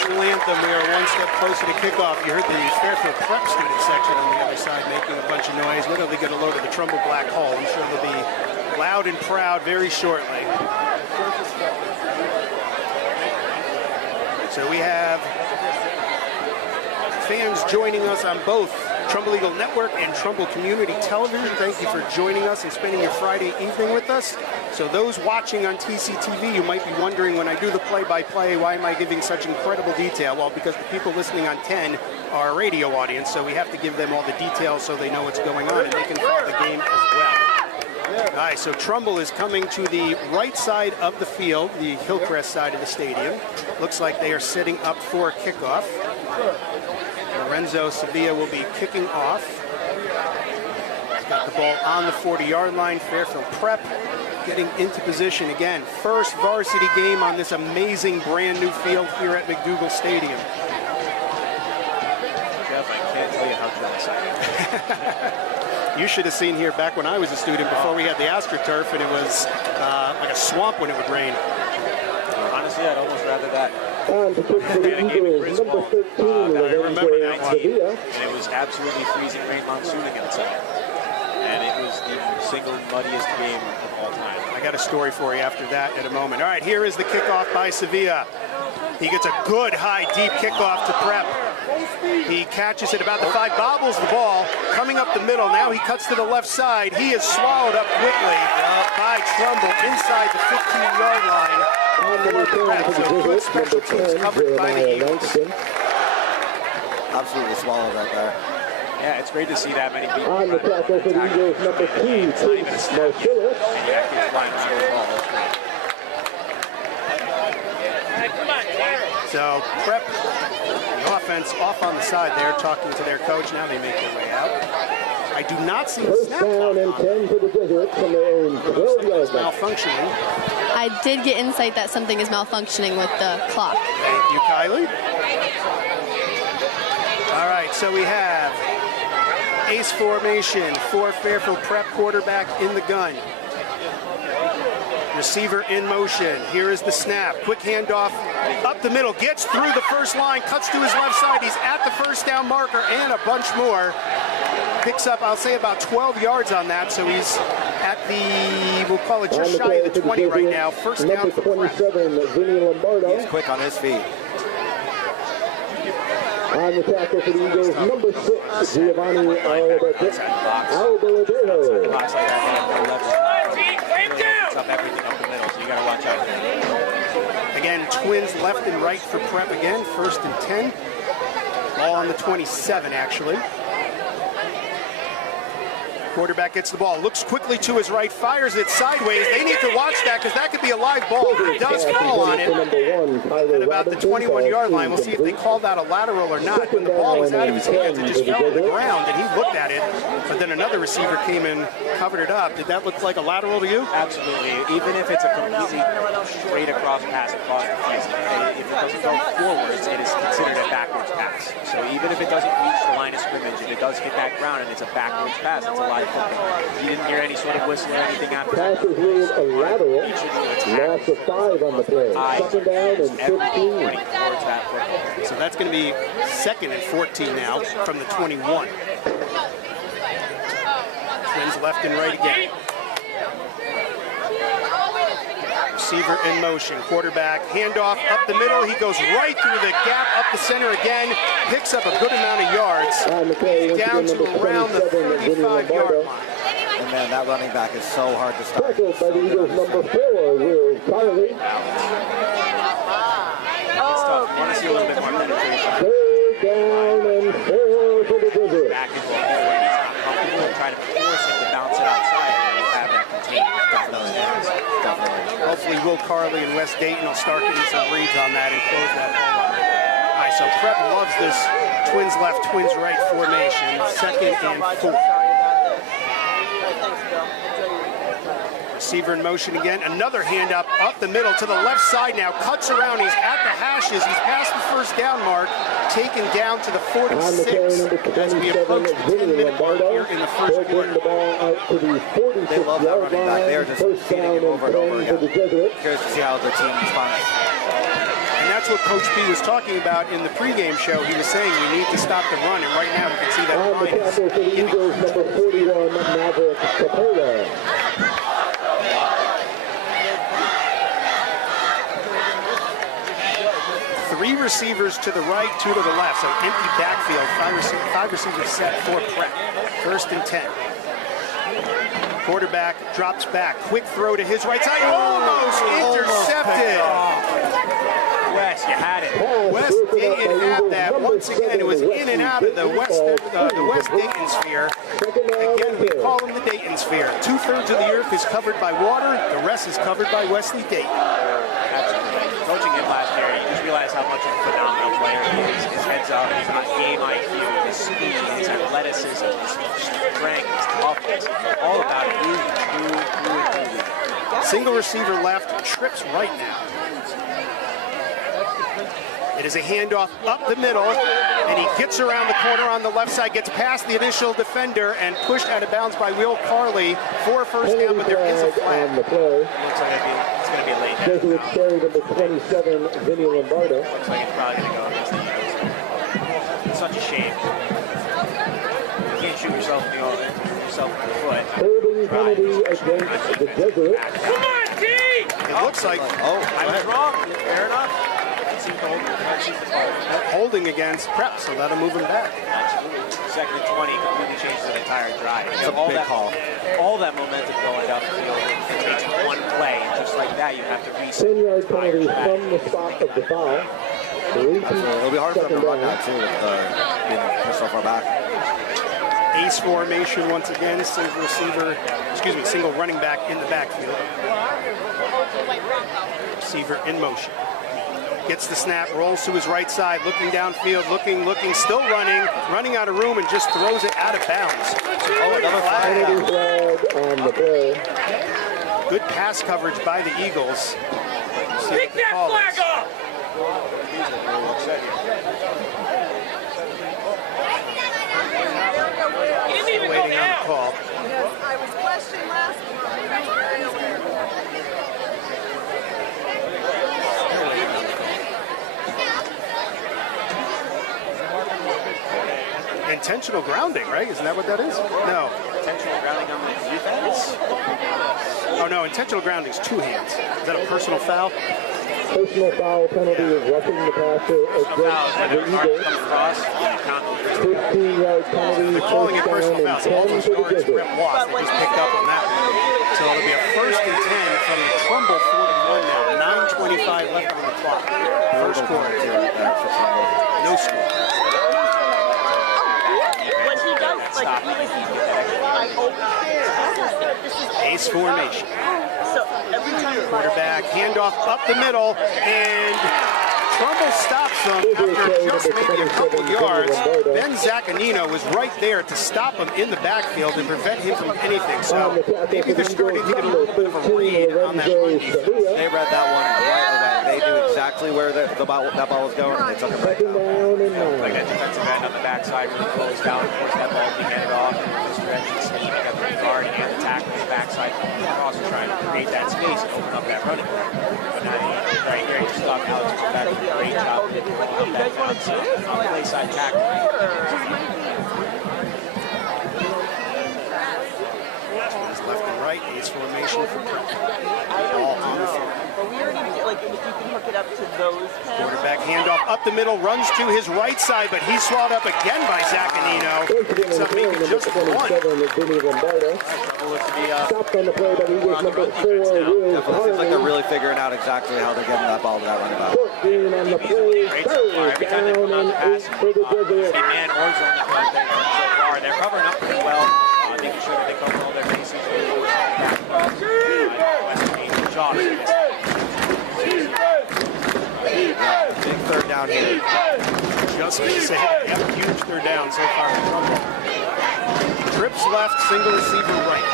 national anthem, we are one step closer to kickoff. You heard the Fairfield prep student section on the other side making a bunch of noise. We're going to get a load of the Trumbull Black Hole. I'm sure they'll be loud and proud very shortly. So we have fans joining us on both Trumbull Eagle Network and Trumbull Community Television. Thank you for joining us and spending your Friday evening with us. So those watching on TCTV, you might be wondering, when I do the play-by-play, why am I giving such incredible detail? Well, because the people listening on 10 are a radio audience, so we have to give them all the details so they know what's going on and they can follow the game as well. All right, so Trumbull is coming to the right side of the field, the Hillcrest side of the stadium. Looks like they are setting up for kickoff. Lorenzo Sevilla will be kicking off. He's got the ball on the 40-yard line. Fairfield Prep getting into position again. First varsity game on this amazing brand new field here at McDougal Stadium. Jeff, I can't tell you how jealous I am. You should have seen here back when I was a student before we had the AstroTurf, and it was like a swamp when it would rain. Honestly, I'd almost rather that. On to kick for the Eagles, number 13, I remember that game. And it was absolutely freezing rain monsooning outside. And it was the single muddiest game of all time. I got a story for you after that in a moment. All right, here is the kickoff by Sevilla. He gets a good high, deep kickoff to Prep. He catches it about the 5, bobbles the ball, coming up the middle. Now he cuts to the left side. He is swallowed up quickly by Trumbull inside the 15-yard line. So good special teams covered by the Eagles. Absolutely swallowed right there. Yeah, it's great to see that many people. On the tackle for the Eagles, number 2, Chase Marcellus. And you actually flying on the ball. So Prep, the offense off on the side there, talking to their coach. Now they make their way out. I do not see the snap down and 10 for the Jesuits from their own 12-yard line. Malfunctioning. I did get insight that something is malfunctioning with the clock. Thank you, Kylie. All right, so we have ace formation for Fairfield Prep, quarterback in the gun. Receiver in motion. Here is the snap. Quick handoff up the middle. Gets through the first line. Cuts to his left side. He's at the first down marker and a bunch more. Picks up, I'll say, about 12 yards on that. So he's at the, we'll call it just shy of the 20 right now. First down for Prep. He's quick on his feet. On the tackle for the Eagles, number 6, Giovanni Alberto. Everything up the middle, so you got to watch out. Again, twins left and right for Prep again. First and 10. Ball on the 27, actually. Quarterback gets the ball, looks quickly to his right, fires it sideways. They need to watch that because that could be a live ball. It does fall on it at about the 21-yard line. We'll see if they called out a lateral or not. When the ball was out of his hands, it just fell to the ground, and he looked at it. But then another receiver came and covered it up. Did that look like a lateral to you? Absolutely. Even if it's a completely straight across pass across the field, if it doesn't go forwards, it is considered a backwards pass. So even if it doesn't reach the line of scrimmage, if it does hit that ground and it's a backwards pass, it's a live. You didn't hear any sort of whistle or anything after that. Pass is ruled a lateral. Loss of 5 on the play. Second down and 15. So that's going to be second and 14 now from the 21. Twins left and right again. Receiver in motion. Quarterback handoff up the middle. He goes right through the gap up the center again. Picks up a good amount of yards. Down to around the 35-yard line. And man, that running back is so hard to stop. Tackled by the Eagles, number 4, Will Carly. It's tough. You want to see a little bit more penetration. Third down and 4 for the Jesuits. Back and forth where he's not comfortable and try to force him to bounce it outside and then have that contained from those hands. Hopefully Will Carly and West Dayton will start getting some reads on that and close that ball out. All right, so Prep loves this twins left, twins right formation. Second and 4. Receiver in motion again. Another hand up the middle to the left side now. Cuts around. He's at the hashes. He's past the first down mark. Taken down to the 46 as we approach the 10-minute mark here in the first quarter. They love that running back. They're just feeding him over and over again. Curious to see how the team responds. And that's what Coach P was talking about in the pregame show. He was saying we need to stop the run, and right now we can see that On the line tackle for the Eagles, number 41, Maverick Capola. Three receivers to the right, two to the left. So empty backfield. Five receivers set for prep. 1st and 10. Quarterback drops back. Quick throw to his right side. Almost intercepted. Wes, you had it. West Dayton had that. Once again, it was in and out of the West Dayton sphere. Again, we call them the Dayton sphere. 2/3 of the earth is covered by water. The rest is covered by Wesley Dayton. Absolutely. Coaching him last year, you just realize how much of a phenomenal player he is. His heads up, his game IQ, his speed, his athleticism, his strength, his toughness. All about it. Single receiver left, trips right now. It is a handoff up the middle, and he gets around the corner on the left side, gets past the initial defender, and pushed out of bounds by Will Carley for a first down, but there is a flag. On the play. Looks like it's going to be a late down. Jesuit carry number 27, Vinny Lombardo. Looks like it's probably going to go against the Eagles. It's such a shame. You can't shoot yourself in the foot. Holding penalty against the Jesuit. Come on, D! It looks like I was wrong. Fair enough. holding against prep, so that'll move him back. Absolutely. 2nd and 20 completely changes the entire drive. It's a big call. All that momentum going down the field. It takes one play, and just like that, you have to reset. 10-yard penalty from the spot of the foul. It'll be hard for them to run that too with being pushed so far back. Ace formation once again, single running back in the backfield. Receiver in motion. Gets the snap, rolls to his right side, looking downfield, looking, still running out of room, and just throws it out of bounds. Another flag. On the play. Good pass coverage by the Eagles. Pick that flag up! Waiting on the call. I was questioned last month. Intentional grounding, right? Isn't that what that is? No. Intentional grounding on the defense. Oh, no, intentional grounding is 2 hands. Is that a personal foul? Personal foul penalty is roughing the passer against the Eagles. 15-yard penalty, They're calling it first personal down foul, so all and 10 those for the yards Jesuit. Brett lost. They just picked up on that one. So it'll be a 1st and 10 from the Trumbull 41 now. 9:25 left on the clock. First quarter. No score. When he does, like, I hope this is Ace formation. so every time Quarterback, handoff up the middle, and Trumbull stops him after just maybe a couple yards. Ben Zaccanino was right there to stop him in the backfield and prevent him from anything. So maybe they're starting to get a little bit of a read on that run defense. They read that one right away. They knew exactly where that ball was going, and they took it right down. Like that defensive end on the backside really closed down, forced that ball to get it off, and the stretch and scheme, you got the guard and the tackle on the backside, also trying to create that space and open up that running back. But now right here, you stop Alex back with a great job of opening up that outside on the play side tackle. Left and right, ace formation for Prep. All on the field. But we already did, like, if you can hook it up to those Quarterback handoff up the middle, runs to his right side, but he's swallowed up again by Zaccanino. So making just one. Stopped on the play by Eagles number 4, Will Definitely seems like they're Harley. really figuring out exactly how they're getting that ball to that running back. 14 on the play, third down and 8 for the Jesuits. Man or zone so far. They're covering up pretty well, making sure that they cover all their bases. Big third down here. Just to say, huge third down so far for Trumbull. Trips left, single receiver right.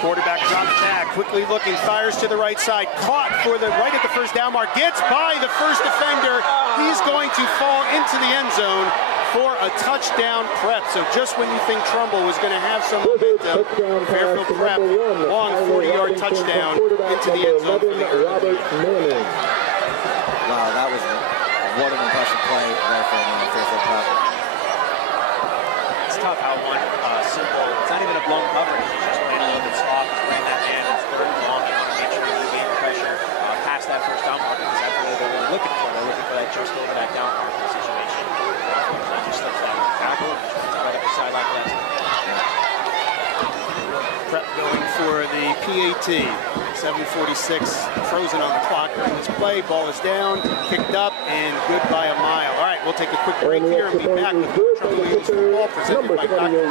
Quarterback drops back, quickly looking, fires to the right side, caught for the right at the first down mark, gets by the first defender. He's going to fall into the end zone for a touchdown prep. So just when you think Trumbull was going to have some momentum, Fairfield prep, long 40-yard touchdown into the end zone for the early. Wow, that was what an impressive play there from Fairfield prep. It's tough how one simple, it's not even a blown coverage, it's just playing a little bit soft, it's playing that man, it's third and long, you want to make sure you gain pressure past that first down marker, because that's what they're looking for. They're looking for that just over that down marker situation. Just slips that tackle, right up the sideline last. Prep going for the PAT. 7:46 frozen on the clock during this play. Ball is down, picked up, and good by a mile. All right, we'll take a quick break here and be back with more Trumbull Eagles football presented by Dr.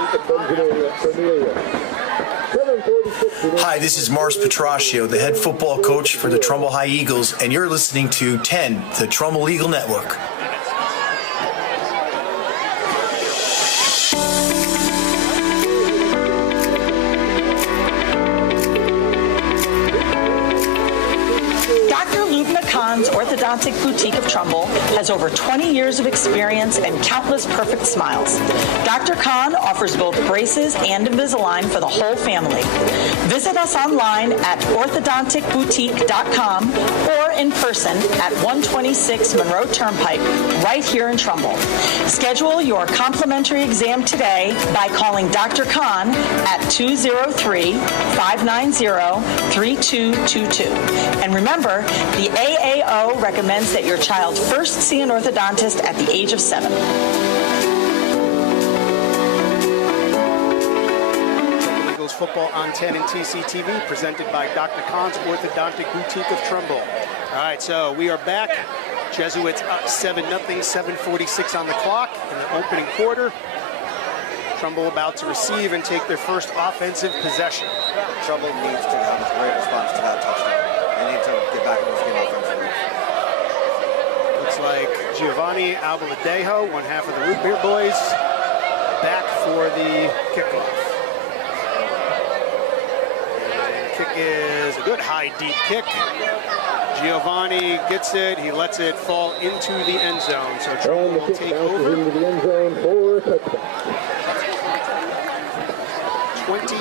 Hi, this is Mars Petraccio, the head football coach for the Trumbull High Eagles, and you're listening to 10, the Trumbull Eagle Network. Orthodontic Boutique of Trumbull has over 20 years of experience and countless perfect smiles. Dr. Khan offers both braces and Invisalign for the whole family. Visit us online at orthodonticboutique.com or in person at 126 Monroe Turnpike, right here in Trumbull. Schedule your complimentary exam today by calling Dr. Khan at 203-590-3222. And remember, the AAO recommends that your child first see an orthodontist at the age of 7. Eagles football on 10 and TCTV, presented by Dr. Khan's Orthodontic Boutique of Trumbull. All right, so we are back. Jesuits up 7-0, 7:46 on the clock in the opening quarter. Trumbull about to receive and take their first offensive possession. Trumbull needs to have a great response to that touchdown. They need to get back in this game offensively. Looks like Giovanni Albaladejo, one half of the Root Beer Boys, back for the kickoff. And kick is a good high, deep kick. Giovanni gets it. He lets it fall into the end zone. So Trumbull will take over. Into the end zone for a touchdown. 20.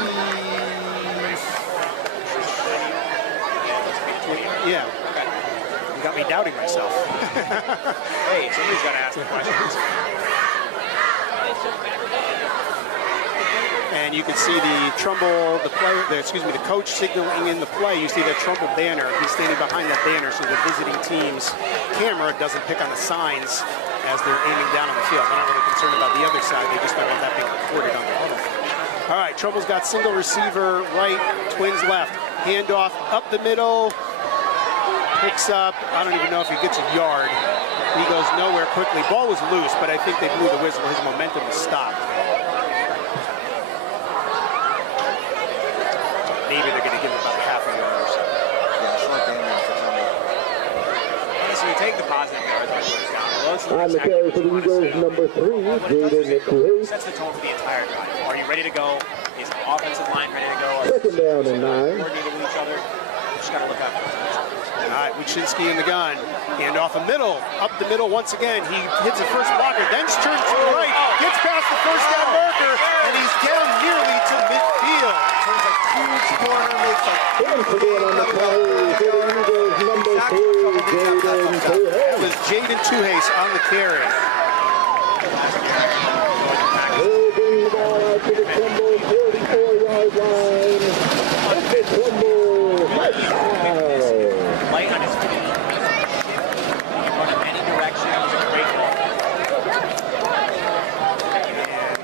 Yeah. You got me doubting myself. Hey, somebody's got to ask the questions. And you can see the Trumbull, the coach signaling in the play. You see that Trumbull banner. He's standing behind that banner so the visiting team's camera doesn't pick on the signs as they're aiming down on the field. They're not really concerned about the other side. They just don't want that being recorded on the huddle. All right, Trumbull's got single receiver right, Twins left. Handoff up the middle. Picks up, I don't even know if he gets a yard. He goes nowhere quickly. Ball was loose, but I think they blew the whistle. His momentum was stopped. Maybe they're going to give him about half a yard or so. Yeah, short game there for Trumbull. So we take the positive yards by first down. On the carry for the Eagles, number 3, Jaden Kuhase. Sets the tone for the entire drive. Are you ready to go? Is the offensive line ready to go? Second down and 9. Coordinated with each other. Just got to look out for it. All right, Wuczynski in the gun. Hand off a middle, up the middle once again. He hits the first blocker, then turns to the right, gets past the first down marker, and he's down nearly to midfield. Turns a huge corner, makes a on the play for the Eagles, number 3, Jaden Kuhase. That was Jaden Tuhase on the carry. He'll bring the ball out to the Trumbull 44-yard line. It's a Trumbull touchdown. Light on his feet. He can run in any direction. He's a great ball.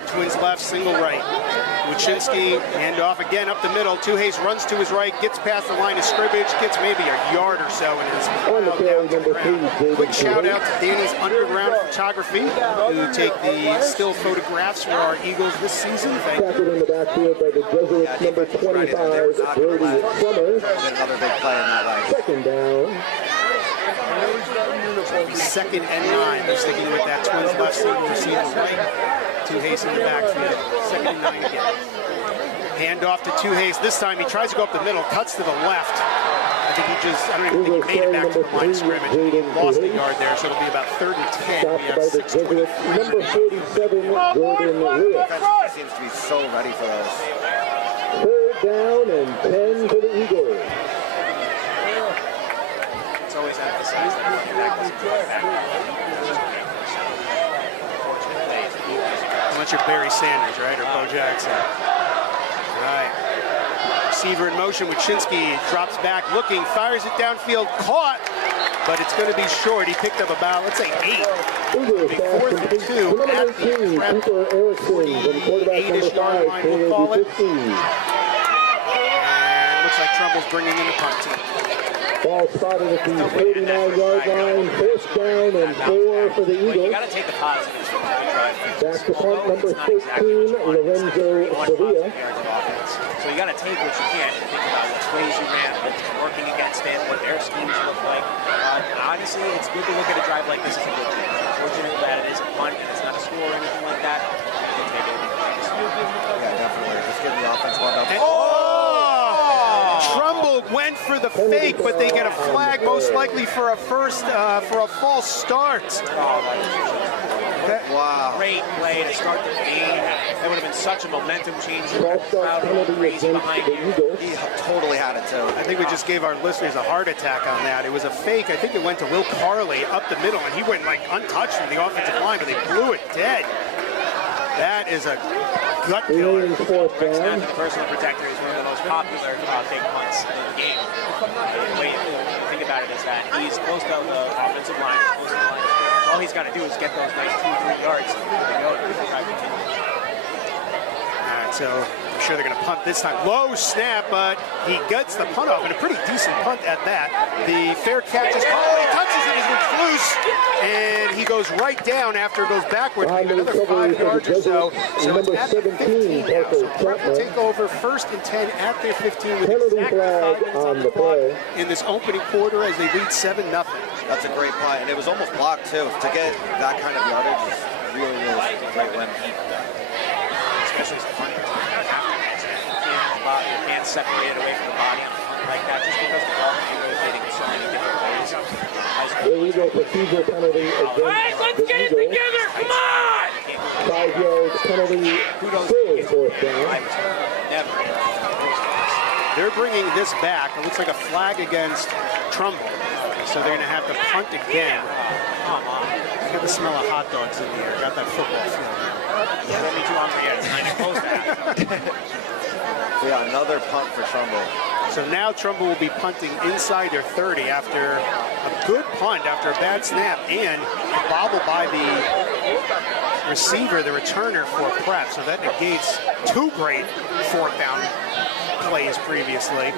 And Twins left, single right. Wuczynski, hand off again up the middle. Tuhase runs to his right, gets past the line of scrimmage, gets maybe a yard or so, and is down to the ground. Quick shout out to Danny's Underground Photography, who take the still photographs for our Eagles this season. Thank you. Tackled in the backfield by the Jesuits, number 25, Brody Plummer. Another big play in that line. Second down. Second and 9. They're sticking with that Twins left, single receiver right. Tuhase in the backfield. Second and 9 again. Hand off to Hayes. This time he tries to go up the middle, cuts to the left. I think I don't even think he made it back to the line of scrimmage. He lost a yard there, so it'll be about 3rd and 10. We have 6:20. Number 47, Jordan Lewis. Defense seems to be so ready for those. 3rd down and 10 for the Eagles. It's always emphasized that the back is Unless you're Barry Sanders, right, or Bo Jackson. All right. Receiver in motion with Shinsky, drops back, looking, fires it downfield, caught, but it's going to be short. He picked up about, let's say, 8. Eagles pass complete to number 19, Cooper Erickson, from quarterback number 5, KAB 15. And looks like Trumbull's bringing in the punt team. Ball spotted at the 49-yard line, 4th down and 4 for the Eagles. You got to take the positives from that drive. Back to punt number 13, Lorenzo Sevilla. So you got to take what you can and think about what plays you ran, what's working against it, what their schemes look like. Honestly, it's good to look at a drive like this as a good team. Unfortunate that it is a punt and it's not a score or anything like that. Yeah, definitely. Just give the offense one up. Trumbull went for the fake, but they get a flag most likely for a false start. Wow. Great play to start the game. That would have been such a momentum changer. Crowd crazy behind you. He totally had it too. I think we just gave our listeners a heart attack on that. It was a fake. I think it went to Will Carley up the middle, and he went like untouched from the offensive line, but they blew it dead. That is a gut killer. The personal protector is one of the most popular fake punts in the game. The way you think about it is that he's close to the offensive line, close to the line of scrimmage. All he's got to do is get those nice 2-3 yards to go to the drive continue. All right, so I'm sure they're going to punt this time. Low snap, but he gets the punt off, and a pretty decent punt at that. The fair catch is called, but he touches it as it's loose, and he goes right down after it goes backward, maybe another 5 yards or so. So it's at the 15 now. So Prep will take over 1st and 10 at their 15 with exactly 5 minutes on the clock in this opening quarter as they lead 7-0. That's a great punt, and it was almost blocked too. To get that kind of yardage is really a great win. Especially as a punter. Your hands separated away from the body on a punt like that, just because the ball can be rotating in so many different ways. Illegal procedure penalty against let's get it together! Come on! 5 yards penalty, still 4th down. They're bringing this back. It looks like a flag against Trumbull. So they're going to have to punt again. I got the smell of hot dogs in the air. Got that football feeling. Yeah, me too hungry yet. It's 9 close to half. Yeah, another punt for Trumbull. So now Trumbull will be punting inside their 30 after a good punt, after a bad snap, and a bobble by the receiver, the returner for Prep. So that negates 2 great 4th down plays previously.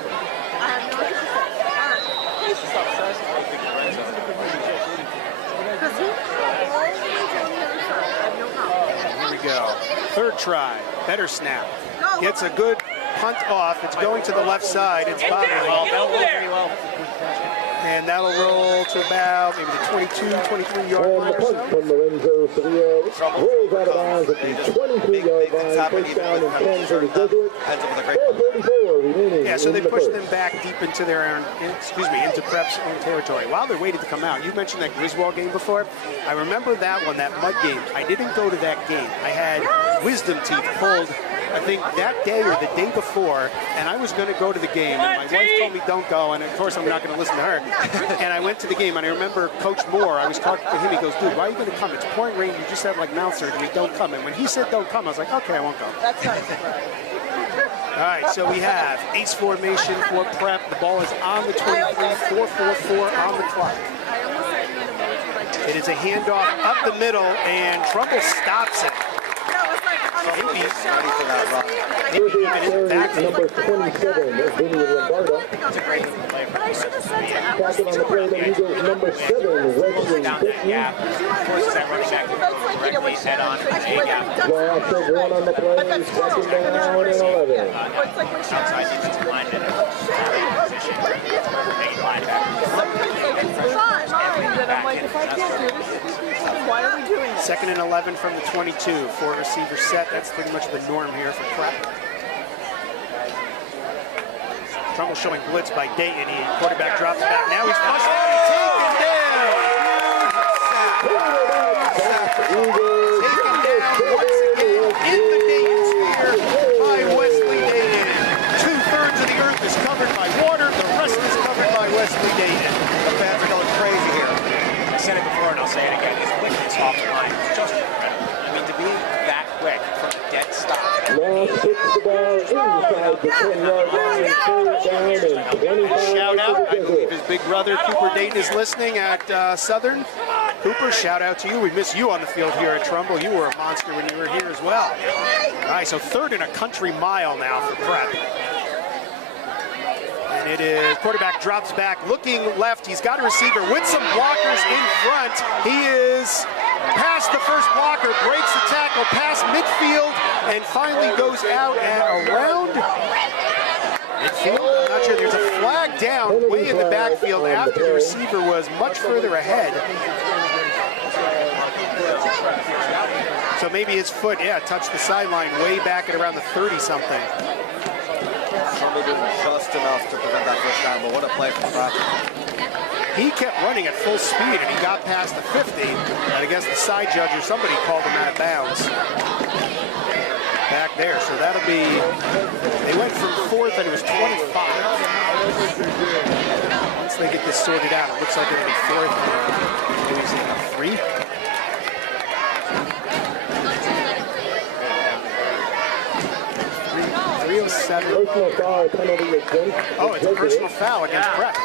Here we go. 3rd try. Better snap. Gets a good punt off. It's going to the left side. It's bobbling. And that'll roll to about maybe the 22, 23-yard line. And the punt from Lorenzo Sevilla rolls out of bounds at the 23-yard line. 1st down and 10 for the Jesuits. 4:34 remaining. Yeah, so they in the push first. them back deep into their own, into Prep's own territory while they're waiting to come out. You mentioned that Griswold game before. I remember that one, that mud game. I didn't go to that game. I had wisdom teeth pulled, I think, that day or the day before, and I was going to go to the game, and my wife told me don't go, and of course I'm not going to listen to her. And I went to the game, and I remember Coach Moore, I was talking to him, he goes, dude, why are you going to come? It's pouring rain, you just had like mouth surgery, don't come. And when he said don't come, I was like, okay, I won't go. That's not a surprise. All right, so we have ace formation for Prep. The ball is on the 23, 4:44 on the clock. It is a handoff up the middle, and Trumbull stops it. Here's number 27, Vinny Lombardo. That's a great play. Tackle on the play, the Eagles, number 7, Wesley Bickney. Forces that running back directly head on a gap. Loss of 1 on the play, 2nd down and 11. Outside defensive lineman position. Making linebacker. I'm like, if I can't do this, why are we doing this? 2nd and 11 from the 22. 4 receiver set. That's pretty much the norm here for Prep. Trumbull showing blitz by Dayton. Quarterback drops back. Now he's flushed out. He's taken down. Taken down once again in the Dayton sphere by Wesley Dayton. 2/3 of the earth is covered by water. The rest is covered by Wesley Dayton. The fans are going crazy here. I said it before and I'll say it again. His quickness off the line is just incredible. I mean, to be that quick from a dead stop. Lost kicks the ball inside the 10-yard line, third down and 25. Shout out, I believe his big brother Cooper Dayton is listening at Southern. Cooper, shout out to you. We miss you on the field here at Trumbull. You were a monster when you were here as well. All right, so 3rd and a country mile now for Prep. And it is, quarterback drops back, looking left. He's got a receiver with some blockers in front. He is past the first blocker, breaks the tackle, past midfield, and finally goes out and around midfield. I'm not sure. There's a flag down way in the backfield after the receiver was much further ahead. So maybe his foot, touched the sideline way back at around the 30-something. Trumbull did just enough to prevent that first down, but what a play from Pratt. He kept running at full speed, and he got past the 50, and I guess the side judge or somebody called him out of bounds. Back there, so that'll be, they went from 4th and it was 25. Once they get this sorted out, it looks like it'll be 4th. Maybe he's in 3. Personal foul penalty against. Oh, it's a personal foul against Prep.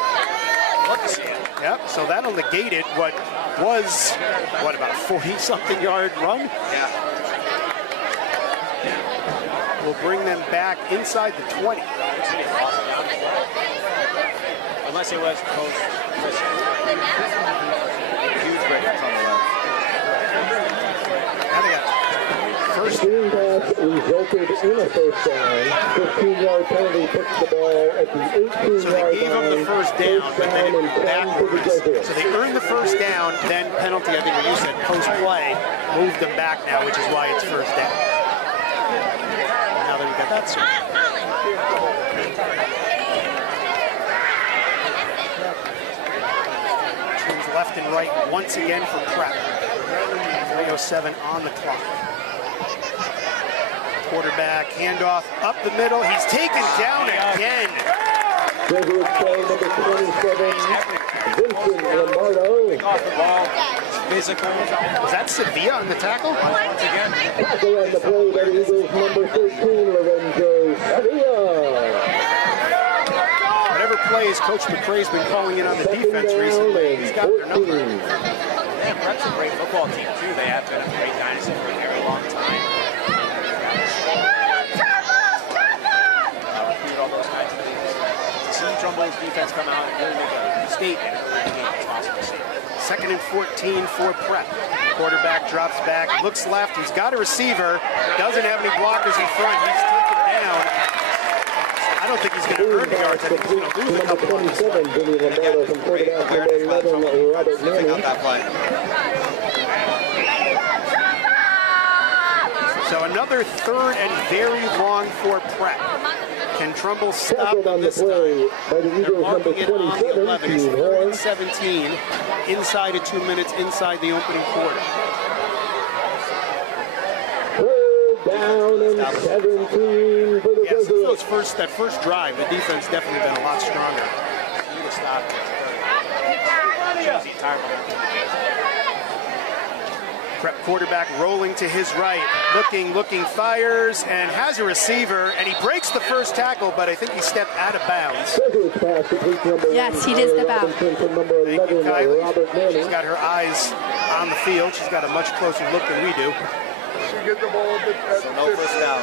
Yep, so that'll negate it. What was, about a 40-something yard run? Yeah. Will bring them back inside the 20. Unless it was post. Huge break from the left. Now they got first. Screen pass resulted in a first down. 15-yard penalty puts the ball at the 18-yard line. So they gave them the first down, but then it backwards. So they earned the first down, then penalty, I think what you said, post-play, moved them back now, which is why it's first down. Now that we got that sorted. Turns left and right once again for Prep. 3:07 on the clock. Quarterback handoff up the middle. He's taken down again. Jesuit play number 27, Vincent Lombardo. Off the ball, physical. Was that Sevilla on the tackle? Once again. Tackle on the play by the Eagles, number 13, Lorenzo Sevilla. Whatever plays Coach McCray's been calling in on the defense recently, he's got their number. Yeah, Prep's a great football team, too. They have been a great dynasty for a very long time. All those kinds of things. Seeing Trumbull's defense come out and really make a statement in the game is awesome to see. 2nd and 14 for Prep. Quarterback drops back, looks left. He's got a receiver, doesn't have any blockers in front. He's taken down. I don't think he's going to earn the yards. I think he's going to lose a couple number 27, Vinny Lombardo from quarterback number 11, Robert Manning. So another 3rd and very long for Prep. Can Trumbull stop them this time? They're marking it on the 11. It's 3rd and 17 inside of 2 minutes inside the opening quarter. 3rd down and 17 for the Since that first drive, the defense definitely been a lot stronger. You would stop the entire momentum. Prep quarterback rolling to his right, looking, fires, and has a receiver, and he breaks the first tackle, but I think he stepped out of bounds. Yes, he did step out. Thank you, Kylie. She's got her eyes on the field. She's got a much closer look than we do. So no first down.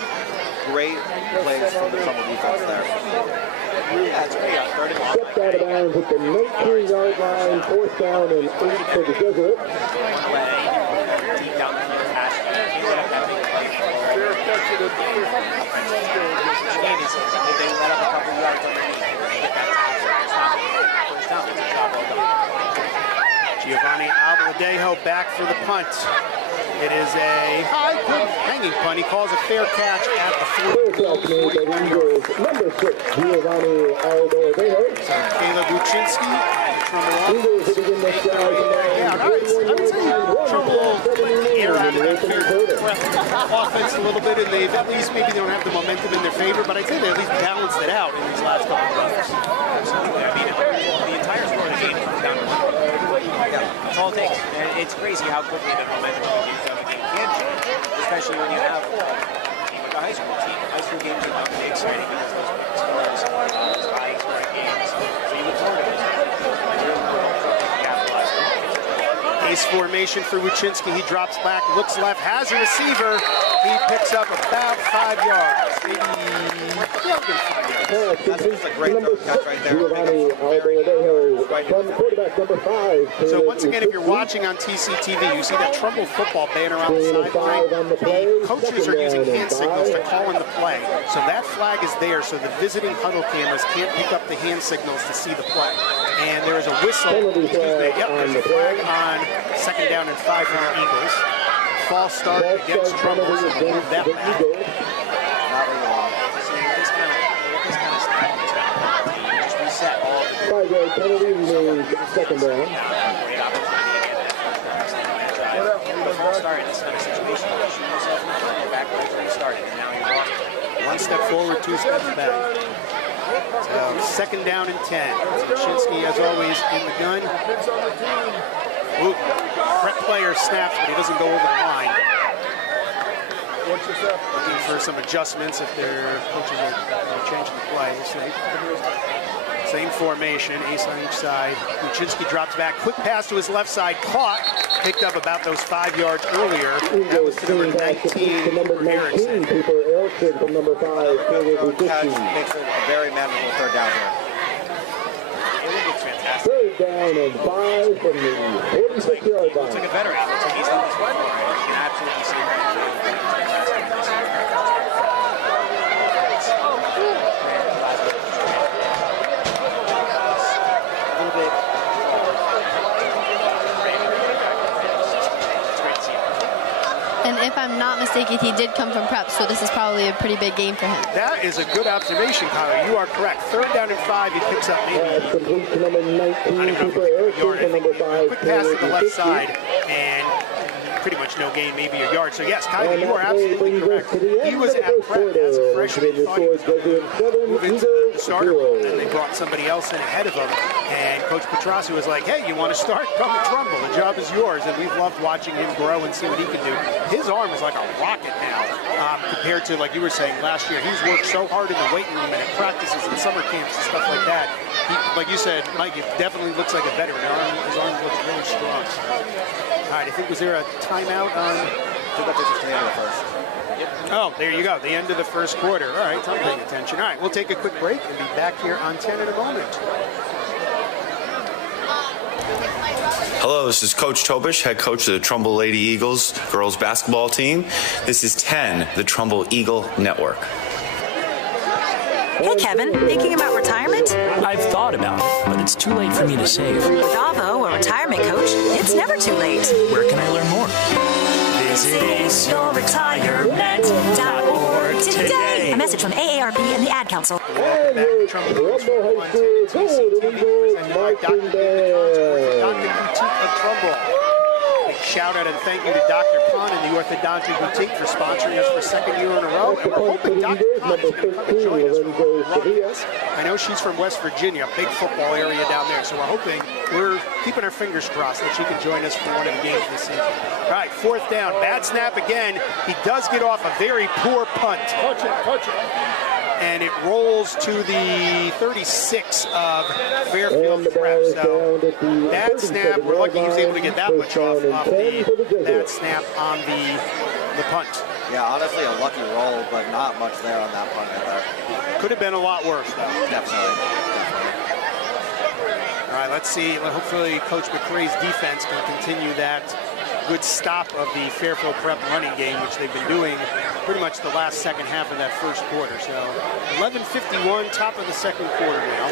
Great plays from the Trumbull defense there. That's great. Stepped out of bounds at the 19-yard line, 4th down and 8 for the Jesuit. Deep down the field pass. They let up a couple yards underneath. First down. It's a job well done. Giovanni Abladejo back for the punt. It is a high, good hanging punt. He calls a fair catch at the 40. Number 6, Giovanni Aldovejo. Caleb Buczynski. Eagles to begin this drive. Yeah, I would say Trumbull air out of that Fairfield offense a little bit, and they've at least, maybe they don't have the momentum in their favor, but I'd say they at least balanced it out in these last couple of runs. Absolutely. I mean, the entire score of the game comes down to run. That's all it takes. And it's crazy how quickly the momentum of the game can change, especially when you have a team like a high school team. High school games are not really exciting because those scores are those high scoring games. So you look forward to those. Ace formation for Wuczynski. He drops back, looks left, has a receiver. He picks up about 5 yards. Maybe 5 yards. That's just a great catch right there. Quarterback number 5. So once again, if you're watching on TCTV, you see that Trumbull football banner on the sideline. The coaches are using hand signals to call in the play. So that flag is there, so the visiting huddle cameras can't pick up the hand signals to see the play. And there is a whistle, there's a flag on 2nd down and 5 for the Eagles. False start against Trumbull, so we'll move that back. Just reset all the 5-yard penalty remains 2nd down. false start in this kind of situation. You shoot yourself in the foot, back right where you started, and now you're lost. 1 step forward, 2 steps back. So 2nd down and 10. Wuczynski, as always, in the gun. Ooh, prep player snaps, but he doesn't go over the line. Looking for some adjustments if their coaches are changing the play. Same formation, ace on each side. Wuczynski drops back, quick pass to his left side, caught, picked up about those 5 yards earlier. That was to number 19 for Erickson. From number 5, catch makes it a very manageable 3rd down here. Fantastic. 3rd down and 5 from the 46-yard line. Looks like a veteran. Looks like he's done this one. You can absolutely see that. A little bit. And if I'm not mistaken, he did come from prep, so this is probably a pretty big game for him. That is a good observation, Kyler. You are correct. 3rd down and 5, he picks up maybe Complete to number 19, Cooper Erickson, number 5. quick pass to the left side, and pretty much no gain, maybe a yard. So yes, Kyler, you are absolutely correct. He was at prep as a freshman. He thought he was going to move into the starter role, and they brought somebody else in ahead of him. And Coach Petrossi was like, hey, you want to start? Come to Trumbull. The job is yours. And we've loved watching him grow and see what he can do. His arm is like a rocket now compared to, like you were saying, last year. He's worked so hard in the weight room and at practices and summer camps and stuff like that. He, like you said, Mike, it definitely looks like a veteran. His arm looks really strong. All right, I think, was there a timeout on? I think that this is the end of the first. Oh, there you go, the end of the first quarter. All right, I'm paying attention. All right, we'll take a quick break and be back here on 10 in a moment. Hello, this is Coach Tobish, head coach of the Trumbull Lady Eagles girls basketball team. This is 10, the Trumbull Eagle Network. Hey, Kevin, thinking about retirement? I've thought about it, but it's too late for me to save. With Avo, a retirement coach, it's never too late. Where can I learn more? Visit aceyourretirement.org today. A message from AARP and the Ad Council. And your Trumbull High School Golden Eagles marching band. Big shout out and thank you to Dr. Khan and the Orthodontic Boutique for sponsoring us for a 2nd year in a row. And we're hoping Dr. Khan is going to join us for us. I know she's from West Virginia, a big football area down there. So we're keeping our fingers crossed that she can join us for one of the games this season. All right, 4th down, bad snap again. He does get off a very poor punt. Touch it. And it rolls to the 36 of Fairfield Prep. So bad snap. We're lucky he was able to get that much off the bad snap on the punt. Yeah, honestly, a lucky roll, but not much there on that punt either. Could have been a lot worse, though. Definitely. All right, let's see. Hopefully Coach McRae's defense can continue that good stop of the Fairfield Prep running game, which they've been doing pretty much the last 2nd half of that 1st quarter. So 11:51, top of the 2nd quarter now.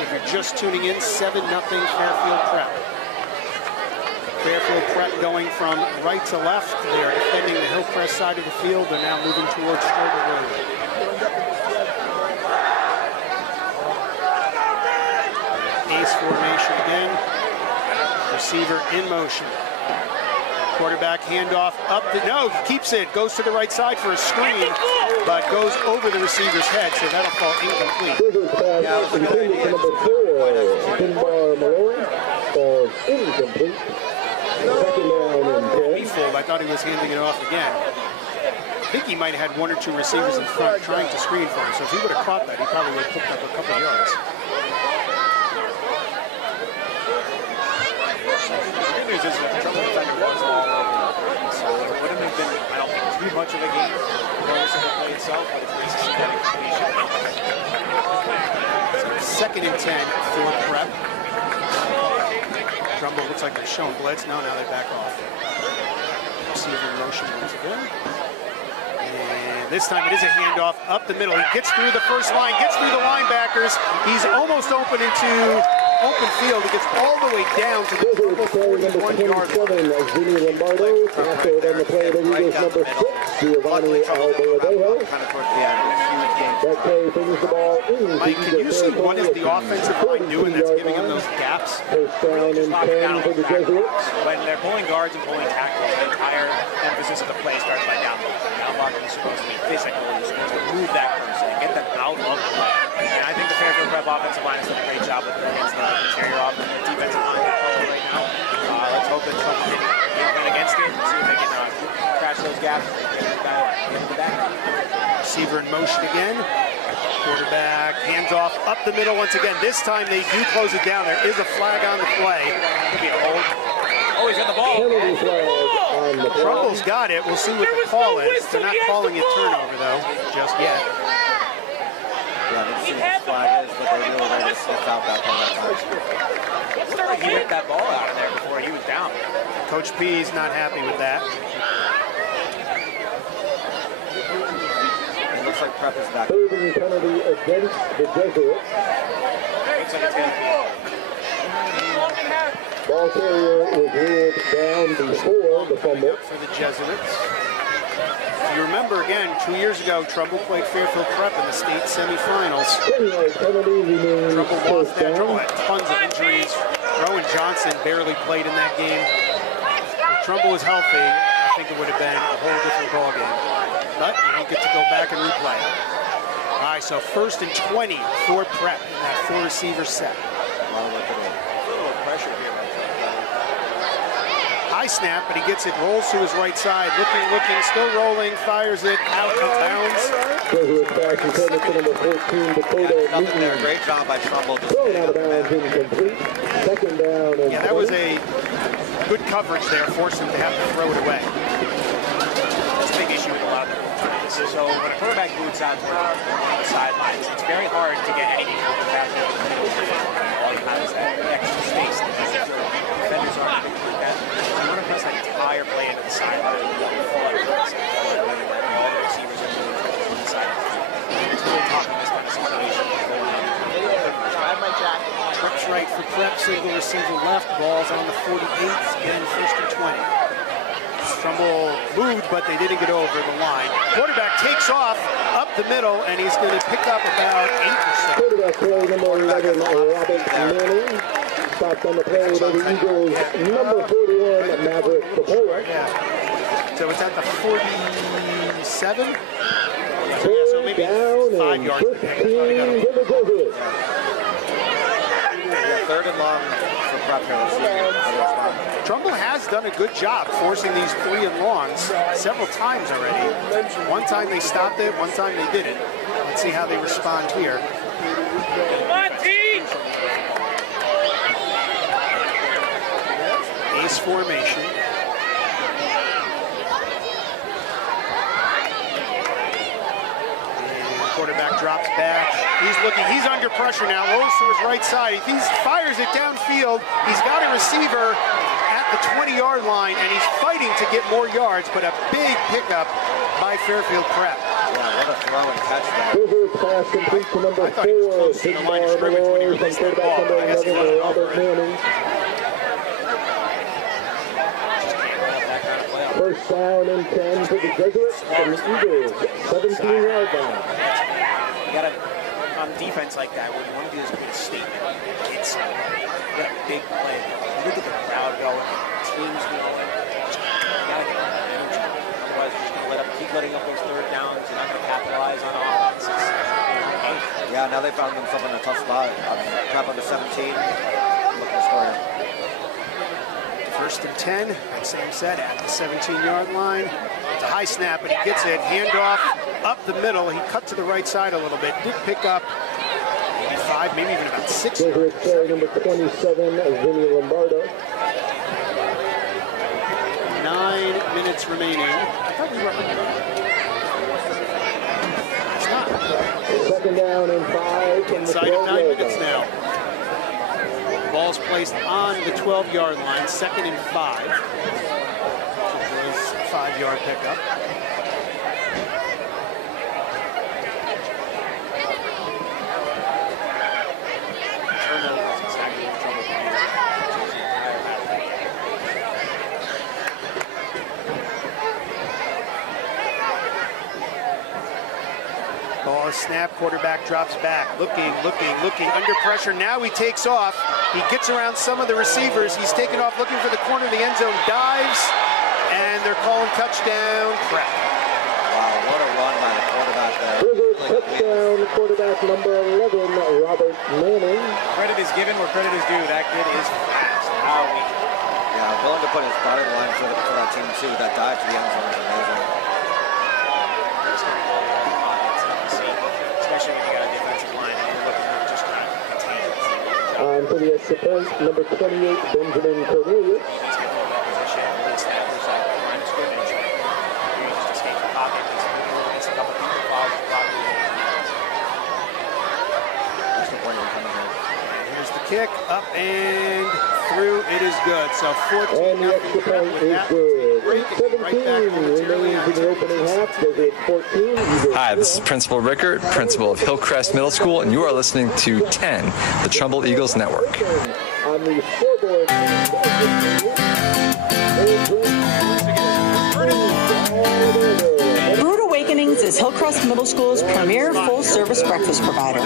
If you're just tuning in, 7-0 Fairfield Prep. Fairfield Prep going from right to left. They are defending the Hillcrest side of the field. They're now moving towards Trumbull Road. Ace formation again. Receiver in motion. Quarterback handoff up no, keeps it, goes to the right side for a screen, but goes over the receiver's head, so that'll fall incomplete. Incomplete. Second down and 10. I thought he was handing it off again. I think he might have had one or two receivers in front trying to screen for him, so if he would have caught that, he probably would have picked up a couple of yards. The good news is that the Trumbull defender was all over the field, so it wouldn't have been, I don't think, too much of a game regardless of the play itself, but it's nice to see that completion. Second and 10 for Prep. Trumbull looks like they're showing blitz. No, now they back off. Receiver in motion once again. And this time it is a handoff up the middle. He gets through the first line, gets through the linebackers. He's almost open into open field. He gets all the way down to the 41-yard line. Lombardo, after on the play, the Eagles number 6, Giovanni Albayadejo. That play brings the ball in. Mike, can you see what is the offensive line doing that's giving them those gaps? First down and 10 for the Jesuits. When they're pulling guards and pulling tackles, the entire emphasis of the play starts by down blocking. Down blocking is supposed to be physical. You're supposed to move that person and get them out of play. And I think the Fairfield Prep offensive line has done a great job with the interior offense, defensive line control right now. Let's hope that Trumbull can win against it and see if they can crash those gaps. Receiver in motion again. Quarterback hands off up the middle once again. This time they do close it down. There is a flag on the play. Could be a hold. Oh, he's got the ball. Trumbull's got it. We'll see what the call is. They're not calling it turnover though, just yet. Yeah, they've seen what flag is, but they really ready to sniff out that play that time. It looked like he ripped that ball out of there before he was down. Coach P is not happy with that. It looks like Prep is back. Holding penalty against the Jesuits. Looks like it's going to be. Ball carrier was ruled down before the fumble. For the Jesuits. If you remember again, 2 years ago, Trumbull played Fairfield Prep in the state semifinals. Trumbull lost that draw, had tons of injuries. Rowan Johnson barely played in that game. If Trumbull was healthy, I think it would have been a whole different ball game. But you don't get to go back and replay. All right, so 1st and 20 for Prep in that 4-receiver set. A little pressure here. High snap, but he gets it, rolls to his right side, looking, still rolling, fires it out of bounds. Jesuits back and send it to number 14, Dakota Nothing there. Great job by Trumbull. Thrown out of bounds, incomplete. Second down and yeah, that was a good coverage there, forced him to have to throw it away. That's a big issue with a lot of the times. So when a quarterback boots out on the sidelines, it's very hard to get anything over the pass. All you have is that extra space. Defenders aren't big like that. You want to press that entire play into the sideline. All the receivers are moving to the sideline. It's really tough in this kind of situation. Trips right for Prep, single receiver left, ball's on the 48, again 1st and 20. Trumbull moved, but they didn't get over the line. Quarterback takes off up the middle, and he's going to pick up about 8%. Quarterback play number 11, Robert Manning. Stopped on the play by the Eagles, number 41, Maverick Capola. Yeah. So it's at the 47? So maybe down 5 and yards. 15 to the Jesuits. 3rd and long for Prep here. Trumbull has done a good job forcing these 3 and longs several times already. One time they stopped it, one time they didn't. Let's see how they respond here. Ace formation. And quarterback drops back. He's looking, he's under pressure now, rolls to his right side. If he fires it downfield, he's got a receiver at the 20-yard line, and he's fighting to get more yards, but a big pickup by Fairfield Prep. Yeah, what a throw and catch there. Jesuits pass complete to number 4, Sigmar Malloy, from quarterback number 11, Robert Manning. First down and 10 for the Jesuits from the Eagles, 17-yard line. You got to, on defense like that, what you want to do is make a statement. It's you got a big play. Look at the crowd going, the teams going. You got to get energy. Otherwise, you're just going to keep letting up those third downs. You're not going to capitalize on offense. Yeah, now they found themselves in a tough spot. Trap on the 17. Looking to score. First and 10, like Sam said, at the 17-yard line. It's a high snap, but he gets it. Handoff up the middle. He cut to the right side a little bit. Did pick up maybe 5, maybe even about 6. Jesuits carry number 27, Vinny Lombardo. 9 minutes remaining. I thought we were it's not. Second down and 5 from the 12-yard line. Inside of 9 minutes now. Ball's placed on the 12-yard line, 2nd and 5. 5-yard pickup. Ball is snapped, quarterback drops back, looking, under pressure. Now he takes off. He gets around some of the receivers. He's taken off looking for the corner of the end zone, dives, and they're calling touchdown. Crap. Wow, what a run by the quarterback there. Touchdown, quarterback number 11, Robert Manning. Credit is given where credit is due. That kid is fast. Yeah, willing to put his body on the line for that team too. That dive to the end zone is amazing. Especially when you got a defensive line and you're looking to just kind of contain. On for the extra point, number 28, Benjamin Cornelius. He's getting in position and establish that line of scrimmage. You just escape the pocket. He's moving against a couple people, follows the pocket. That's the point we're coming here. Here's the kick, up and through. It is good. So 14. And the extra point is good. 8:17 remains in the opening half. Jesuits 14. Hi, this is Principal Rickert, principal of Hillcrest Middle School, and you are listening to 10, the Trumbull Eagles Network. On the scoreboard. Brewed Awakenings is Hillcrest Middle School's premier full-service breakfast provider.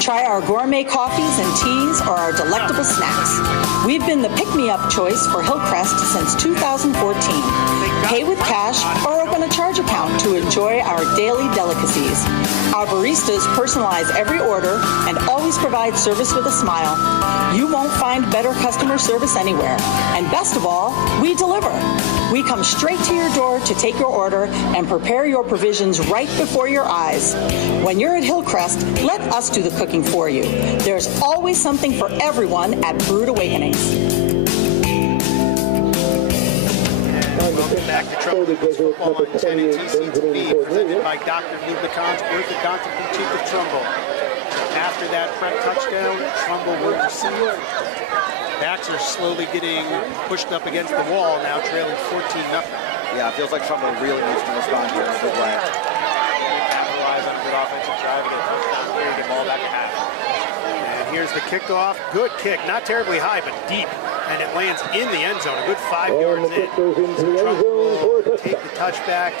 Try our gourmet coffees and teas or our delectable snacks. We've been the pick-me-up choice for Hillcrest since 2014. Pay with cash or open a charge account to enjoy our daily delicacies. Our baristas personalize every order and always provide service with a smile. You won't find better customer service anywhere. And best of all, we deliver. We come straight to your door to take your order and prepare your provisions right before your eyes. When you're at Hillcrest, let us do the cooking for you. There's always something for everyone at Brewed Awakenings. Welcome back to Trumbull Eagles Football on 10 and TCTV, presented by Dr. Lubicon's Orthodontic Boutique of Trumbull. After that prep touchdown, Trumbull will receive. Backs are slowly getting pushed up against the wall now, trailing 14-0. Yeah, it feels like Trumbull really needs to respond here in a good way. Capitalize on a good offensive drive to get a touchdown here, get ball back to half. And here's the kickoff. Good kick, not terribly high, but deep. And it lands in the end zone, a good 5 yards in. Trumbull will take the touchback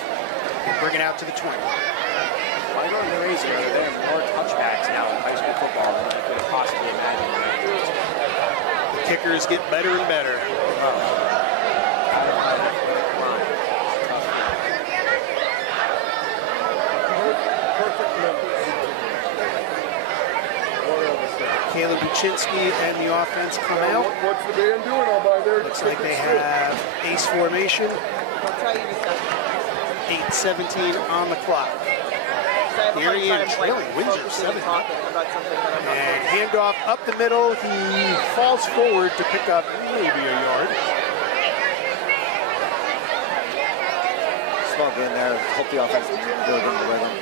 and bring it out to the 20. Why go in the race here? They have more touchbacks now in high school football than I could have possibly imagined. The kickers get better and better. Caleb Buczynski and the offense come out. What's the band doing all by there? Looks like they have ace formation. 8:17 on the clock. Here he is, trailing Windsor 7. And handoff up the middle. He falls forward to pick up maybe a yard. Small in there. Hope the offense can build in the rhythm.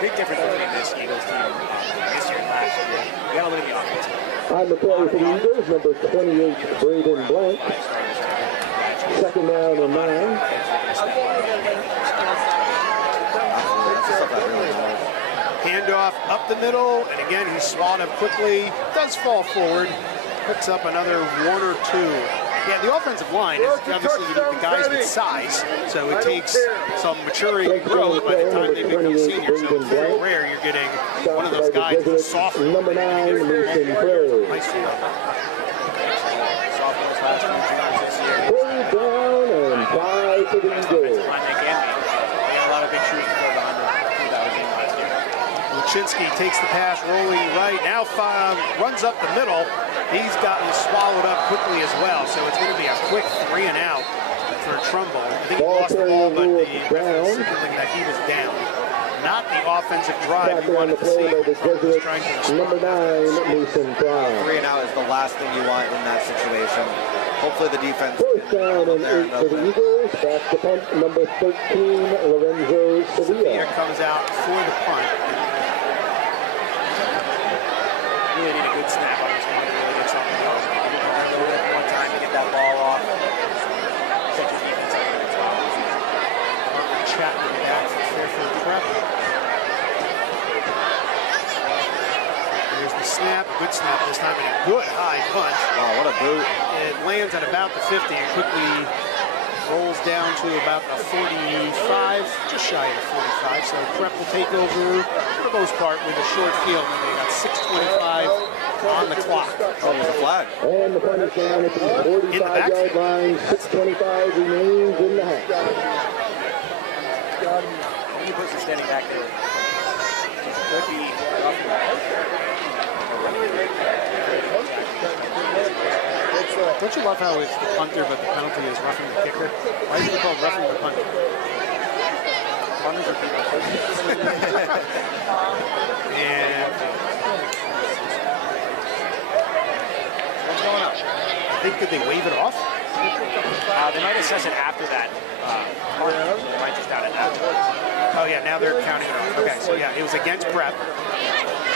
Big difference between this Eagles team this year and last year. We got to look at the offense. On the play for the Eagles, number 28, Braden Blank. Second down and 9. Handoff up the middle, and again he's swallowed up quickly. Does fall forward. Picks up another 1 or 2. Yeah, the offensive line is obviously you need the guys with size, so it takes some maturing and growth by the time they become seniors. So it's very rare you're getting one of those guys who's a sophomore. Number 9, Mason Prairie. High school. Sophomores last year, juniors this year. 3 down and 5 for the Eagles. They got a lot of big shoes to fill behind them. Luczynski takes the pass, rolling right. Now runs up the middle. He's gotten swallowed up quickly as well, so it's going to be a quick 3 and out for Trumbull. I think he lost the ball, but the signaling that he was down. Not the offensive drive he wanted to see. Number 9, Mason Prime. 3 and out is the last thing you want in that situation. Hopefully the defense. 4th down and 8 for the Eagles. Back to punt, number 13, Lorenzo Sevilla. Comes out for the punt. Really need a good snap on this one to really get something going. One time to get that ball off. Set your defense up for the top. Margaret Chapman back for Fairfield Prep. Here's the snap, a good snap this time, and a good high punch. Oh, what a boot. It lands at about the 50 and quickly rolls down to about the 45, just shy of 45. So Prep will take over for the most part with a short field, and they got 6:25 on the clock. Oh, there's a flag. And the punt is down at the 45-yard line. 6:25 remains in the half. He puts it standing back there. Could be Don't you love how it's the punter, but the penalty is roughing the kicker? Why is it called roughing the punter? Punters are people. And what's going on? I think, did they wave it off? They might assess it after that. They might just count it after. Oh yeah, now they're counting it off. Okay, so yeah, it was against Prep.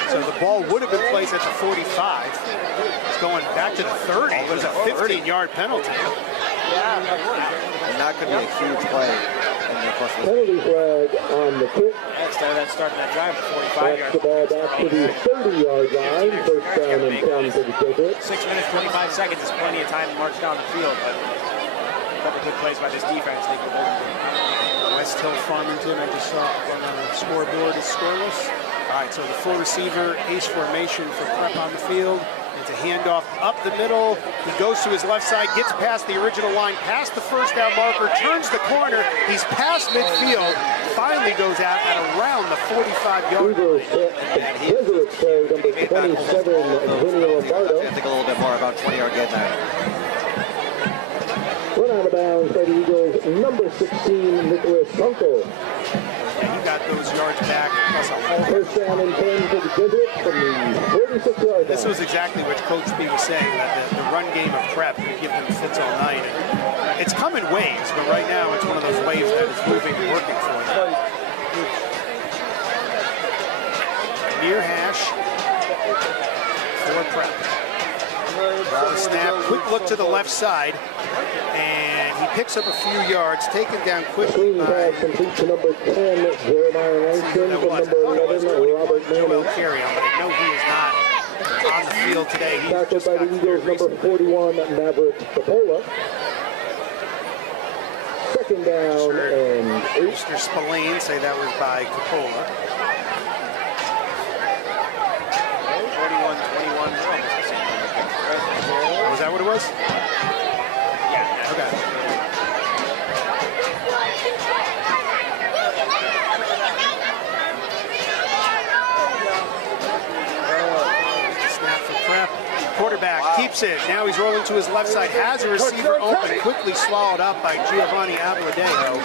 So the ball would have been placed at the 45. It's going back to the 30. It was a 15-yard penalty. And that could be a huge play. Penalty flag on the kick. That started that drive at 45 yards. The ball back to the 30-yard line. First down and 10 for the Jesuits. 6 minutes, 25 seconds is plenty of time to march down the field, but a couple good plays by this defense. They can hold West Hill Farmington, I just saw on the scoreboard, is scoreless. All right, so the full receiver, ace formation for Prep on the field. It's a handoff up the middle. He goes to his left side, gets past the original line, past the first down marker, turns the corner. He's past midfield, finally goes out at around the 45-yard line. Jesuits play number 27, Vinny Lombardo. I think a little bit more, about 20-yard gain there. Run out of bounds by the Eagles, number 16, Nicholas Trumbull. Yeah, he got those yards back, plus a whole. First down and 10 for the Jesuits from the 46-yard line. This was exactly what Coach B was saying, that the run game of Prep could give them fits all night. And it's come in waves, but right now it's one of those waves that is moving and working for them. Near hash for Prep. Ball snap, quick look to the left side, and he picks up a few yards, taken down quickly by complete to number 10, Jeremiah Langston, from number 11, Robert Manning. Carry on, but I know he is not on the field today. He tackled by the Eagles, number 41, Maverick Capola. Second down and 8. Mr. Spillane say that was by Capola. 41-21. Was that what it was? Yeah. Okay. Snap for Prep. Quarterback keeps it. Now he's rolling to his left side. Has a receiver open. Quickly swallowed up by Giovanni Abladejo.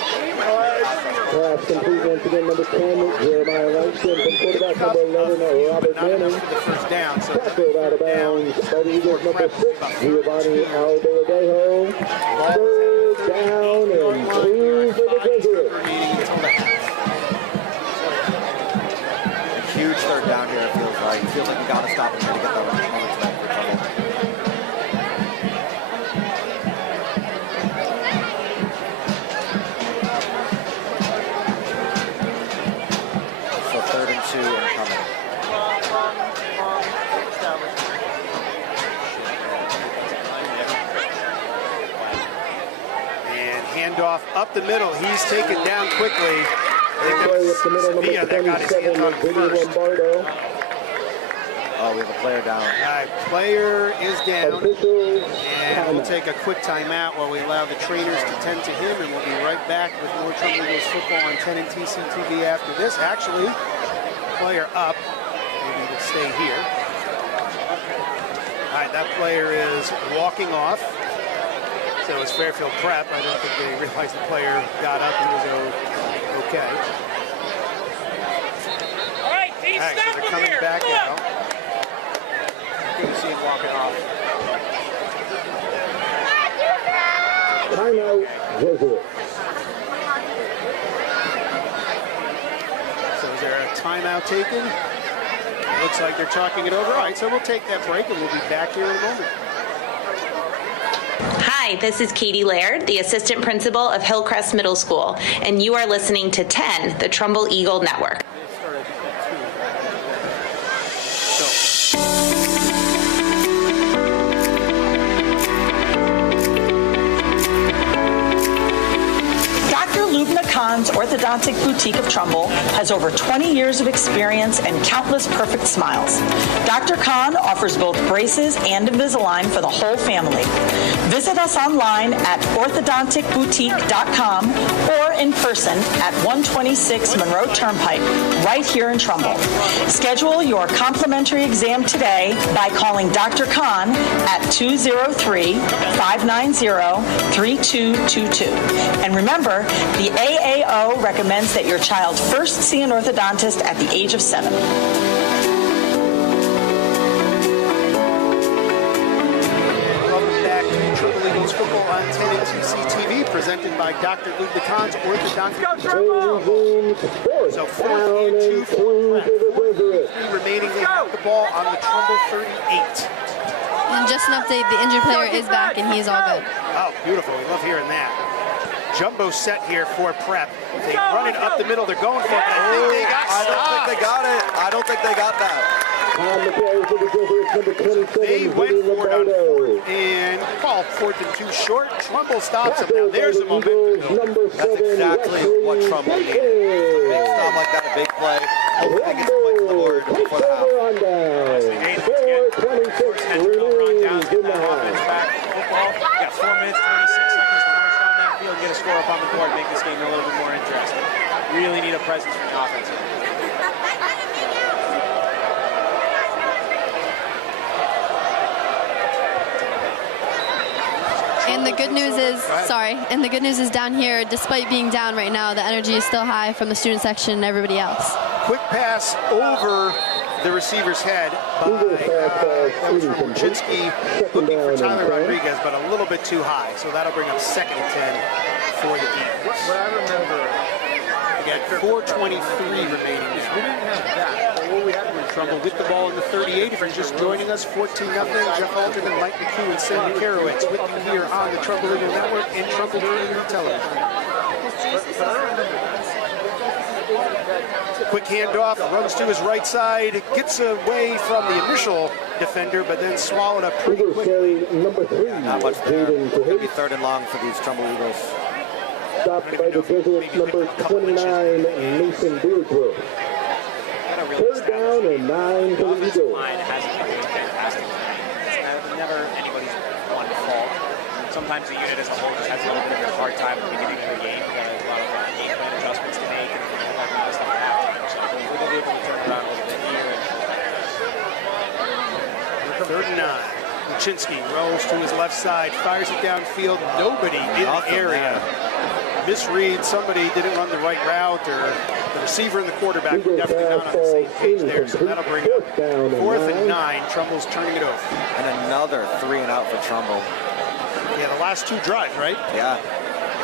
Pass complete once again, number 10, Jeremiah Langston, from quarterback number 11, Robert Manning. For the first down. So tackled out of bounds by the Eagles, number 6, Giovanni Abladejo. Third down and 2 for the Jesuits. A huge third down here, it feels like. It feels like we got to stop him here to get that one. handoff up the middle. He's taken down quickly. Sevilla, that got his hands on first. Oh, we have a player down. Player is down. And we'll take a quick timeout while we allow the trainers to tend to him, and we'll be right back with more Trumbull Eagles football on 10 and TCTV after this. Actually, player up. Maybe we'll stay here. All right, that player is walking off. So it's Fairfield Prep. I don't think they realized the player got up and was okay. All right, so they're coming back out. Good to see him walking off. Timeout, Jesuit. So is there a timeout taken? Looks like they're talking it over. All right, so we'll take that break and we'll be back here in a moment. Hi, this is Katie Laird, the Assistant Principal of Hillcrest Middle School, and you are listening to 10, the Trumbull Eagle Network. Khan's Orthodontic Boutique of Trumbull has over 20 years of experience and countless perfect smiles. Dr. Khan offers both braces and Invisalign for the whole family. Visit us online at orthodonticboutique.com or in person at 126 Monroe Turnpike, right here in Trumbull. Schedule your complimentary exam today by calling Dr. Khan at 203-590-3222. And remember, the AAO recommends that your child first see an orthodontist at the age of 7. Welcome back to Trumbull Eagles football on 10 and TCTV, presented by Dr. Luke DeCons, Orthodontic. So 4th and 2 for Prep. 4:33 remaining. They have the ball on the Trumbull 38. And just an update, the injured player is back and he's all good. Oh, beautiful. We love hearing that. Jumbo set here for Prep. They run it up the middle. They're going for it. I think they got stopped. I don't think they got it. I don't think they got that. They went for it on 4th and called 4th and 2 short. Trumbull stops them. Now there's a momentum. That's exactly what Trumbull needs. A big stop like that, a big play. Hopefully they get some points on the board before the half. Got 4 minutes, 26 seconds to march down that field, get a score up on the board, make this game a little bit more interesting. Really need a presence from the offense. And the good news is, down here, despite being down right now, the energy is still high from the student section and everybody else. Quick pass over the receiver's head by Chinsky, looking for Tyler Rodriguez, but a little bit too high. So that'll bring up 2nd and 10 for the Eagles. What I remember, we got 4:23 remaining. We didn't have that. But what we had was Trumbull with the ball in the 38. If you're just joining us, 14-0. Jeff Alterman, Mike McHugh, and Sandy Karowitz with you here on the Trumbull Eagle Network and Trumbull Community Television. Quick handoff, runs to his right side, gets away from the initial defender, but then swallowed up pretty quickly. Not much there. It's going to be 3rd and long for these Trumbull Eagles. Stopped by the Jesuits, number 29, Mason Beardsworth. 3rd down and 9 for the Eagles. Never anybody's one fault. Sometimes the unit as a whole just has a little bit of a hard time at the beginning of the game. We've got a lot of game plan adjustments to make and all that stuff at halftime. So we're going to be able to turn around a little bit here. 3rd and 9. Chinsky rolls to his left side, fires it downfield. Nobody in the area. Misread, somebody didn't run the right route, or the receiver and the quarterback were definitely not on the same page there. So that'll bring up 4th and 9. Trumbull's turning it over. And another 3 and out for Trumbull. Yeah, the last 2 drives, right? Yeah.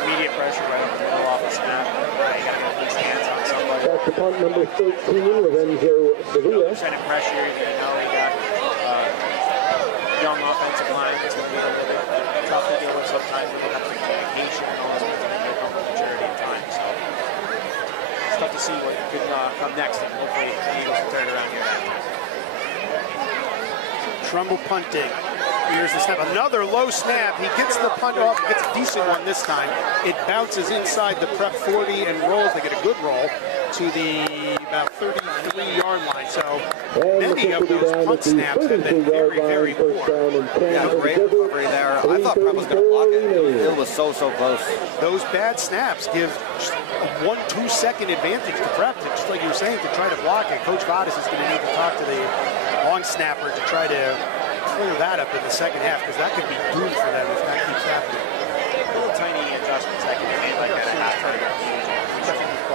Immediate pressure right up the middle off the snap. You got to get these hands on somebody. That's the punt number 13, Lorenzo Sevilla. Percentage pressure, you know, we got young offensive line. It's going to be a little bit tough to deal with sometimes when they have to communication and all this stuff. They come with maturity and time. So it's tough to see what could come next, and hopefully the Eagles will turn it around here. Trumbull punting. Here's the snap. Another low snap. He gets the punt off. Gets a decent one this time. It bounces inside the prep 40 and rolls. They get a good roll to the about 33-yard line. So many of those punt snaps have been very, very poor. Yeah, great recovery there. I thought Prep was going to block it. It was so close. Those bad snaps give a 1-2 second advantage to Prep, just like you were saying, to try to block it. Coach Vadas is going to need to talk to the long snapper to try to clear that up in the second half, because that could be doomed for them if that keeps happening. Little tiny adjustments that can be made like that at halftime.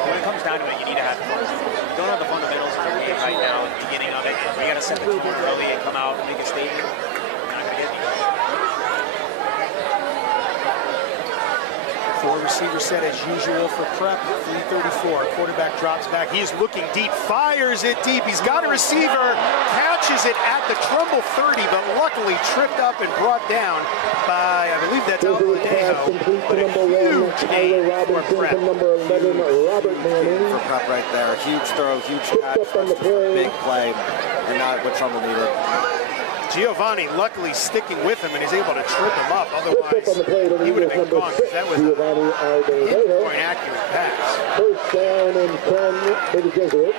When it comes down to it, you need to have the fundamentals. You don't have the fundamentals of the game right now at the beginning of it. You got to set the tone early and come out and make a statement. You're not going to get it. Four-receiver set as usual for Prep. 3:34. Quarterback drops back. He's looking deep. Fires it deep. He's got a receiver. Catches it at the Trumbull 30, but luckily tripped up and brought down by, I believe that's Alvadejo. But a huge gain for Prep. Number 11, Robert Manning. For Prep right there. Huge throw, huge catch. Big play. And not what Trumbull needed. Giovanni luckily sticking with him and is able to trip him up. Otherwise, he would have been gone, because that was a point accurate pass. First down and 10 for the Jesuits.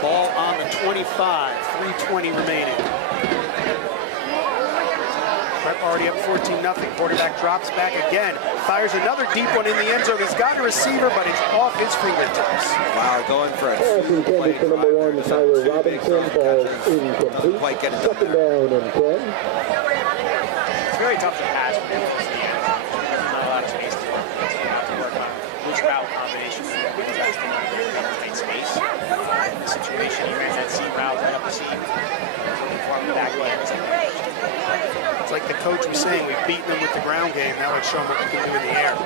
Ball on the 25, 3:20 remaining. Prep already up 14-0. Quarterback drops back again. Fires another deep one in the end zone. He's got a receiver, but it's off his fingertips. Wow, going for it. Pass intended for number 1, Tyler Robinson. Ball incomplete. Second down and 10. It's very tough to pass from the end. Not a lot of space to work with. So you have to work on which route combination is best in tight space. In the situation, he ran that seam route right up the seam. From the back end. It's like the coach was saying, we've beaten them with the ground game. Now let's show them what we can do in the air.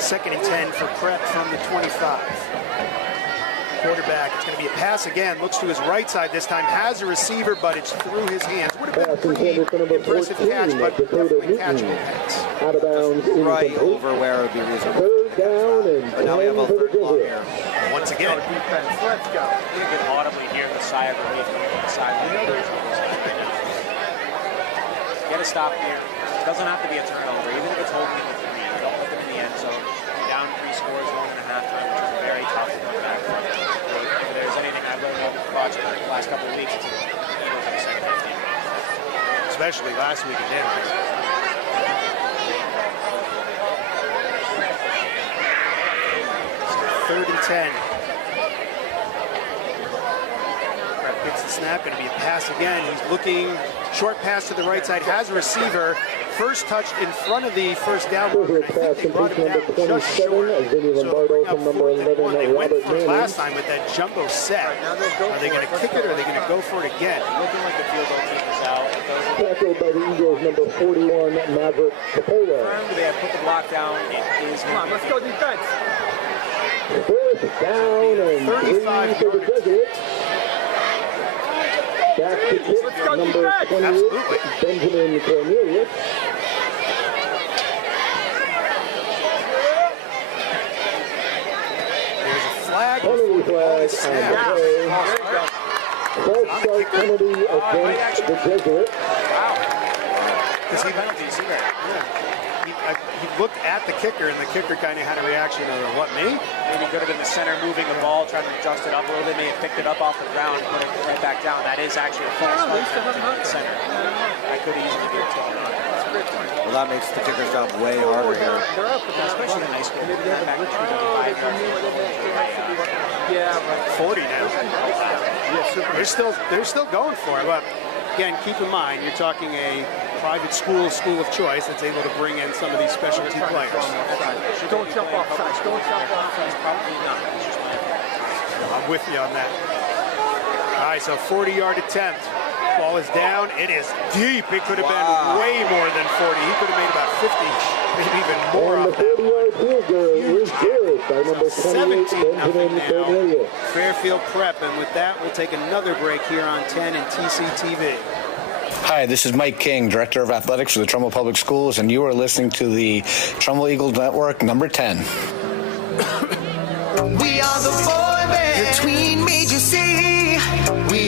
Second and 10 for Prep from the 25. Quarterback, it's going to be a pass again. Looks to his right side this time. Has a receiver, but it's through his hands. Would have been a pretty impressive catch, but definitely catchable pass. Out of bounds. Right over where it would be reasonable. Third down and 10 now we have a for the third block here. Once again. Defense, let's go. You can audibly hear the sigh of relief coming from the side. Get a stop here. It doesn't have to be a turnover, even if it's holding in the 3. Don't put them in the end zone. Down 3 scores going into halftime, which is very tough to come back from. If there's anything I've learned about watching the last couple of weeks, it's the Eagles in the second half game. Especially last week in Denver. Third and 10. Prep gets the snap. Going to be a pass again. He's looking. Short pass to the right side. Has a receiver. First touch in front of the first down. I think they brought him down just short. So bring up 4th and 1. They went for it last time with that jumbo set. Are they going to kick it, or are they going to go for it again? Looking like the field goal team is out. Tackled by the Eagles, number 41, Maverick Capola. They have put the block down. It is. Come on, let's go defense. First down and 3 for the Jesuits. Back to kick, number 28, Benjamin Cornelius. There's a flag. Penalty flag on play. False start penalty against the Jesuits. Wow. Because he penalties, see that? Yeah. He looked at the kicker, and the kicker kind of had a reaction of, what, me? Maybe could have been the center moving the ball, trying to adjust it up a little bit, may have picked it up off the ground and put it right back down. That is actually a false start penalty to the center. I could easily be taken on. Well, that makes the kicker's job way harder here. Especially in high school. Back to 25. Yeah, right. 40 now. They're still going for it, but again, keep in mind, you're talking a private school of choice that's able to bring in some of these specialty players. Don't jump off sides. Don't jump off sides. Probably not. I'm with you on that. All right, so 40-yard attempt. Ball is down. It is deep. It could have been way more than 40. He could have made about 50, maybe even more. And the 40-yard field goal is good by number 28, Benjamin Cornelius. Fairfield Prep, and with that, we'll take another break here on 10 and TCTV. Hi, this is Mike King, Director of Athletics for the Trumbull Public Schools, and you are listening to the Trumbull Eagles Network, number 10. We are the boy band between major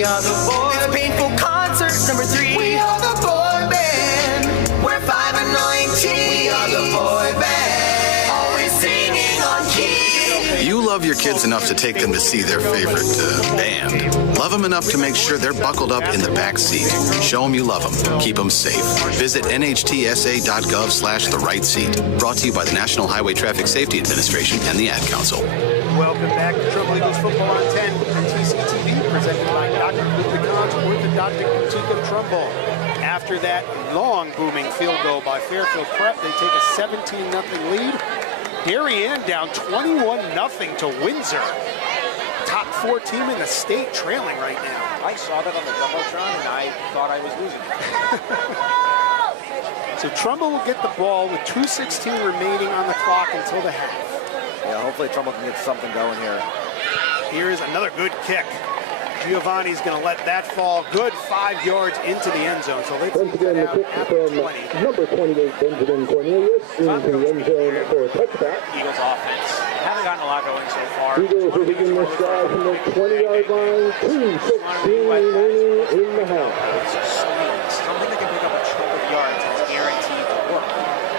are the boys. It's painful concert number 3. We are the boy band. We're 5 and 19. We are the boy band. Always singing on key. You love your kids enough to take them to see their favorite band. Love them enough to make sure they're buckled up in the back seat. Show them you love them. Keep them safe. Visit nhtsa.gov/the right seat. Brought to you by the National Highway Traffic Safety Administration and the Ad Council. Welcome back to Trumbull Eagles Football on 10 on TCTV, presented by Dr. Khan's Orthodontic Boutique of Trumbull. After that long booming field goal by Fairfield Prep, they take a 17-0 lead. Darien down 21-0 to Windsor. Top 4 team in the state trailing right now. I saw that on the Jumbotron and I thought I was losing. So Trumbull will get the ball with 2:16 remaining on the clock until the half. Yeah, hopefully Trumbull can get something going here. Here's another good kick. Giovanni's going to let that fall. Good 5 yards into the end zone. So they once again, the kick from number 28, Benjamin Cornelius, into the end zone for a touchback. Eagles offense. Haven't gotten a lot going so far. Eagles will begin this drive from the 20-yard line. 2:16 remaining in the half. Something that can pick up a chunk of yards is guaranteed to work.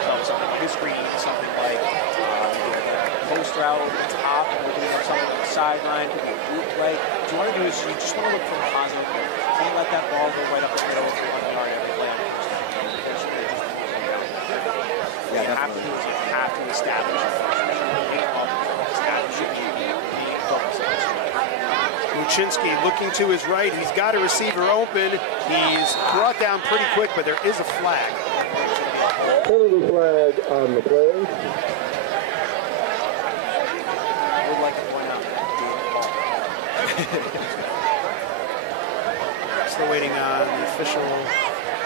So something like a screen, something like a post route over the top, looking at something on the sideline, could be a group play. What you want to do is you just want to look for a positive. You can't let that ball go right up the middle for 1 yard every play. You have to do is you have to establish a Kuczynski looking to his right. He's got a receiver open. He's brought down pretty quick, but there is a flag. Penalty flag on the play. I would like to point out Still waiting on the official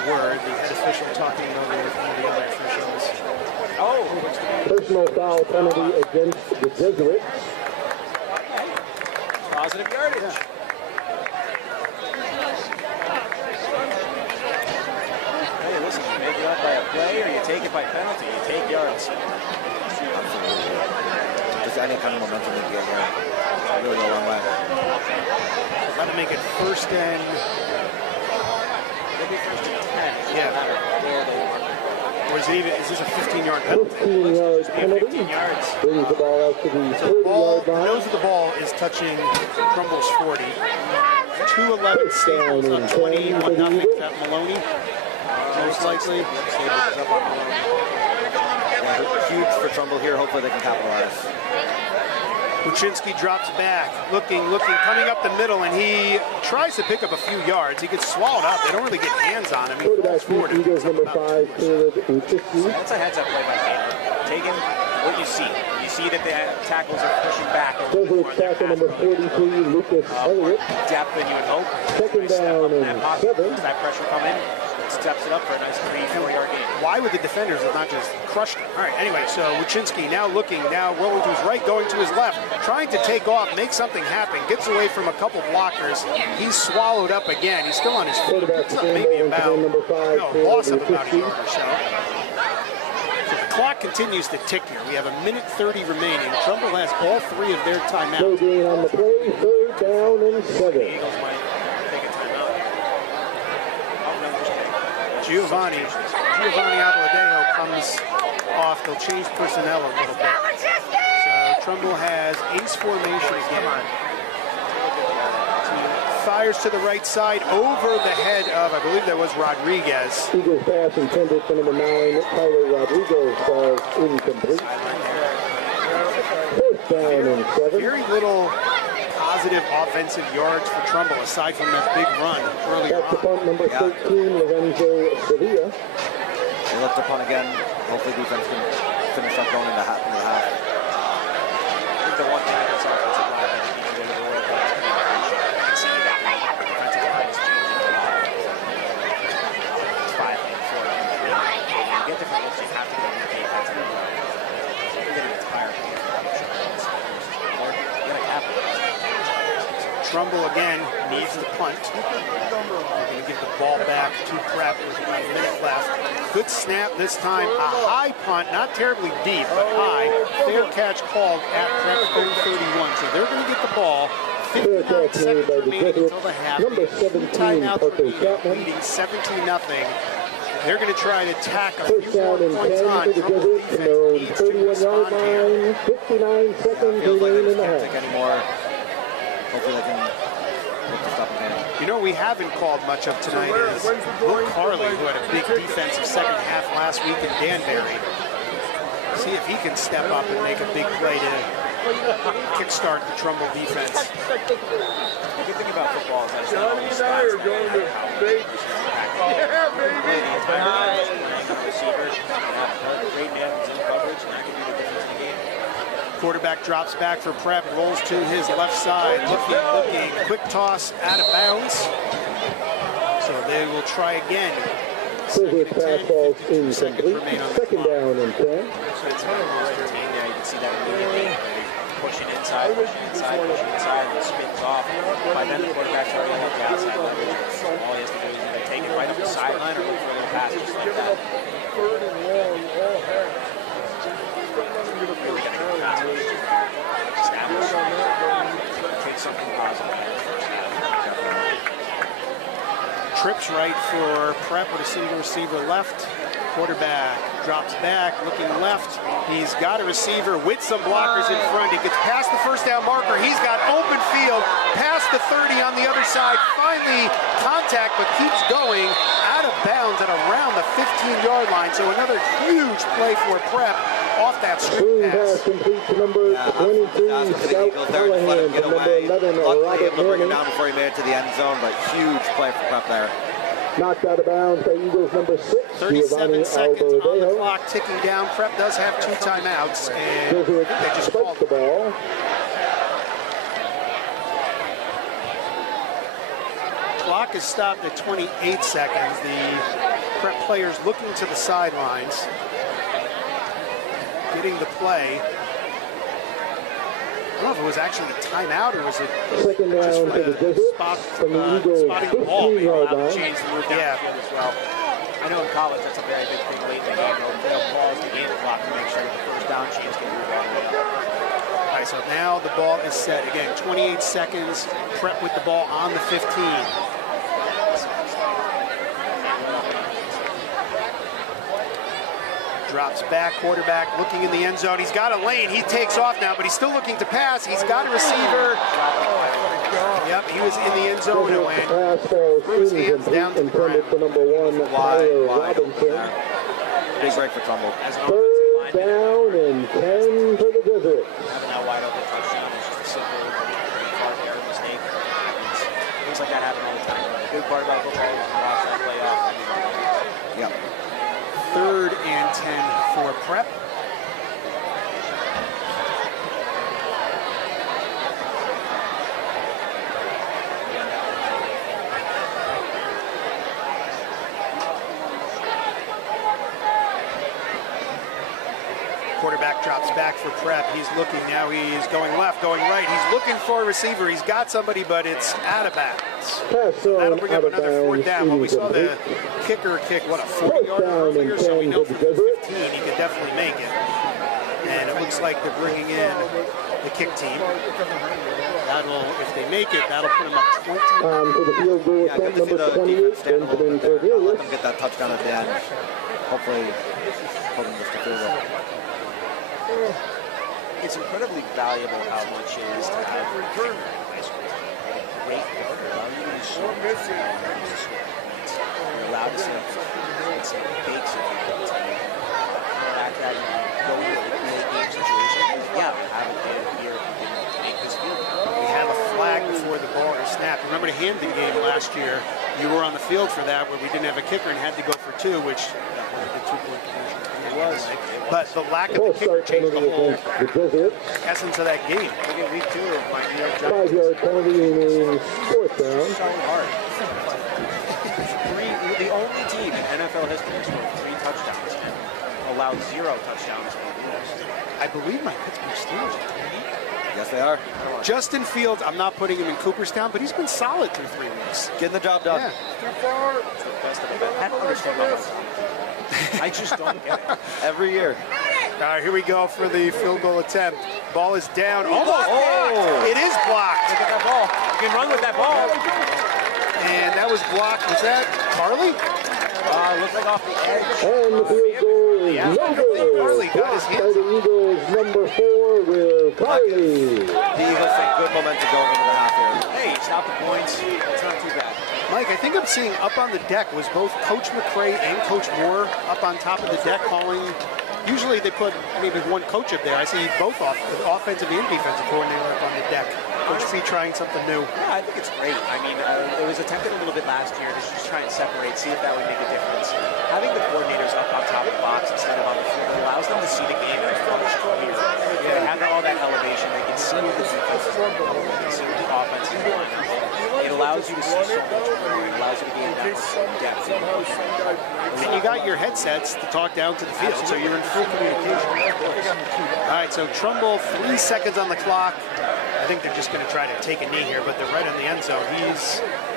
word. The head official talking over with one of the other officials. Personal foul penalty against the Jesuits. Positive yardage. Yeah. Hey, listen, you make it up by a play or you take it by penalty. You take yards. Just any kind of momentum you get here. Really go a long way. Got to make it first and... Maybe first and 10. Yeah. Or is this a 15-yard penalty? 15-yard penalty. 15 yards. Brings the ball out to the 30-yard line. The nose of the ball is touching Trumble's 40. 2-11 Staples on 21-0 at Maloney. Most likely. Yeah, huge for Trumbull here. Hopefully they can capitalize. Kuczynski drops back, looking, coming up the middle, and he tries to pick up a few yards. He gets swallowed up. They don't really get hands on him. He falls forward. Eagles number 5, Caleb Kuczynski. That's a heads-up play by Caleb. Taking what you see. You see that the tackles are pushing back. Jesuits tackle number 43, Lucas Elliott. Depth than you would hope. Second down and 7. That pressure come in. Steps it up for a nice 3-4 yard gain. Why would the defenders have not just crushed him? All right, anyway, so Kuczynski now looking, now rolling to his right, going to his left, trying to take off, make something happen, gets away from a couple blockers. He's swallowed up again. He's still on his feet. Maybe about, loss of about a yard or so. So the clock continues to tick here. We have 1:30 remaining. Trumbull has all 3 of their timeouts. No gain on the play, 3rd down and 7. Giovanni Abladejo comes off. They'll change personnel a little bit. So Trumbull has ace formation again. Fires to the right side over the head of, I believe that was Rodriguez. Eagles pass intended for number 9, Tyler Rodriguez, falls incomplete. 4th down and 7. Very little positive offensive yards for Trumbull, aside from that big run earlier on. That's the punt number 13, Lorenzo Sevilla. They look to punt again. Hopefully defense can finish up going into the half. I think the one thing that's offensive line that you need to go to the World Cup is communication. I can see that defensive line is changing a lot. It's 5 and 4. You get different looks, you have to communicate. That's the line. You're getting tired of the you gotta capitalize. Trumbull again needs the punt. They're going to give the ball back to Prep with about a minute left. Good snap this time. A high punt, not terribly deep, but high. Fair catch called at Prep 31. So they're going to get the ball 59 seconds remaining until the half. Number 17, Parker Chapman. Leading 17-0. They're going to try to tack a First few more down and points 10 on. for the Trumbull Jesuits from their own defense needs to 31-yard respond here. line. 59 seconds Feels like they remaining in just the can't half. take any more. Hopefully they can look to stop again. You know, we haven't called much of tonight is Will Carley, who had a big defensive second half last week in Danbury. See if he can step up and make a big play to kickstart the Trumbull defense. The good thing about football is that it's not Johnny always and I stats. are going to big. Yeah, baby. Receiver, great man in coverage, and that can be the difference in the game. Quarterback drops back for prep, rolls to his left side, looking, quick toss out of bounds. So they will try again. Jesuit pass balls incomplete. Second down and 10. Yeah, you can see that immediately. Pushing inside, and it spins off. By then, the quarterback's already on the outside leverage. All he has to do is either take it right up the sideline or look for a little pass just like that. Third and long, all half. Really got to get past it. Establish. Take something positive in the first half. Trips right for prep with a single receiver left. Quarterback drops back, looking left. He's got a receiver with some blockers in front. He gets past the first down marker. He's got open field, past the 30 on the other side. Finally contact, but keeps going out of bounds at around the 15-yard line. So another huge play for prep off that screen pass. Complete to number 23, Scout Callahan, to number 11, Luckily, able to Robert bring him Manning. down before he made it to the end zone, but huge play for Prep there. Knocked out of bounds by Eagles number 6, 37 Giovanni seconds on the Alvarado. clock, ticking down. Prep does have 2 timeouts, and Jesuit they just spikes called the ball. Clock is stopped at 28 seconds. The prep players looking to the sidelines, getting the play. I don't know if it was actually a timeout or was it Second down just to the Jesuits from the Eagles' spotting the ball. 15-yard line. Change the move down the field as well. I know in college that's a very big thing late in the game. They'll pause the game clock to make sure that the first down chains can move all the way up. All right, so now the ball is set. Again, 28 seconds. Prep with the ball on the 15. Drops back, quarterback looking in the end zone. He's got a lane. He takes off now, but he's still looking to pass. He's got a receiver. Yep, he was in the end zone. Jesuit pass falls incomplete, intended for number 1, Tyler Robinson. Big break for Trumbull. Third down and 10 for the Jesuits. Having that wide open touchdown is just a simple, far error mistake. Things like that happen all the time. The good part about football is you watch that play off. Yep. Third and 10 for prep. Quarterback drops back for prep. He's looking now. He's going left, going right. He's looking for a receiver. He's got somebody, but it's out of bounds. That'll bring up another fourth down. Well, we saw the kicker kick, what, a 40-yarder earlier, so we know from 15 he can definitely make it. And it looks like they're bringing in the kick team. That'll, if they make it, that'll put them up 20. For the field goal attempt, number 28, Benjamin Cornelius. Let them get that touchdown at the end. Hopefully, hoping just to field goal. It's incredibly valuable how much it is to have a kicker in high school. A great kicker allows you to do so much to score points. You're allowed to set up points and fakes if you want to. Counteract that and go to a really game situation. Yeah, have a kid here who can make this field goal. We have a flag before the ball is snapped. Remember the Hampton game last year? You were on the field for that where we didn't have a kicker and had to go for 2, which the 2-point conversion was. But the lack of the kicker changed the whole essence of that game. Look at week 2 of my New York Giants. 5-yard penalty means fourth down. So hard. The only team in NFL history to score 3 touchdowns and allowed 0 touchdowns. I believe my Pittsburgh Steelers. Yes, they are. Justin Fields, I'm not putting him in Cooperstown, but he's been solid through 3 weeks. Getting the job done. Yeah. It's the best of the best. I don't understand about my team. I just don't get it. Every year. All right, here we go for the field goal attempt. Ball is down. Almost blocked. It is blocked. Look at that ball. can run with that ball. And that was blocked. Was that Carly? Looks like off the edge. And the field goal is no good. Carly got his By hands. the Eagles, number 4 with Carly. The Eagles take good momentum going into the half here. Hey, stop the points. It's not too bad. Mike, I think I'm seeing up on the deck was both Coach McCray and Coach Moore up on top of the deck calling. Usually they put maybe one coach up there. I see both offensive and defensive coordinator up on the deck. Coach P trying something new. Yeah, I think it's great. I mean, it was attempted a little bit last year to just try and separate, see if that would make a difference. Having the coordinators up on top of the box instead of on the field allows them to see the game in a much clearer. They have all that elevation. They can see what the defense is doing. They can see what the offense is doing. It allows you to see so much more. It allows you to gain that depth. And you got your headsets to talk down to the field, so you're in full communication. All right, so Trumbull, 3 seconds on the clock. I think they're just going to try to take a knee here, but they're right in the end zone.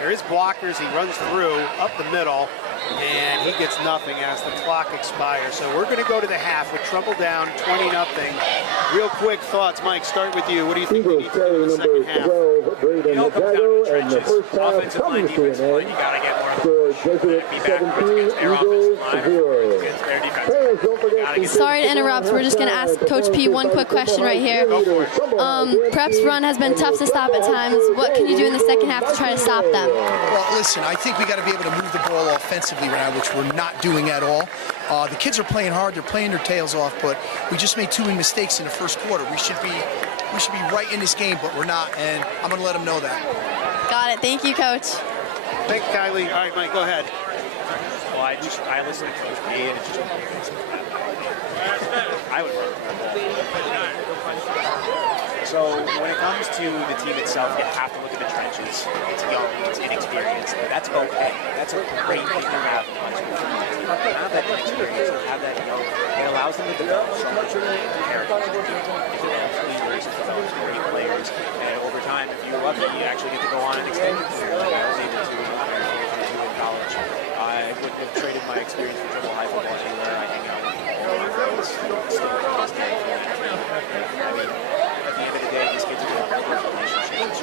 There is blockers. He runs through up the middle, and he gets nothing as the clock expires. So we're going to go to the half with Trumbull down 20-0. Real quick thoughts, Mike. Start with you. What do you think we need to do in the second half? 12, Braden Mazago, and the first half comes to an end. For Jesuit 17, Eagles 0. Fans, don't forget. Sorry to interrupt. We're just going to ask Coach P one quick question right here. Preps run has been tough to stop at times. What can you do in the second half to try to stop them? Well, listen, I think we got to be able to move the ball offensively right now, which we're not doing at all. The kids are playing hard. They're playing their tails off, but we just made too many mistakes in the first quarter. We should be right in this game, but we're not, and I'm going to let them know that. Got it. Thank you, Coach. Thank you, Kylie. All right, Mike, go ahead. Well, I listen to Coach P, and it's just I would run. So when it comes to the team itself, you have to look at the trenches. It's young, it's inexperienced. That's okay. That's a great thing to have. Have that inexperience, have that young. It allows them to develop so much character. Leaders, great players, and over time, if you're lucky, you actually get to go on and extend your career. Like I was able to in college. I wouldn't have traded my experience for Trumbull High football anywhere. I hang out with these kids are doing great relationships.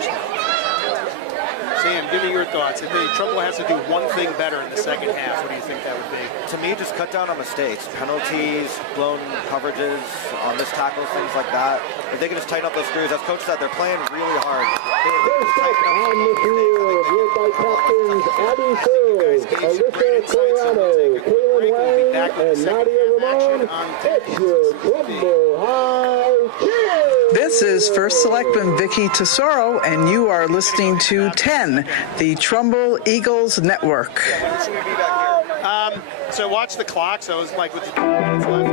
Sam, give me your thoughts. If Trumbull has to do one thing better in the second half, what do you think that would be? To me, just cut down on mistakes, penalties, blown coverages, missed tackles, things like that. If they can just tighten up those screws, as Coach said, they're playing really hard. First up on the field, led by captains Abby Fields, Alyssa Coriano, Kaylin Wang, and Nadia Ramon. It's your Trumbull High Kids. This is First Selectman Vicky Tesoro, and you are listening to 10, the Trumbull Eagles Network. So watch the clock. So it's like with the 2 minutes left.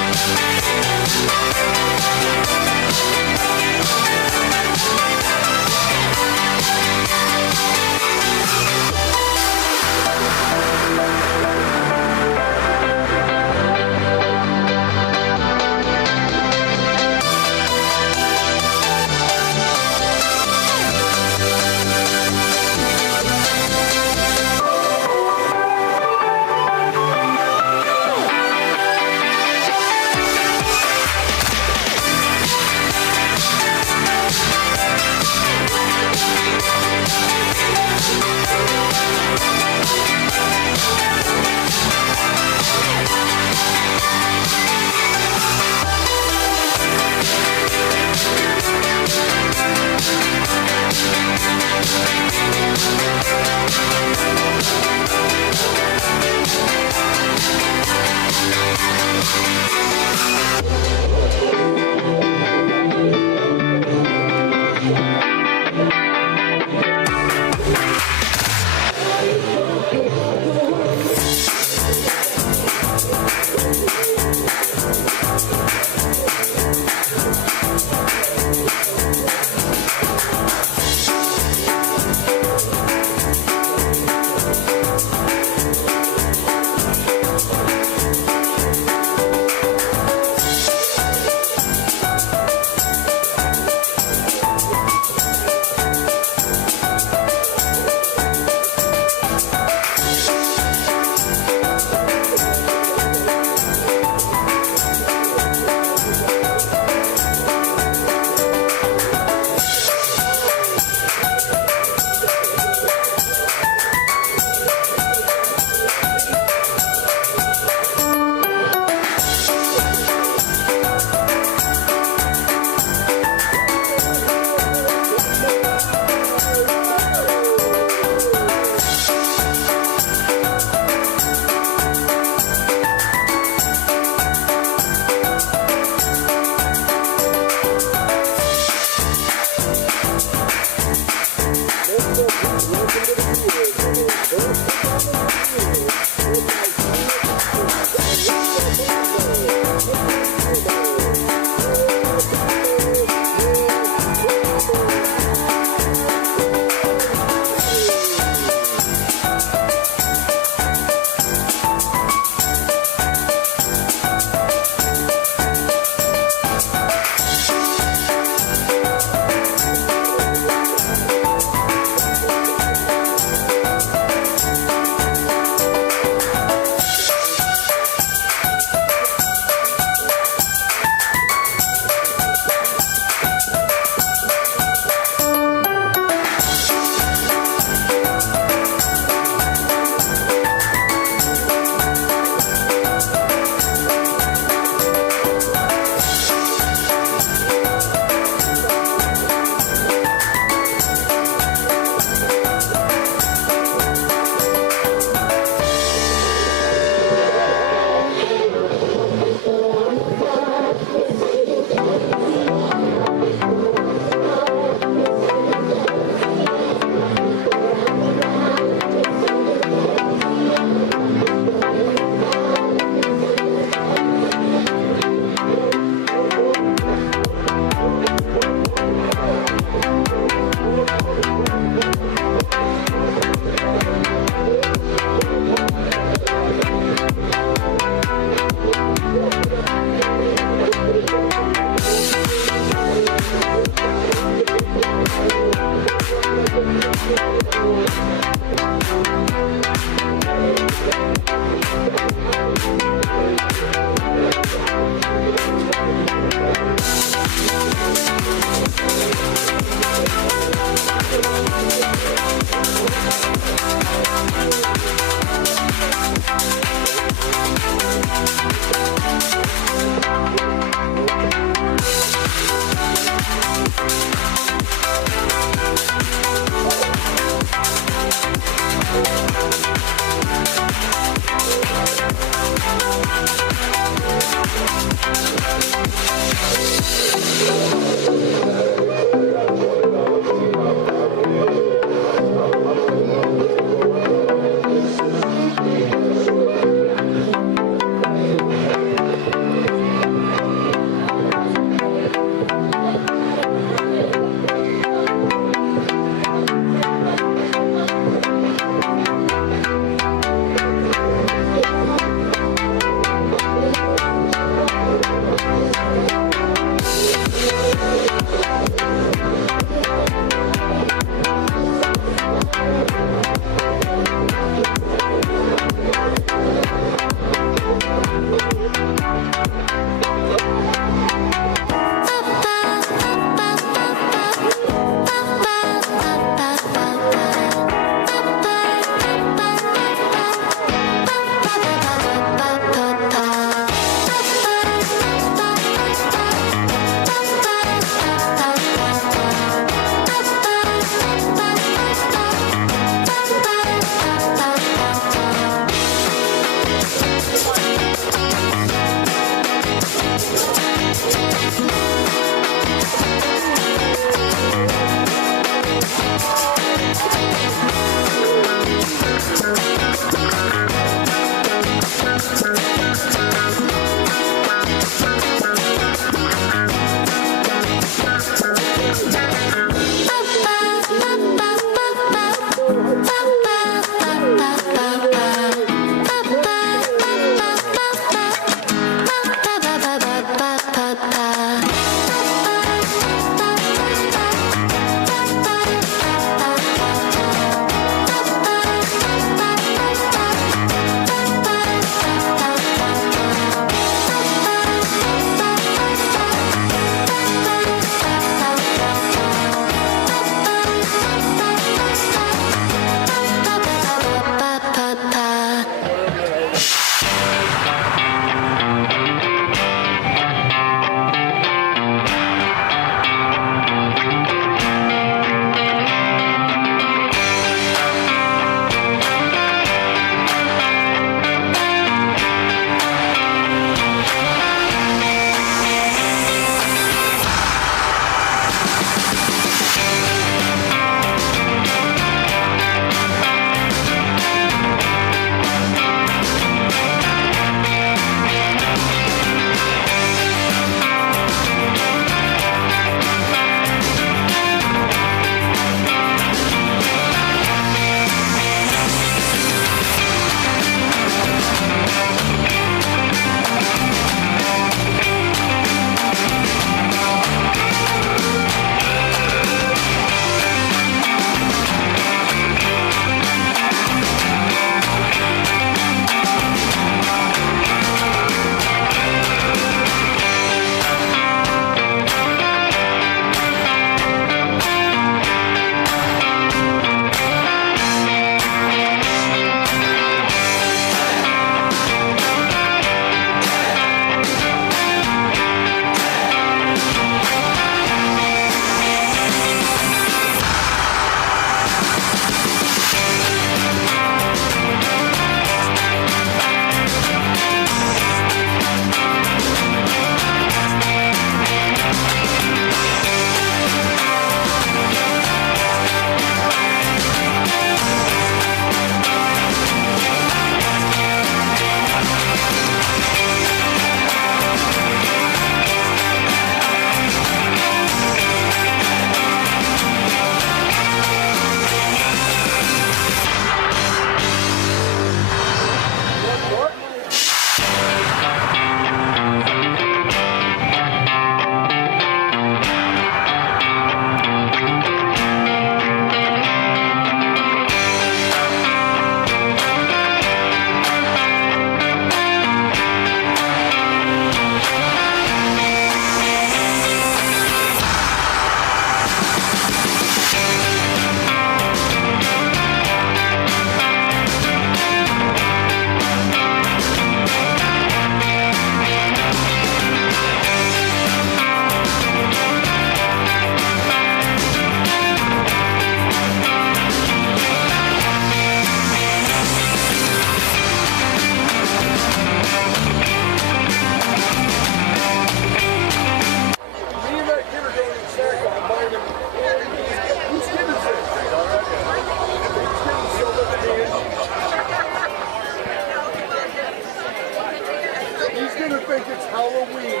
Halloween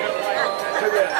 today.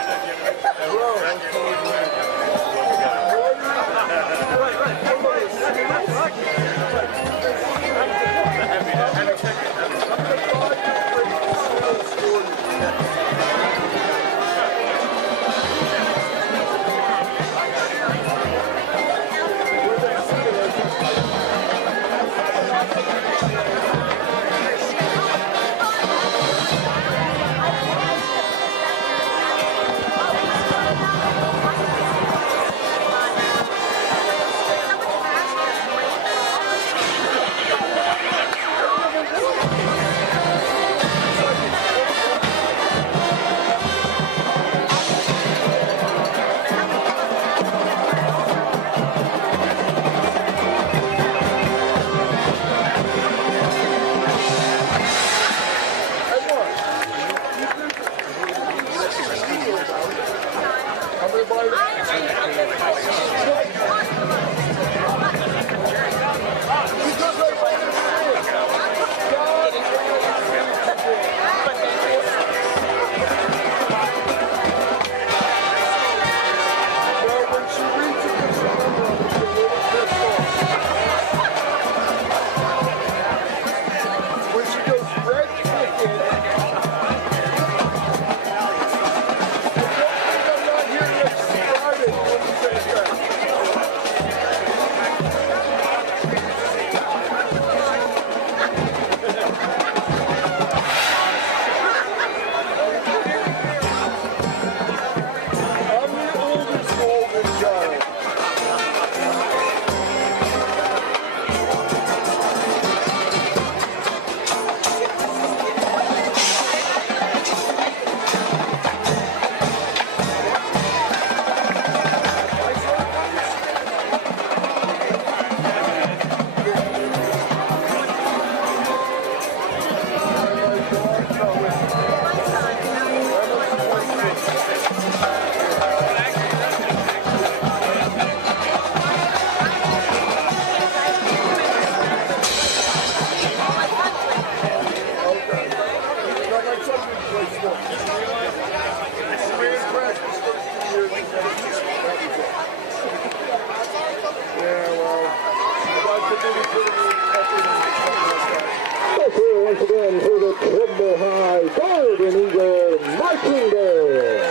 Once again for the Trumbull High Golden Eagle Marching Band.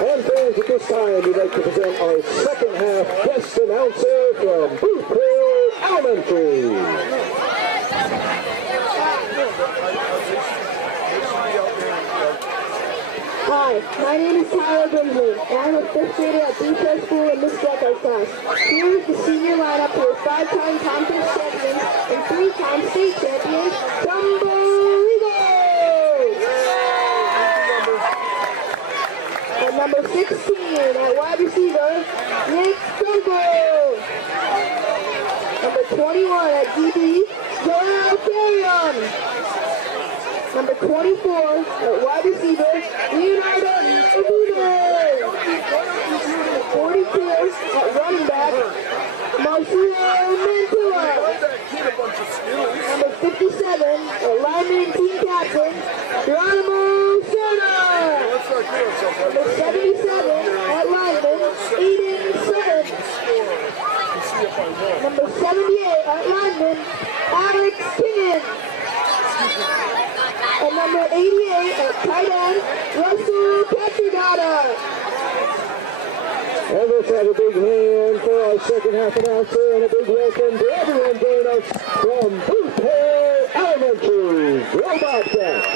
And friends, at this time, we'd like to present our second half guest announcer from Booth Hill Elementary. Hi, my name is Tyler Brinsley, and I'm a fifth grader at THS School in Miss Greco's class. Here is the senior lineup for 5-time conference champions and 3-time state champions, Trumbull Eagles! At number 16, at wide receiver, Nick Trumbull. Number 21, at DB, Joel Carrion. Number 24, at wide receiver, Leonardo Abudo. 42, at running back, Marcelo Mantilla. Number 57, at lineman and team captain, Geronimo Serna. Number 77, at lineman, Aiden Sutton. Number 78, at lineman, Alex Kinnan. And number 88 at tight end, Russell Petrigata. And let's have a big hand for our second half announcer and a big welcome to everyone joining us from Booth Hill Elementary. Go Bobcats!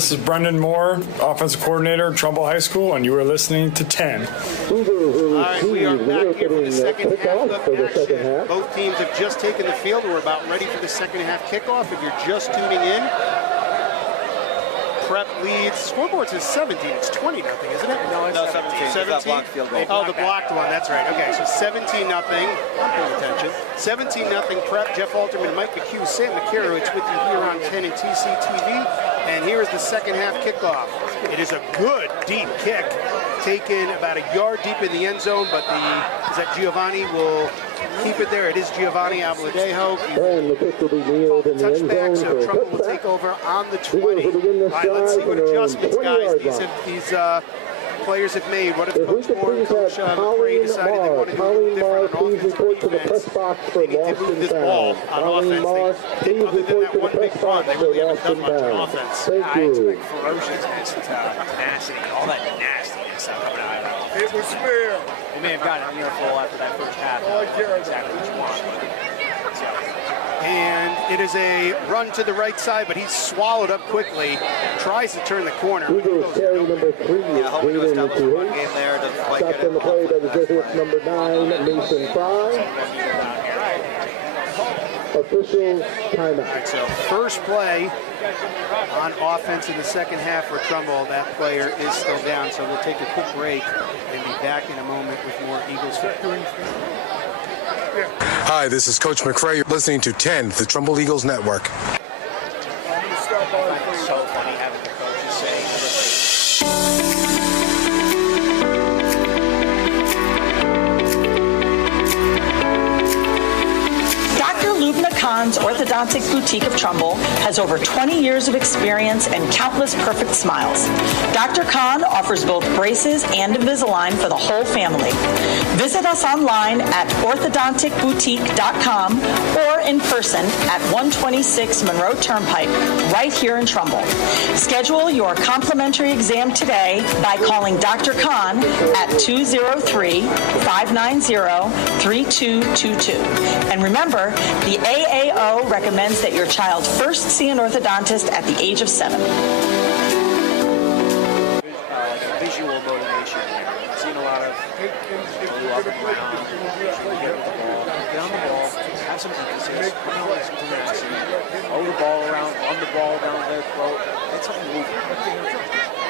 this is Brendan Moore, Offensive Coordinator at Trumbull High School, and you are listening to 10. All right, we are back here for the second half of action. Both teams have just taken the field. We're about ready for the second half kickoff. If you're just tuning in, Prep leads. Scoreboard says 17. It's 20-0, isn't it? No, 17. 17? Blocked field goal. Oh, the blocked one. That's right. Okay, so 17-0. Pay attention. 17-0 Prep. Jeff Alterman, Mike McHugh, Sam McCarowitz with you here on 10 and TCTV. And here is the second half kickoff. It is a good deep kick, taken about a yard deep in the end zone, but is that Giovanni will keep it there. It is Giovanni Abladejo. And the kick will be nailed in the end Touchback, zone so for Trumbull will take over on the 20. All right, let's see what adjustments, guys, these players have made. What if Coach Moore and Coach McRae decided they want to do a little different on offense? Report to the press box for lost and this ball on offense. Other than that one big run, they really haven't done much on offense. Thank you. Ferociousness, tenacity, all that nastiness coming out of it. It was fair. They may have gotten an earful after that first half. Exactly what you want. And it is a run to the right side, but he's swallowed up quickly. Tries to turn the corner. Eagles carry number 3. Hope to establish a run game there. Doesn't quite Stopped get it. on the play by the Jesuits, number 9, Mason Fry. Official timeout. All right, so first play on offense in the second half for Trumbull. That player is still down, so we'll take a quick break and be back in a moment with more Eagles. Hi, this is Coach McRae. You're listening to 10, the Trumbull Eagles Network. So funny having the coaches say. Dr. Lubna Khan's Orthodontic Boutique of Trumbull has over 20 years of experience and countless perfect smiles. Dr. Khan offers both braces and Invisalign for the whole family. Visit us online at orthodonticboutique.com or in person at 126 Monroe Turnpike, right here in Trumbull. Schedule your complimentary exam today by calling Dr. Khan at 203-590-3222. And remember, the AAO recommends that your child first see an orthodontist at the age of 7. Visual motivation here. I've seen a lot of people up and down, get on the ball, have some emphasis, hold the ball around, on the ball down their throat. That's something to move.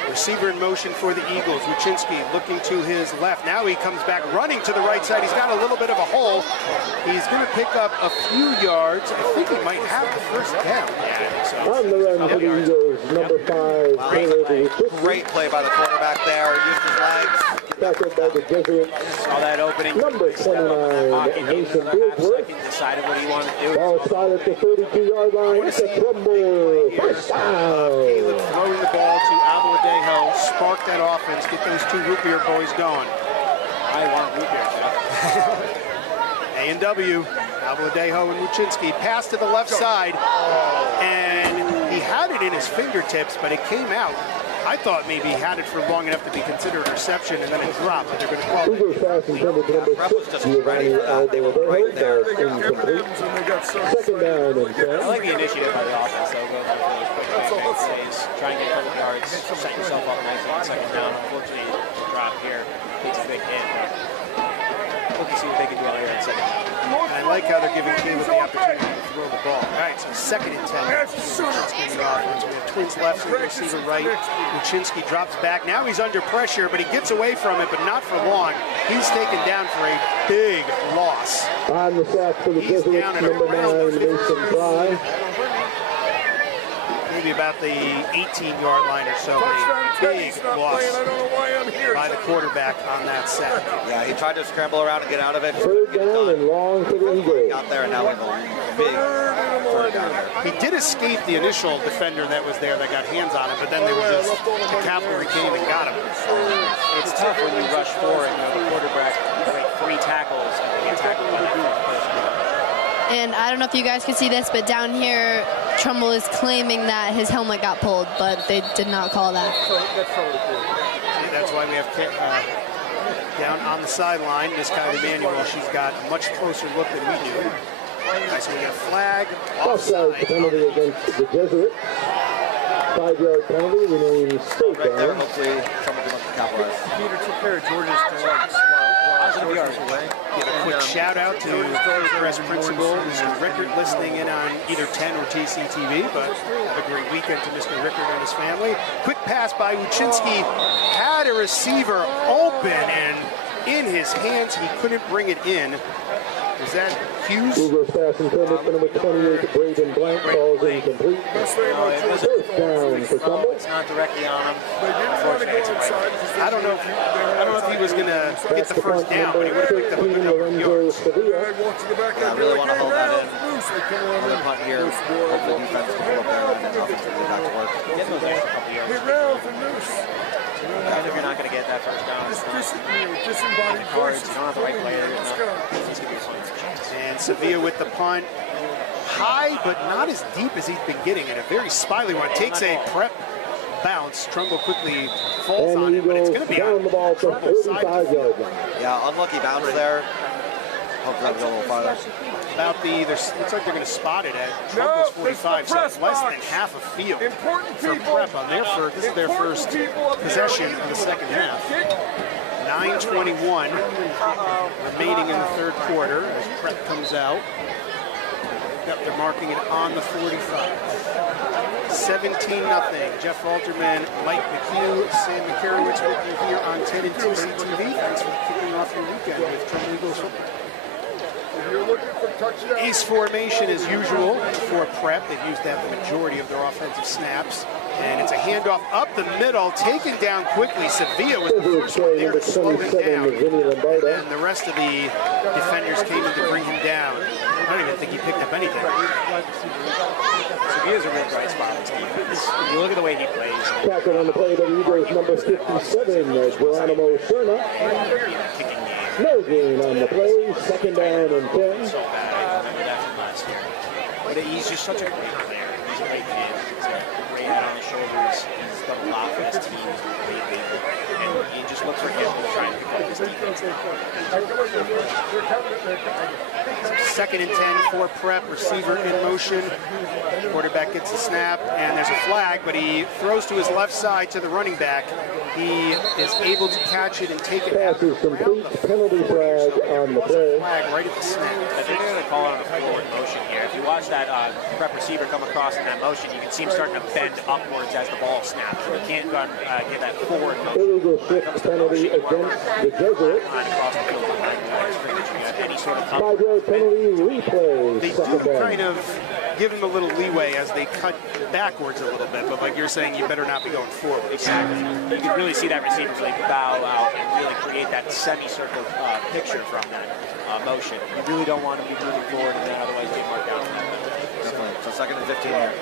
Receiver in motion for the Eagles. Wuczynski looking to his left. Now he comes back running to the right side. He's got a little bit of a hole. He's going to pick up a few yards. I think he might have the first down. On the run for the Eagles, number 5. Great play by the quarterback there. Used his legs. Tackled by the Jesuits. Saw that opening. Number 29, Mason Bearsworth. Decided what he wanted to do. Ball spotted at the 32-yard line. It's a Trumbull. First down. Caleb throwing the ball to Abladejo. Spark that offense. Get those two root beer boys going. I want root beer, Jeff. A&W. Abladejo and Wuczynski. Pass to the left side. And he had it in his fingertips, but it came out. I thought maybe he had it for long enough to be considered a reception, and then it dropped, but they're going to call it. Eagles pass intended to number 6, Giovanni Abladejo. Incomplete. Second down and 10. I like the initiative by the offense, though. Go for those quick plays, try and get a couple yards, set yourself up nicely on second down. Unfortunately, the drop here takes a big hit. Look to see what they can do out here in second down. And I like how they're giving Caleb the opportunity to throw the ball. All right, so second and 10. Wuczynski in the offense. We have twins left, so receiver right. Wuczynski drops back. Now he's under pressure, but he gets away from it, but not for long. He's taken down for a big loss. On the sack for the Jesuits, number 9, Mason Fry. Maybe about the 18-yard line or so. A big loss by the quarterback on that sack. Yeah, he tried to scramble around and get out of it. Third down and long for the Eagles. Got there, and now we have a big third down. He did escape the initial defender that was there that got hands on him, but then there was just the cavalry came and got him. It's tough when you rush forward, the quarterback make 3 tackles and they tackle one person. And I don't know if you guys can see this, but down here, Trumbull is claiming that his helmet got pulled, but they did not call that. See, that's why we have down on the sideline, Miss Kylie Emanuel. She's got a much closer look than we do. All right, so we get a flag. Offside penalty against the Jesuits. 5-yard penalty, remains safe. Right there, hopefully someone can capitalize. Peter took care of Georgia's dogs. Give a quick shout out to Hillcrest principal, Mr. Rickard, listening in on either 10 or TCTV, but have a great weekend to Mr. Rickard and his family. Quick pass by Uchinski, had a receiver open, and in his hands, he couldn't bring it in. Is that Hughes? Eagles pass intended for number 28, Braden Blank, falls incomplete. First down for Trumbull. It's not directly on him. I don't know if he was going to get the first down, but he would have picked up a good number of yards. I really want to hold that in. On the punt here. Hopefully defense can pull up there and offense can get back to work. Get those extra couple yards. Even if you're not going to get that first down, it's not cards. You don't have the right player. And Sevilla with the punt. High, but not as deep as he's been getting, and a very spily one. Takes a prep bounce. Trumbull quickly falls on it, but it's going to be down the ball to 35-yard line. Yeah, unlucky bounce there. Hopefully that'll go a little farther. About looks like they're going to spot it at Trumbull's 45, so less than half a field for prep on their first. This is their first possession of the second half. 9:21 remaining in the third quarter as prep comes out. Yep, they're marking it on the 45. 17-0. Jeff Alterman, Mike McHugh, Sam McCarowitz with you here on 10 and TCTV. Thanks for kicking off your weekend with Trumbull Eagles football. Ace formation as usual for prep. They've used that the majority of their offensive snaps. And it's a handoff up the middle, taken down quickly. Sevilla was the first one there to slow him down. And the rest of the defenders came in to bring him down. I don't even think he picked up anything. Sevilla's a real bright spot on this defense. You look at the way he plays. Tackle on the play by the Eagles, number 57, Geronimo Serna. No gain on the play, second down and 10. So bad. I remember that from last year. But he's just such a great player. He's a great kid. He's got a great head on his shoulders. He's done a lot for his team. He's been great leader. And you just look for him to try and pick up his defense. Second and 10 for prep. Receiver in motion. Quarterback gets the snap, and there's a flag, but he throws to his left side to the running back. He is able to catch it and take it Pass is complete. Penalty flag on the play. Flag right at the snap. I think they're going to call it a forward motion here. If you watch that prep receiver come across in that motion, you can see him starting to bend upwards as the ball snaps. So he can't run, get that forward motion. Illegal shift penalty against the Jesuit. Across the field any sort of 5-yard penalty replay. They do kind of give him a little leeway as they cut backwards a little bit, but like you're saying, you better not be going forward. Exactly. You can really see that receiver really bow out and really create that semicircle picture from that motion. You really don't want to be moving forward and then otherwise get marked down. Definitely. So second and 15 here.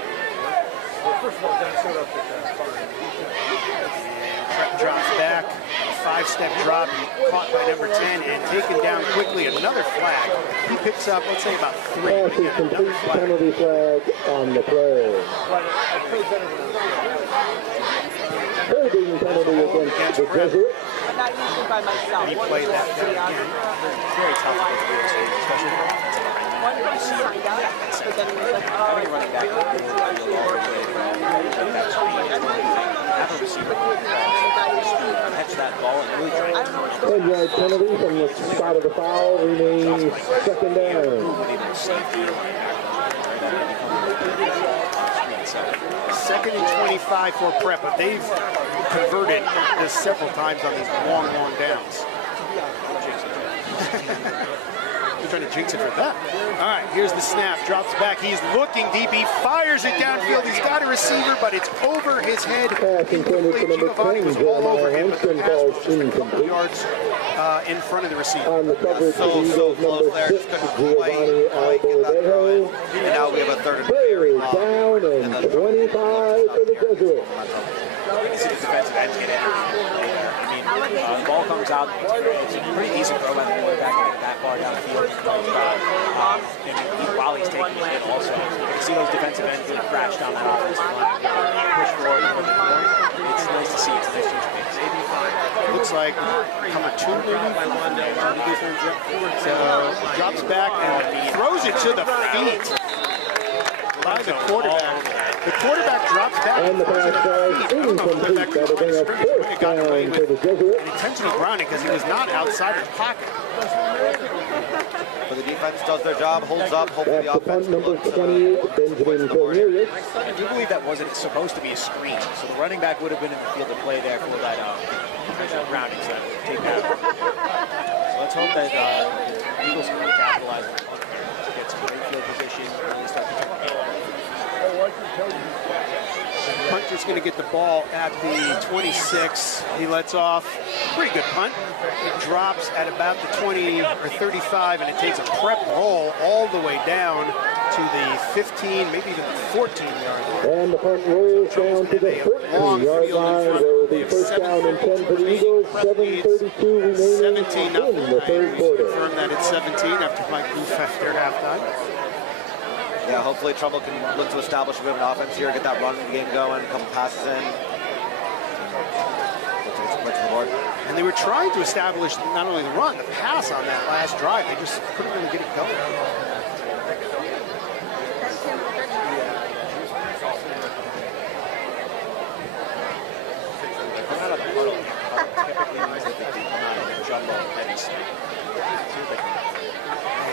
Prep drops back, a 5-step drop, caught by number 10 and taken down quickly. Another flag. He picks up, let's say, about 3. Pass is complete. Penalty flag on the play. Holding penalty against the Jesuit. He played that down again. Very tough to do, especially for offensive having a running back have a receiver catch that ball and really try to 10-yard penalty from the spot of the foul remains second down. Second and 25 for prep, but they've converted this several times on these long downs. You're trying to jinx it for that. All right, here's the snap. Drops back. He's looking deep. He fires it downfield. He's got a receiver, but it's over his head. Pass intended for number 10, was all over him, but the pass was a couple yards in front of the receiver. On the coverage of the Eagles, number 6, Giovanni Alberdejo. And now we have a third and Third down and 25 for the Jesuit. You can see the defensive ends get in. I mean, the ball comes out. It's a pretty decent throw by the quarterback to get that far down the field. While he's taking the hit also, you can see those defensive ends really crash down that offensive line. Push forward. It's nice to see. It's nice to see. Looks like number 2 maybe. So drops back and throws it to the feet. by the quarterback. The quarterback drops back. And the pass falls incomplete. That'll bring up first down for the Jesuits. Intentional grounding because he was not outside the pocket. But the defense does their job, holds up, hopefully the offense number 28, Benjamin Cornelius. I do believe that wasn't supposed to be a screen, so the running back would have been in the field to play there for that intentional grounding. So take that. So let's hope that the Eagles can capitalize on the punt to get some great field position and really start to Punter's going to get the ball at the 26. He lets off. Pretty good punt. It drops at about the 20 or 35, and it takes a prep roll all the way down to the 15, maybe even the 14-yard line. And the punt rolls down to the 14-yard line. There will be first down and 10 for the Eagles. 7:32 remaining in the third quarter. Confirm that it's 17 after Mike Booth left there halftime. Yeah, hopefully Trumbull can look to establish a bit of an offense here, get that run game going, a couple passes in. And they were trying to establish not only the run, the pass on that last drive. They just couldn't really get it going.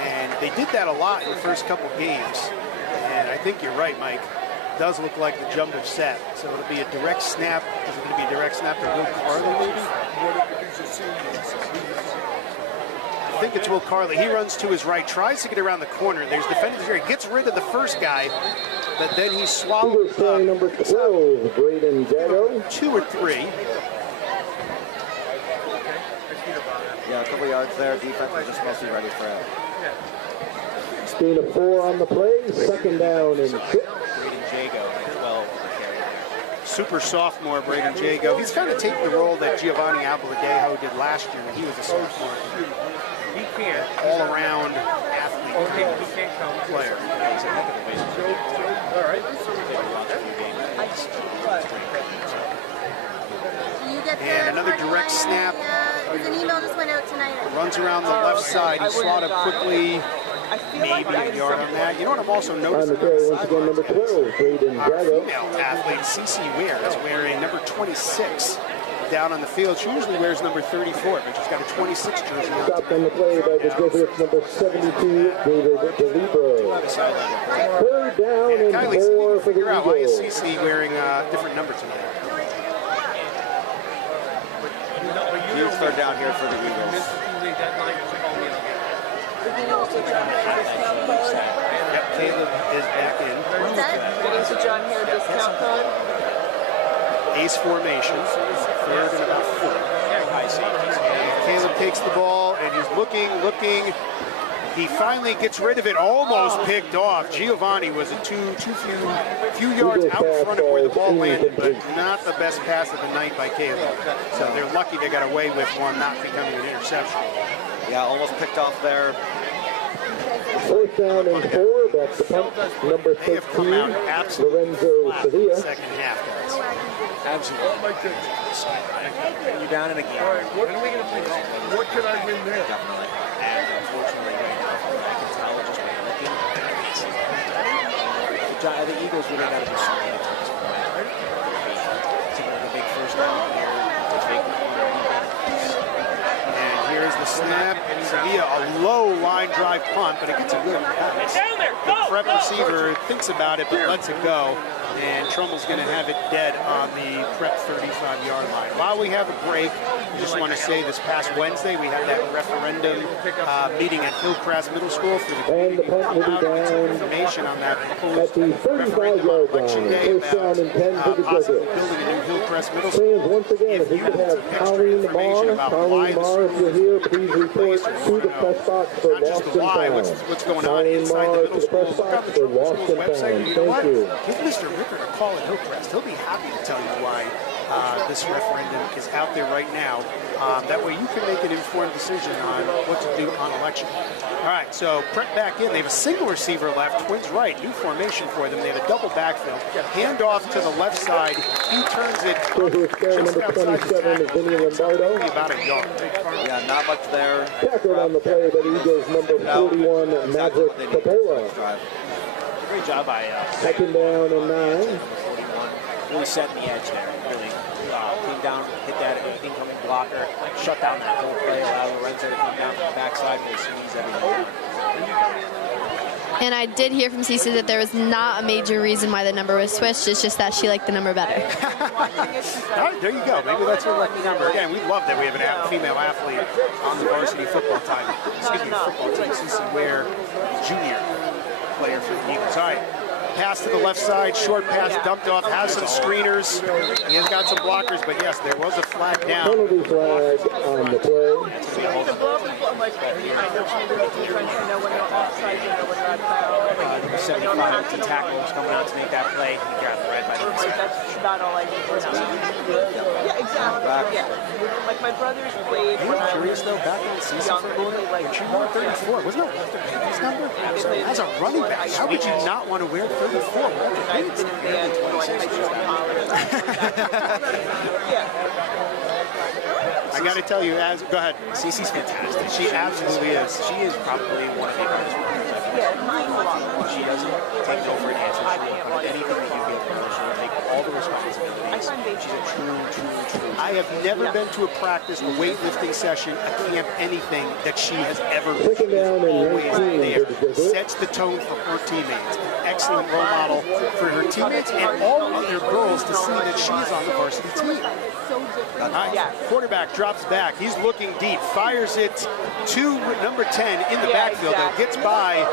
And they did that a lot in the first couple games. And I think you're right, Mike. It does look like the jumbo set. So it'll be a direct snap. Is it going to be a direct snap to Will Carley, maybe? I think it's Will Carley. He runs to his right, tries to get around the corner. There's defenders here. He gets rid of the first guy, but then he swallowed up. Number 12, Braden Jago. 2 or 3. Yeah, a couple yards there. Defense is just mostly ready for it. Gain of 4 on the play. Second down and 6. Braden Jago, 12. Super sophomore, Braden Jago. He's kind of taking the role that Giovanni Abaladejo did last year when he was a sophomore. All-around athlete player. All right. And another direct snap. An email just went out tonight. Runs around the left side. He's slotted quickly. Maybe a yard on that. You know what I'm also noticing? Once again, number 12, Braden Our Jago. female athlete, Cece Ware, is wearing number 26 down on the field. She usually wears number 34, but she's got a 26 jersey on. Stopped on the play by the Jesuits, number 72, David DeLibero. Third down and Kylie, 4 for the figure out why is Eagles. Cece wearing a different number tonight? Huge third down here for the Eagles. Yep, Caleb is back in. What's that? Getting to John Hare discount code. Ace formation, third and about 4. And Caleb takes the ball, and he's looking. He finally gets rid of it, almost picked off. Giovanni was a few yards out in front of where the ball landed, but not the best pass of the night by Caleb. So they're lucky they got away with one not becoming an interception. Yeah, almost picked off there. Fourth down and 4, that's the punt, number 13, Lorenzo Sevilla. Second half, guys. Absolutely. You down in a game. What are we going to play? What can I win there? Definitely. And unfortunately, right now, I can tell just by looking. The Eagles really got to do something in terms of plan. It's like a big first down here. And here's the snap. Sevilla, a low line drive punt, but it gets a good pass. The prep receiver thinks about it, but lets it go. And Trumbull's going to have it dead on the prep 35-yard line. While we have a break, I just want to say this past Wednesday we had that referendum meeting at Hillcrest Middle School for the community to come out and get some information on that proposed referendum on Election Day about possibly building a new Hillcrest Middle School. Once again, if we could have Colleen Marr, if you're here, please report to the press box for Lost and Found. What's going on inside the middle school. Look on the Trumbull School website. You know what? Give Mr. Ricker a call at Hillcrest. He'll be happy to tell you why this referendum is out there right now. That way you can make an informed decision on what to do on election. All right, so prep back in. They have a single receiver left, twins right, new formation for them. They have a double backfield. Hand off to the left side. He turns it just outside the tackle. About a yard. Yeah, not much there. Tackled on the play by the Eagles, number 41, Maverick Capola. Great job by Second down and 9. really setting the edge there. Really came down, hit that incoming blocker, shut down that whole play, allow Lorenzo to come down from the backside and squeeze everything. And I did hear from Cece that there was not a major reason why the number was switched. It's just that she liked the number better. All right, there you go. Maybe that's her lucky number. Again, we love that we have a female athlete on the varsity football team. Football team. Cece Ware, junior player for the Eagles. All right. Pass to the left side, short pass dumped off, has some screeners. He has got some blockers, but yes, there was a flag down. Penalty flag on the play. Number 75 to tackle was coming out to make that play. He got right by the inside. That's about all I need to know. Yeah, exactly. Yeah. Like my brothers played. I'm curious though, back in the season for Gordon, like she wore 34. Wasn't that Walter Payton's number? As a running back, how would you not want to wear 34? Walter Payton's I got to tell you, go ahead. Cece's fantastic. She absolutely is. She is probably one of the hardest runners I've ever seen. She doesn't take no for an answer. She will put anything that you give her. She will take all the responsibility. She's a true. I have never been to a practice, a weightlifting session, a camp, anything that she has ever been. She is always there. Sets the tone for her teammates. Excellent role model for her teammates and all other girls to see that she is on the varsity team. Quarterback drops back. He's looking deep. Fires it to number 10 in the backfield. That gets by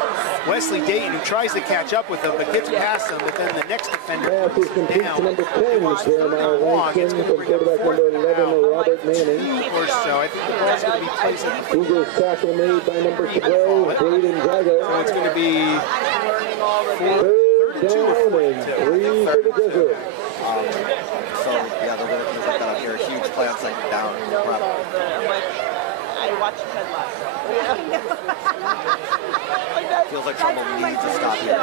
Wesley Dayton, who tries to catch up with him, but gets past him. But then the next defender goes down. Number 10 is Jeremiah Langston from quarterback number 11, Robert Manning. Or so. I think the ball's going to be placed. Eagles tackle made by number 12, Braden Drago. So it's going to be third down and 3 for the Desert. So, yeah, they're going to put that up here. Huge play on second down. I watched Ted last. Feels like Trumbull needs to stop here.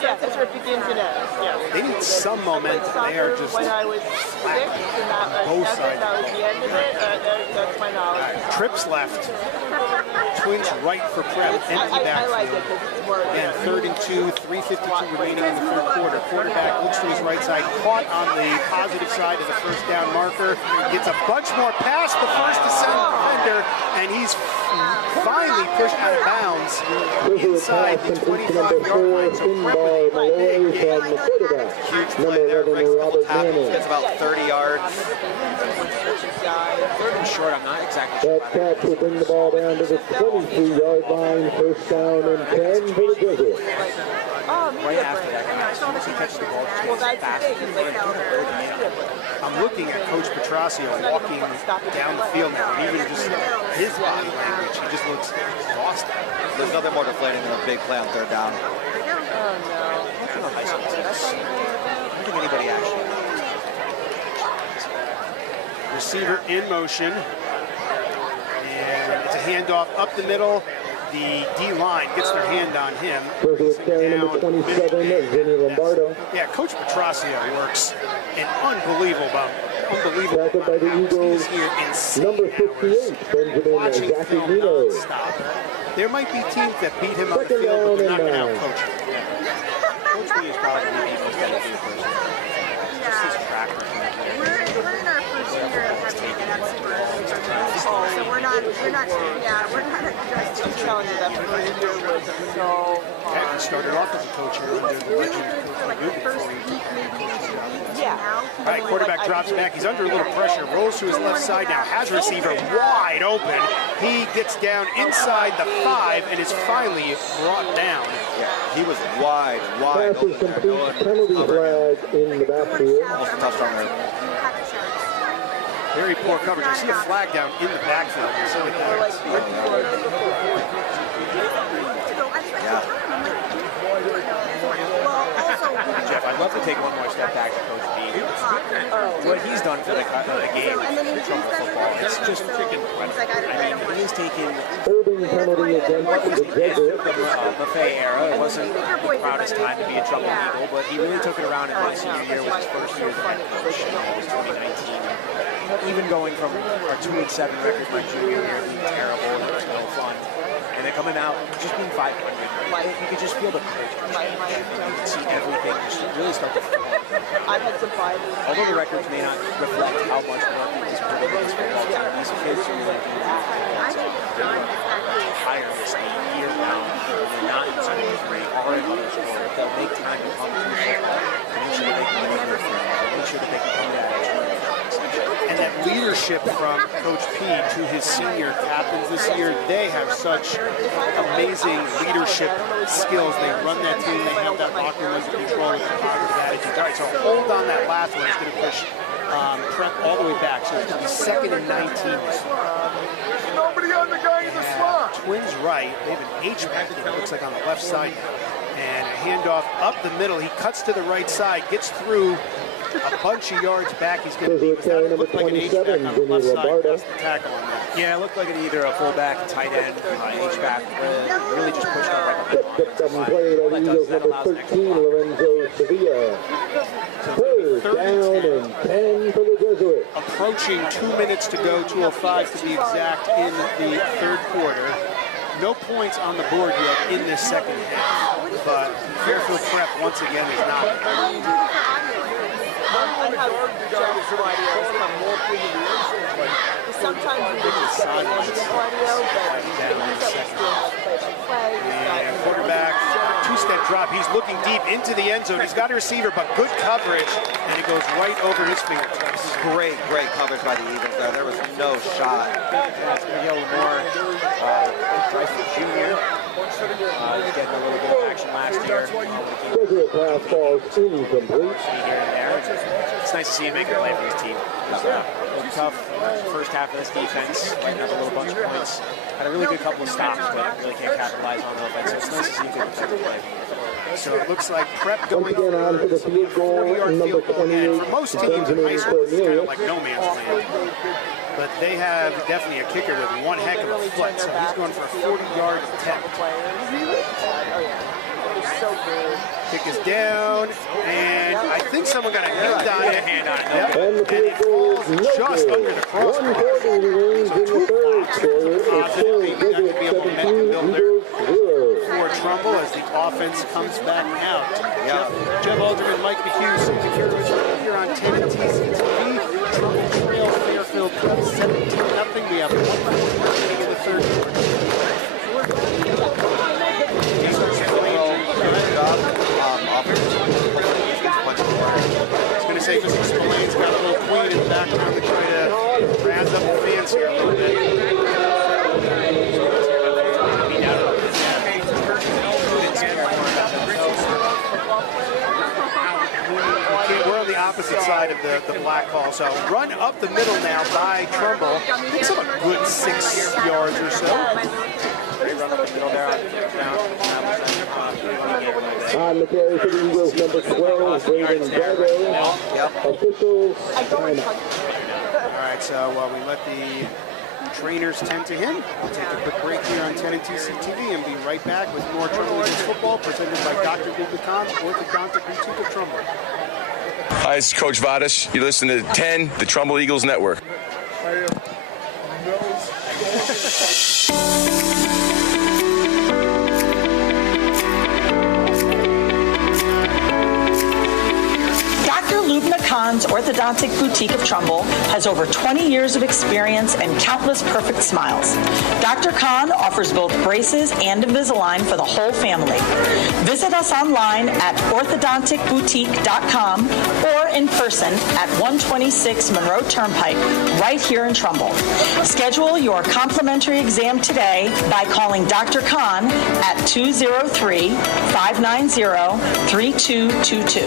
Yeah, that's where it begins and ends. Yeah. They need some momentum. They are just when I was 6 and that was 7, that was the end of it. That's my knowledge. Trips left. Twins right for prep. Empty back. I like it because it's more. Again, 3rd and 2, 3:52 remaining in the third quarter. Quarterback looks to his right side, caught on the positive side of the first down marker. Gets a bunch more past the first defender, and he's finally pushed out of bounds inside the 25-yard line. Huge play there. Breaks a couple tackles. Gets about 30 yards. 3rd and short. I'm not exactly sure. That catch will bring the ball down to the 23-yard line. First down and 10 for the Desert. Right after that, he catches the ball fast. I'm looking at Coach Petrosio walking down the field now, and even just his body language, he just looks exhausted. There's nothing more deflating than a big play on 3rd down. I don't think anybody actually. Receiver in motion, and it's a handoff up the middle. The D-line gets their hand on him. Number 27, Vinny Lombardo. Yeah, Coach Petrosio works an unbelievable Tackled by the Eagles, number 58, Benjamin Zaccanino. There might be teams that beat him on the field, but they're not going to out-coach him. Coach B is probably the most dedicated person. Just his track record. We're in our first year of having an expert. So we're not adjusting. I'm telling you, that first year was so hard. He started off as a coach here under the legend First week, maybe 2 weeks. Yeah. All right, quarterback drops back. He's under a little pressure. Rolls to his left side now. Has receiver wide open. He gets down inside the 5 and is finally brought down. Yeah, he was wide open. Complete penalty flag in the backfield. Almost a touchdown there. Very poor coverage. I see a flag down in the backfield. So Jeff, I'd love to take one more step back to Coach B. What he's done for the game, for Trumbull football, it's just freaking incredible. I mean, he has taken holding penalty against the Desert. The buffet era. It wasn't the proudest time to be a Trumbull Eagle, but he really took it around in my senior year. Was his first year as a head coach. It was 2019. Even going from our 2-7 record my junior year being terrible, it was no fun. And then coming out, just being 500, you could just feel the courage. You could see everything just really start to flow. I've had some fighters. Although the records may not reflect how much work is put into this football team, these kids are really tireless year-round. They're not in school great or in other sports. They'll make time to come to football and make sure that they can win their thing. Make sure that they can come to that extra. And that leadership from Coach P to his senior captains this year, they have such amazing leadership skills. They run that team, they have that locker room under control with the positive attitude. All right, so hold on that last one. It's going to push Prep all the way back. So it's going to be 2nd and 19. Nobody on the guy in the slot. Twins right. They have an H-back, it looks like on the left side. And a handoff up the middle. He cuts to the right side, gets through a bunch of yards back. He's going to be number 27, Jimmy Lombardo. Tackle on that. Yeah, it looked like it either a fullback, tight end, H-back, really just pushed up right behind. Picked up and played on Eagles number 13, Lorenzo Sevilla. Third down and 10 for the Jesuits. Approaching 2 minutes to go, 2:05 to be exact, in the third quarter. No points on the board yet in this second half, but Fairfield Prep once again is not. I have Joe's audio come more through the years. Sometimes we would just get the audio, but he's up play. And quarterback, two-step drop. He's looking deep into the end zone. He's got a receiver, but good coverage, and it goes right over his fingertips. Great coverage by the Eagles there. There was no shot. Miguel Lamore, junior, getting a little bit of action last year. Jesuit pass falls incomplete. It's nice to see him make a play for his team. Tough first half of this defense, lighting up a little bunch of points. Had a really good couple of stops, but really can't capitalize on the offense. So it's nice to see him get a play. So it looks like Prep Once going again on to the field goal, number 28, for most teams in high Benjamin school, it's kind of Cornelius. like no man's land. But they have definitely a kicker with one heck of a foot, so he's going for a 40-yard attempt. Kick is down, and I think someone got a hand on it. Yep. And the field goal is no just good. under the crossbar. 1:40 remains in the third quarter. It's still Jesuit 17, Eagles 0. For Trumbull as the offense comes back out. Jeff Alderman, Mike McHugh, sitting here with you here on 10 TCTV. Trumbull trails Fairfield 17-0. We have 1 in the third quarter. I was going to say, Mr. Spillane's got a little queen in the background to try to razz up the fans here a little bit. We're on the opposite side of the black hall, so run up the middle now by Trumbull. Picks up a good 6 yards or so. Run up the middle there On the carry for the Eagles, number 12, Braden Drago. Officials timeout. All right, so we let the trainers tend to him. We'll take a quick break here on 10 and TCTV and be right back with more Trumbull Eagles football presented by Dr. Bukatan's Orthodontic Boutique of Trumbull. Hi, this is Coach Vadas. You're listening to 10, the Trumbull Eagles Network. Dr. Lubna Khan's Orthodontic Boutique of Trumbull has over 20 years of experience and countless perfect smiles. Dr. Khan offers both braces and Invisalign for the whole family. Visit us online at orthodonticboutique.com or in person at 126 Monroe Turnpike, right here in Trumbull. Schedule your complimentary exam today by calling Dr. Khan at 203-590-3222.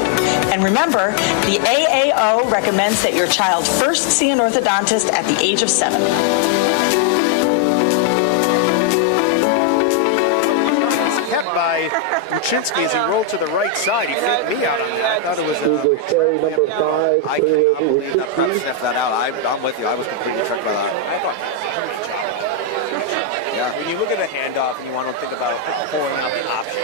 And remember, the AAO recommends that your child first see an orthodontist at the age of 7. Kept by Uchinsky as he rolled to the right side. He faked me out on that. I thought it was Eagles carry number 5. I cannot believe that Prep sniffed that out. I'm with you. I was completely tricked by that. Yeah. When you look at a handoff and you want to think about pulling out the option,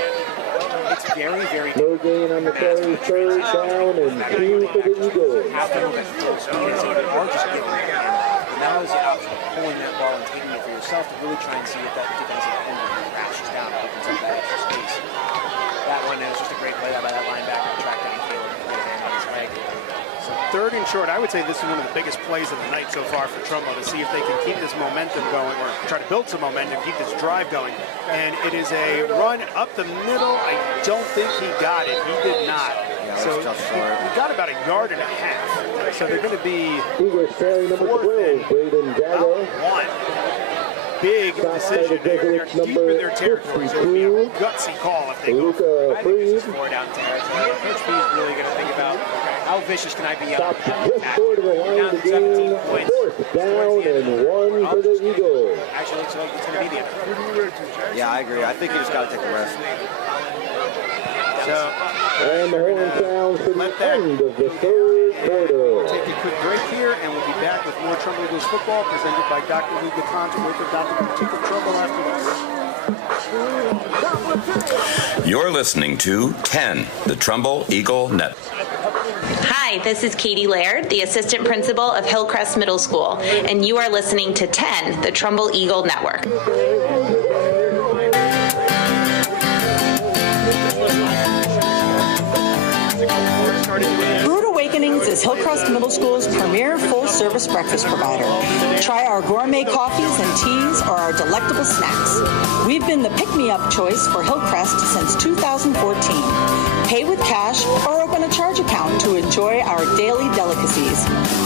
it's very, very No gain on the carry, third down and 2 for the Eagles. have to move at full speed or just give it. now is the option of pulling that ball and taking it for yourself to really try and see if that defensive end crashes down and opens up that extra space. That one is just a great play by that linebacker to track down Caleb and put a hand on his leg. So 3rd and short, I would say this is one of the biggest plays of the night so far for Trumbull to see if they can keep this momentum going or try to build some momentum, keep this drive going. And it is a run up the middle. I don't think he got it. He did not. So he got about 1.5 yards. So they're going to be Eagles carry number 12, Braden Jago. Big decision. They're deep in their territory, so it'll be a gutsy call if they go for it. I think this is more down territory. Coach B is really going to think about how vicious can I be on the Just short of the line to gain 4th down and 1 for the Eagles. Actually, looks like it's going to be the end. Yeah, I agree. I think you just got to take the risk. And the horn sounds for the end of the 3rd quarter. Take a quick break here, and we'll be back with more Trumbull Eagles football presented by Dr. Lou Gatton with the Dr. Boutique of Trumbull after this. You're listening to 10, the Trumbull Eagle Net. Hi, this is Katie Laird, the assistant principal of Hillcrest Middle School, and you are listening to 10, the Trumbull Eagle Network. Brewed Awakenings is Hillcrest Middle School's premier full-service breakfast provider. Try our gourmet coffees and teas or our delectable snacks. We've been the pick-me-up choice for Hillcrest since 2014. Pay with cash or open a charge account to enjoy our daily delicacies.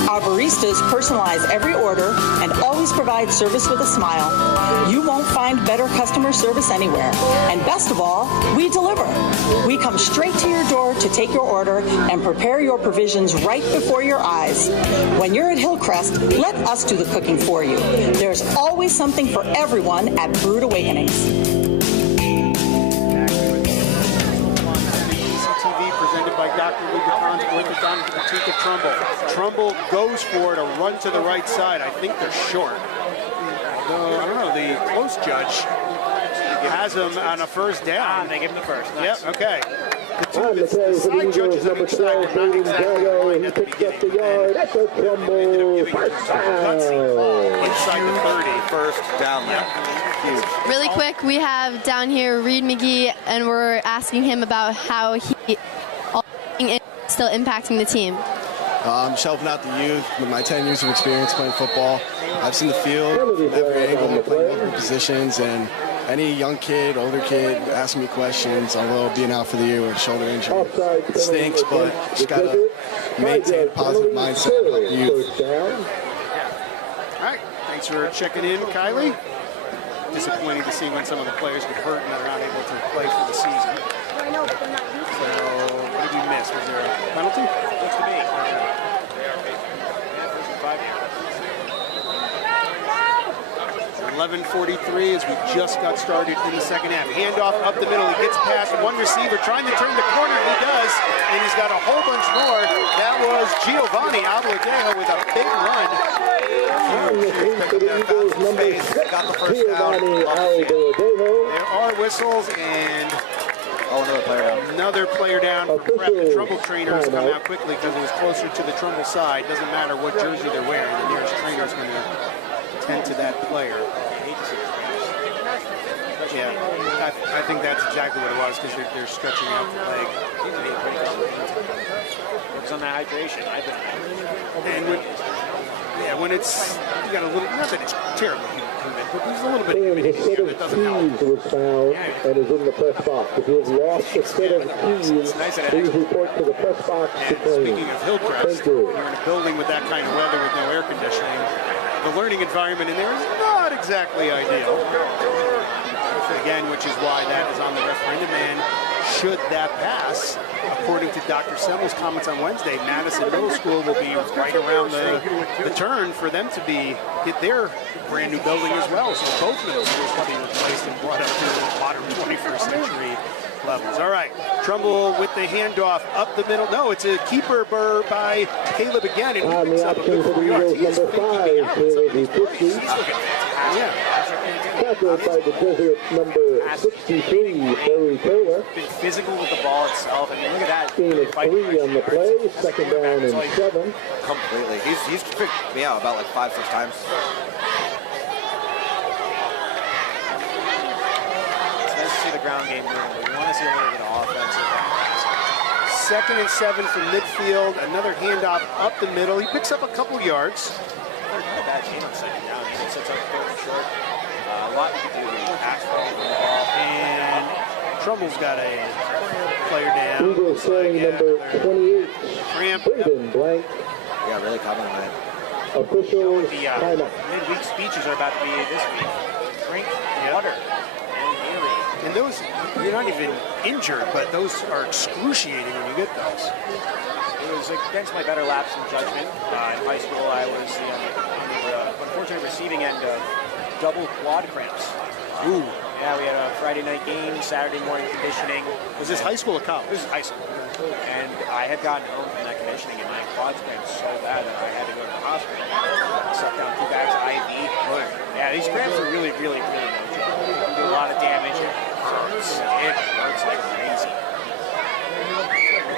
Our baristas personalize every order and always provide service with a smile. You won't find better customer service anywhere. And best of all, we deliver. We come straight to your door to take your order and prepare your provisions right before your eyes. When you're at Hillcrest, let us do the cooking for you. There's always something for everyone at Brewed Awakenings. TV presented by Dr. Lou Gatton's Orthodontic Boutique of Trumbull. Trumbull goes for it, a run to the right side. I think they're short. Though, I don't know, the close judge has him on a 1st down. They give him the first. Nice. Yep, okay. On the play for the Eagles, number 12, Braden Jago. He picks up the yard at the Trumbull 1st down. Inside the 30. 1st down there. Huge. Really quick, we have down here Reed McGee, and we're asking him about how he is still impacting the team. Just helping out the youth with my 10 years of experience playing football. I've seen the field from every angle, playing multiple positions, and any young kid, older kid asking me questions, although being out for the year with a shoulder injury, it stinks, but just got to maintain a positive mindset about the youth. All right, thanks for checking in, Kylie. Disappointing to see when some of the players get hurt and they're not able to play for the season. So, what did we miss? Was there a penalty? Looks to me. 11:43 as we just got started in the second half. Handoff up the middle. He gets past one receiver trying to turn the corner. He does, and he's got a whole bunch more. That was Giovanni Abladejo with a big run. Got the 1st down. There are whistles and another player down. Prep. The Trumbull trainers come out quickly because it was closer to the Trumbull side. Doesn't matter what jersey they're wearing. The nearest trainer is going to tend to that player. Yeah, I think that's exactly what it was because they're stretching out the leg. Works on that hydration. And when it's, you got a little, not that it's terribly humid, but there's a little bit of humidity here that doesn't help. Was found and is in the press box. If you have lost a set of keys, please report to the press box to claim. Speaking of Hillcrest, when you're in a building with that kind of weather with no air conditioning, the learning environment in there is not exactly ideal. Again, which is why that is on the referendum. And should that pass, according to Dr. Semmel's comments on Wednesday, Madison Middle School will be right around the turn for them to get their brand new building as well. So both middle schools will be replaced and brought up to modern 21st century levels. All right, Trumbull with the handoff up the middle. No, it's a keeper by Caleb again, and he picks up a good 4 yards. He's freaking me out. Yeah. Tackled by the Jesuit number 63, Barry Taylor. Been physical with the ball itself. I mean, look at that. Gain of 3 on the play, second down and 7. Completely. He's tricked me out about like 5-6 times. It's nice to see the ground game moving. We want to see a little bit of offensive. 2nd and 7 from midfield. Another handoff up the middle. He picks up a couple yards. Not a bad chain on 2nd down. He sets up 3rd and short. A lot you can do with pass ball. And Trumbull's got a player down. Eagles carrying number 28, Cramp. Braden Blank. Yeah, really coming on it. Officials The timeout. midweek speeches are about to be this week. Drink water. And those, you're not even injured, but those are excruciating when you get those. It was against my better lapse in judgment. In high school, I was on the unfortunate receiving end of double quad cramps. Ooh. Yeah, we had a Friday night game, Saturday morning conditioning. Was this high school or college? This is high school. And I had gotten home from that conditioning, and my quads cramped so bad that I had to go to the hospital. I sucked down 2 bags of IV. Yeah, these cramps are really, really, really no joke. They can do a lot of damage. It hurts. It hurts like crazy.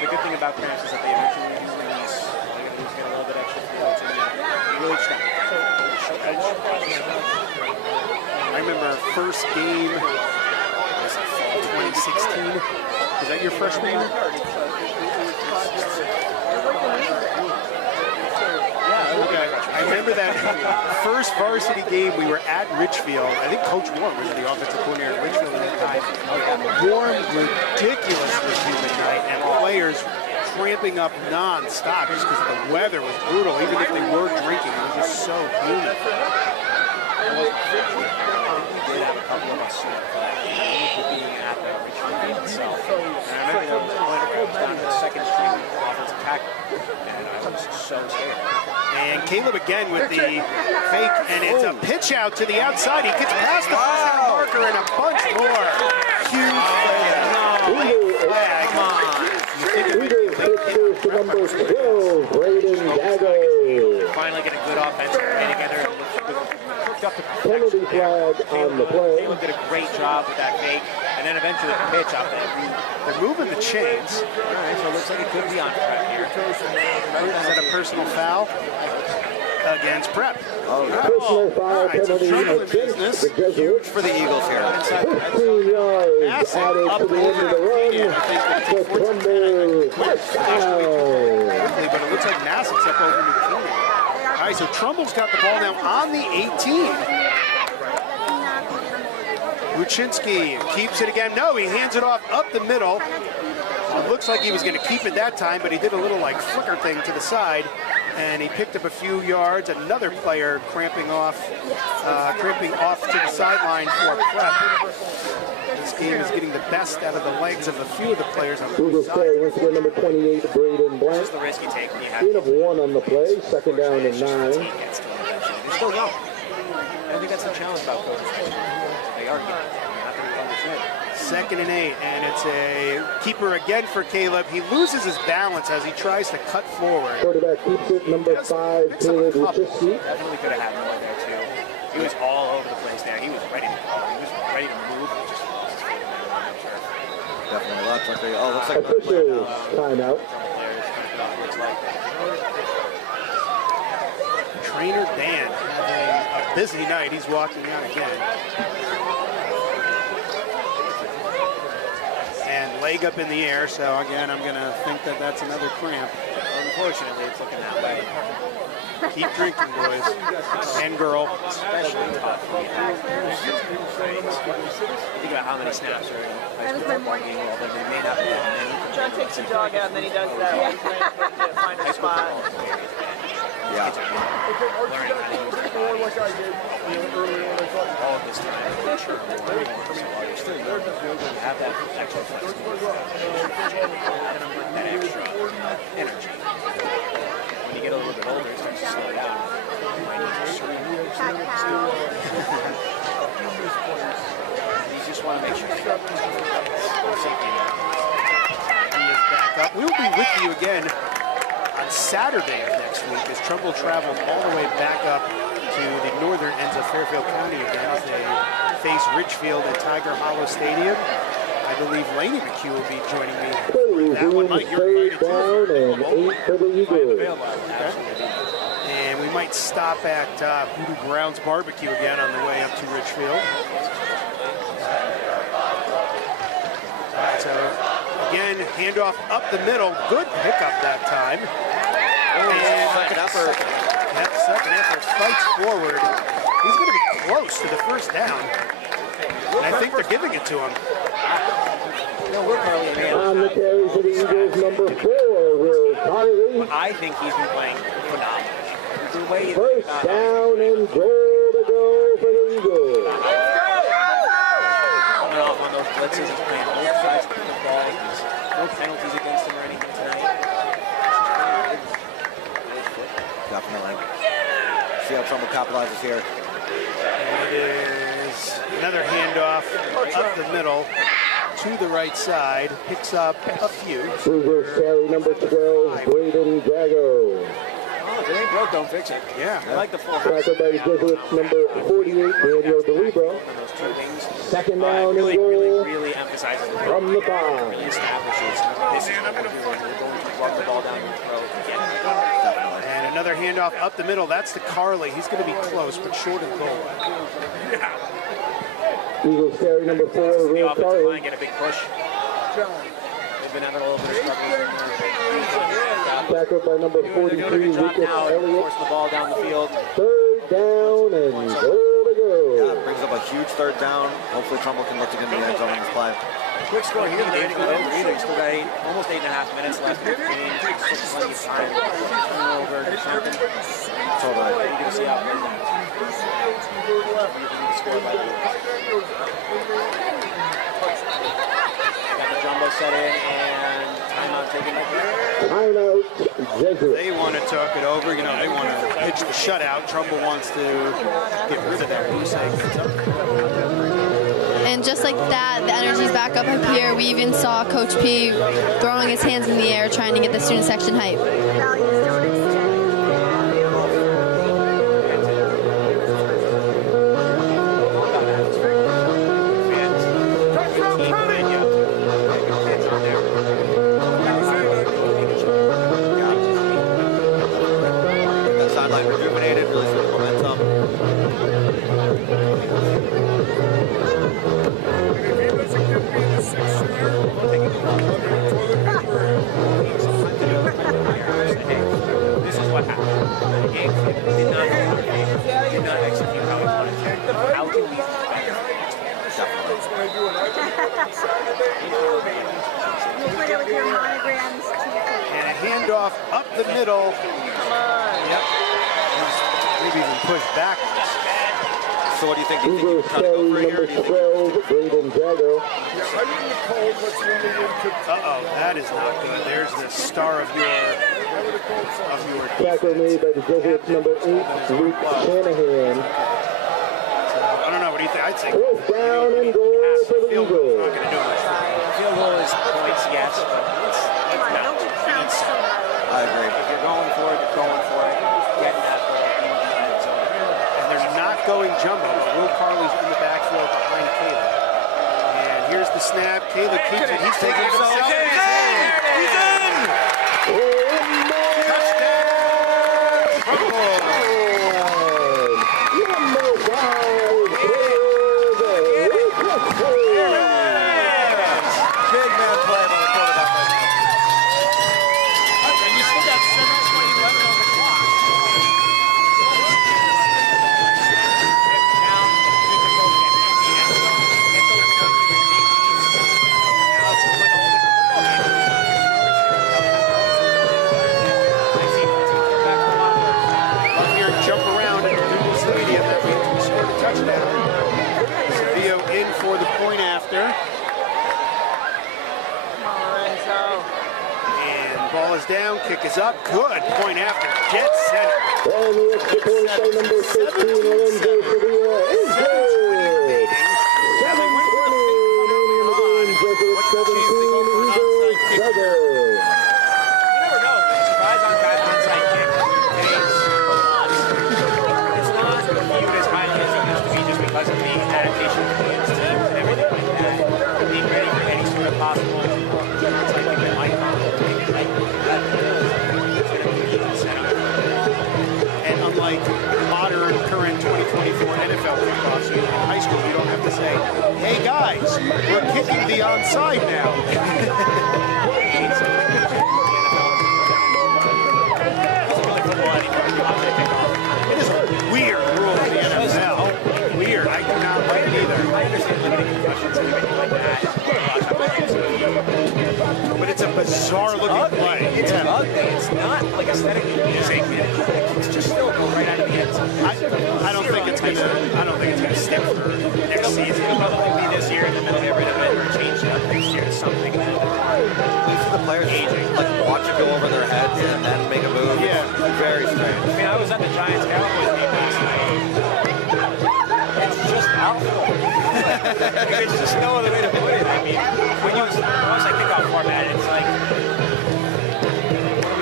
The good thing about cramps is that they eventually do release. All you gotta do is get a little bit extra fluids in there. You really just I remember our first game, was it fall 2016? Was that your freshman year? Okay. I remember that first varsity game, we were at Richfield. I think Coach Warren was the offensive coordinator at Richfield at that time. Warm, ridiculously humid night, and players cramping up non-stop just because the weather was brutal. Even if they were drinking, it was just so humid. We did have a couple of us for that game, being at the Richmond game itself. And I remember there was a point where I was down to the 2nd string offensive tackle, and I was so scared. And Caleb again with the fake, and it's a pitch out to the outside. He gets past the first down marker and a bunch more. Huge flag. Come on. Eagles pitches to number 12, Braden Dago. Finally get a good offensive play together. Penalty flag on the play. Caleb did a great job with that fake, and then eventually the pitch up there. They're moving the chains. All right, so it looks like it could be on Prep here. Is that a personal foul against Prep? Personal foul penalty against the Jesuits. For the Eagles here. 15 yards added to the end of the run. The Trumbull touchdown. But it looks like Massachusetts up over New Canaan. All right, so Trumbull's got the ball now on the 18. Wuczynski keeps it again. No, he hands it off up the middle. It looks like he was going to keep it that time, but he did a little like flicker thing to the side, and he picked up a few yards. Another player cramping off to the sideline for Prep. This game is getting the best out of the legs of a few of the players on the Eagles play once again number 28, Braden Blank. Just the risk you take when you have 8 of 1 on the play, second down and 9. They're still young. I don't think that's the challenge about coaches. They are young. Second and 8, and it's a keeper again for Caleb. He loses his balance as he tries to cut forward. Quarterback keeps it, number 5, Caleb Wuczynski. Definitely could have had more there too. He was all over the place there. He was ready to go. He was ready to move. Definitely a lot of oh, looks like official timeout. Trainer Dan having a busy night. He's walking out again. And leg up in the air, so again, I'm going to think that that's another cramp. Unfortunately, it's looking that way. Keep drinking, boys and girl. Especially tough. Think about how many snaps are in high school football game. Well, then they may not be many. John takes the dog out and then he does that. Yeah. Find a spot. Yeah. Learning how to use their body. Like I did earlier when I talked all of this time. Sure. Have that extra flexibility. That extra energy. When you get a little bit older, it starts to slow down. You might need to you just want to make sure safety. He is back up. We'll be with you again on Saturday of next week as Trumbull travels all the way back up to the northern ends of Fairfield County again as they face Ridgefield at Tiger Hollow Stadium. I believe Laney McHugh will be joining me for that one. Mike, you're invited down and 8 for the Eagles. Okay. And we might stop at Voodoo Brown's Barbecue again on the way up to Ridgefield. All right, so again, handoff up the middle. Good pickup that time. And second effort. That second effort fights forward. He's going to be close to the first down. And I think they're giving it to him. On the carry for the Eagles, number 4, Will Carley. I think he's been playing phenomenal. The way First down and goal to go for the Eagles. Coming off on those blitzes, he's playing both sides of the ball. No penalties against him or anything tonight. Definitely. See how Trumbull capitalizes here. And it is another handoff up the middle to the right side. Picks up a few. Eagles carry number 12, Braden Jago. Oh, if it ain't broke, don't fix it. Yeah. I like the full. Tackled by the Jesuits, number 48, Daniel DeLibra. Second down and goal really emphasizes the from the 5. really establishes this is what we're doing. We're going to run the ball down the throat. And another handoff up the middle. That's to Carley. He's going to be close, but short of goal. Eagles carry number 4, The Will offensive Carley. line get a big push. They've been having a little bit of struggle. Tackled by number 43, Lucas Elliott. Force the ball down the field. Third down and goal to go. Yeah, brings up a huge third down. Hopefully Trumbull can look to get in the end zone on this play. Quick score here. They still got almost 8.5 minutes left in the game. Still plenty of time. Over or something. Totally. You can see how it got the jumbo set in and timeout taken right there. Timeout, Jesuits. They want to talk it over. You know, they want to pitch the shutout. Trumbull wants to get rid of that loose egg. And just like that, the energy's back up here. We even saw Coach P throwing his hands in the air, trying to get the student section hype. That sideline rejuvenated, really some momentum. This is what happened. The game did not execute how we wanted to. How can we And a handoff up the middle. Yep. Maybe even pushed backwards. So what do you think? Do you think Eagles carry number 12, Braden Jago. Uh-oh, that is not good. There's the star of your Tackle made by the Jesuits, number 8, Luke Shanahan. I don't know, what do you think? I'd say Fourth down and goal for the Eagles. field goal is points, yes, but it's not. I agree. If you're going for it, you're going for it. Getting that ball in the end zone. And they're not going jumbo. Will Carley's in the backfield behind Caleb. And here's the snap. Caleb keeps it. He's taking it. He's in! He's in! Touchdown! Trumbull! Big man play by the quarterback. And you still got 7:20 left on the clock. Love hearing jump around at Trumbull Stadium that we scored a touchdown. Savio in for the point after. And ball is down, kick is up, good. Point after, get set. And the extra point by number 15, Lorenzo Sevilla is good. 7:20 remaining in the game. Jesuits 17, Eagles 7. You never know. Surprise on guys onside kick. It's not onside now. It is a weird rule in the NFL. Weird. I do not like it either. I understand limiting concussions and everything like that. But it's a bizarre looking play. It's ugly. It's not like aesthetically pleasing. It's just still go right out of the end zone. I don't think it's gonna stick for next season. It'll probably be this year, and then they'll get rid of it or change it up next year to something. You see the players like watch it go over their heads and then make a move. Yeah, very strange. I mean, I was at the Giants Cowboys game last night. It's just awful. There's just no other way to put it. I mean, once I kick off format, it's like,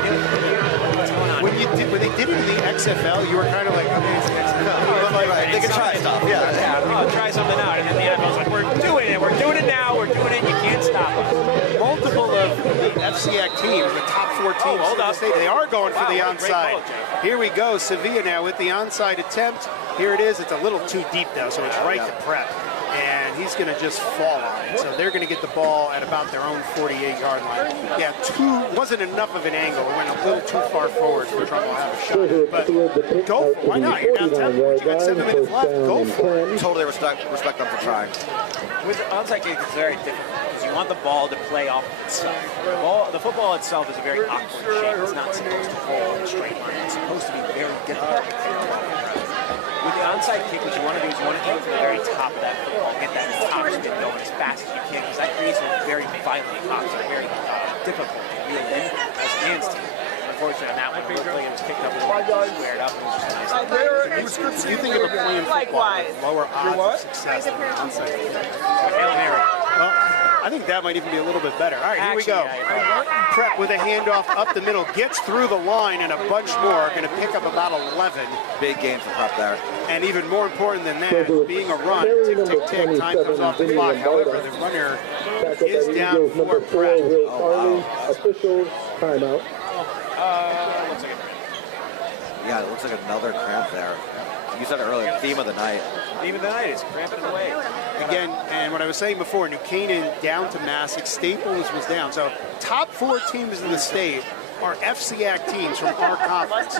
what are we doing? What's going on? When they did it in the XFL, you were kind of like, okay, it's the XFL. But like, right, they can try stuff. Yeah, try something out. And then the NFL's like, we're doing it. We're doing it now. We're doing it. You can't stop us. Multiple of the FCAC teams, the top 4 teams in the state, they are going for the onside. Here we go. Sevilla now with the onside attempt. Here it is. It's a little too deep though, so it's right to Prep. And he's going to just fall on it. So they're going to get the ball at about their own 48-yard line. Yeah, 2 wasn't enough of an angle. It went a little too far forward for Trumbull to have a shot. But go, why not? You're down 10. You got 7 minutes left. Go for it. Totally respect them for trying. With the onside kick, it's very different because you want the ball to play off of itself. The football itself is a very awkward shape. It's not supposed to roll in a straight line. It's supposed to be very difficult. With the onside kick, what you want to do is you want to aim for the very top of that football, get that top spin going as fast as you can, because that creates a very violent hop, so very difficult to reel in as a man's team. Unfortunately, on that one, it looked like it was kicked up a little bit, squared up, and it was just a nice. Do you think of a playing football with lower odds of success than the onside kick? Hail Mary. Well, I think that might even be a little bit better. All right, here we go. Prep with a handoff up the middle, gets through the line, and a bunch more. Going to pick up about 11. Big gain for Prep there. And even more important than that, being a run, tick, tick, tick, time comes off the clock. However, the runner is down for Prep. Official timeout. Looks like a Yeah, it looks like another cramp there. You said it earlier, theme of the night. Theme of the night is cramping away. Again, and what I was saying before, New Canaan down to Massac, Staples was down. So top 4 teams in the state are FCAC teams from our conference.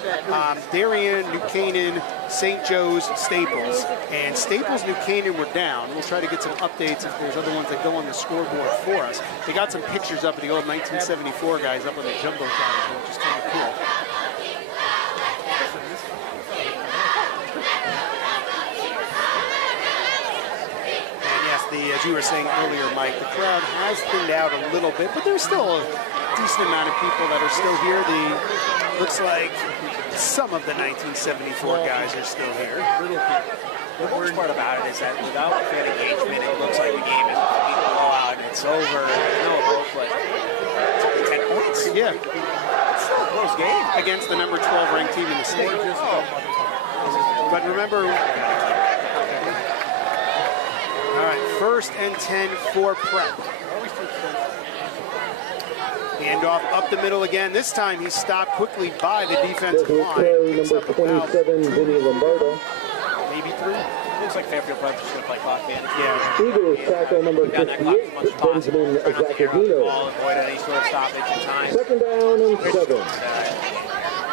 Darien, New Canaan, St. Joe's, Staples. And Staples, New Canaan were down. We'll try to get some updates if there's other ones that go on the scoreboard for us. They got some pictures up of the old 1974 guys up on the jumbo side, which is kind of cool. As you were saying earlier, Mike, the crowd has thinned out a little bit, but there's still a decent amount of people that are still here. Looks like some of the 1974 guys are still here. The worst part about it is that without fan engagement, it looks like the game is a complete blowout and it's over. No hope, but it's only 10 points. Yeah. It's still a close game. Against the number 12 ranked team in the state. But remember, all right, 1st and 10 for Prep. Handoff up the middle again. This time he's stopped quickly by the defensive line. Number 27, Vinny Lombardo. Maybe 3. Looks like Fairfield Prep just going to play clock man. Yeah. Eagles tackle number 58, Benjamin Zacchardino. Avoid any sort of stoppage in time. 2nd down and 7.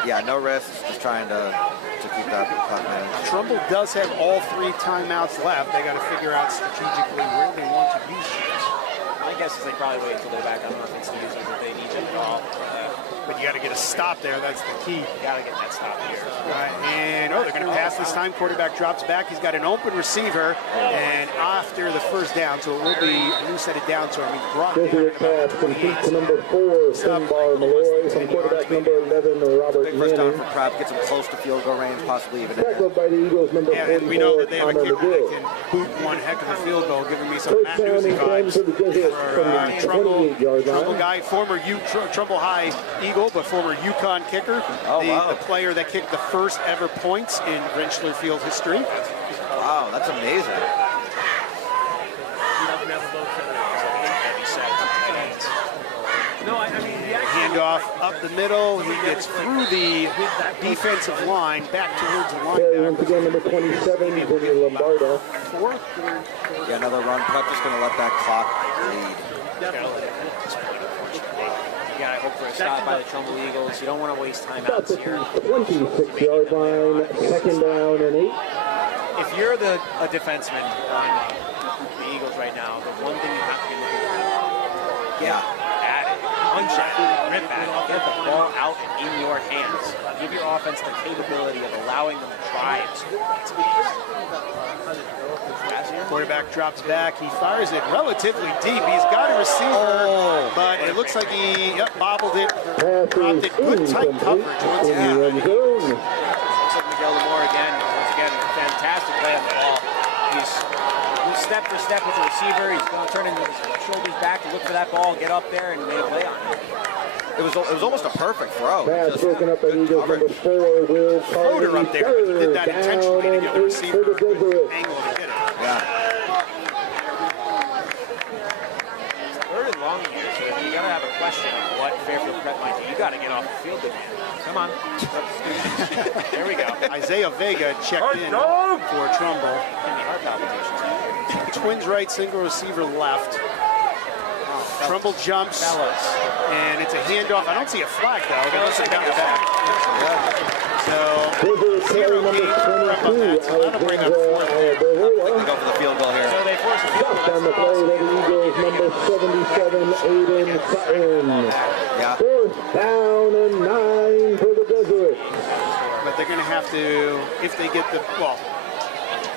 Yeah, no risks, just trying to keep that clock managed. Trumbull does have all 3 timeouts left. They got to figure out strategically where they want to use these. My guess is they probably wait until they're back on offense to use it if they need it at all. But you got to get a stop there. That's the key. You got to get that stop here. All right, and they're going to pass this time. Quarterback drops back. He's got an open receiver, and after the 1st down, so it will be a new set of downs. So he brought pass complete to number 4, Finbar Malloy, from quarterback number 11, Robert Big first down for Prep, gets him close to field goal range, possibly even. Tackled by the Eagles, number 44, and we know that they have a Connor kicker that McGill. can hoop one heck of a field goal, giving me some Matt 1st down Newsy and 10 vibes. for the Jesuits from the Trumbull 28-yard line. guy, former Trumbull High Eagle, but former UConn kicker. The player that kicked the first ever points in Rentschler Field history. Wow, that's amazing. Handoff up the middle. He gets through the defensive line back towards the Carry once linebacker. again, number 27, Vinny Lombardo. 4th. Yeah, another run. Prep just going to let that clock lead. You gotta hope for a stop by the Trumbull Eagles. You don't want to waste time out here. 26-yard line, 2nd down and 8. If you're a defenseman on the Eagles right now, the one thing you have to be looking for, get at it, punch at it, rip at it, get the ball out and in your hands. Give your offense the capability of allowing them to try and score. Quarterback drops back. He fires it relatively deep. He's got a receiver, but it looks like he bobbled it, dropped it. Good tight coverage once again. Looks like Miguel Lamore again. Once again, fantastic play on the ball. He's step for step with the receiver. He's going to turn his shoulders back to look for that ball, get up there, and made a play on it. It was almost a perfect throw. Pass broken up at Eagles number 4, Will Floater up there. He did that intentionally to give the receiver a good angle to hit it. Third and long here, so you got to have a question of what Fairfield Prep might do. You got to get off the field again. Come on. There we go. Isaiah Vega checked in for Trumbull. Heart palpitations. Twins right, single receiver left. Trumbull jumps, and it's a handoff. I don't see a flag, though. Unless they got the back. So, 0 number 22, bring up 4. Go for the field goal here. So they force a field goal. On the play, the Eagles number 77, Aiden Sutton. 4th down and 9 for the Desert. But they're going to have to, if they get the,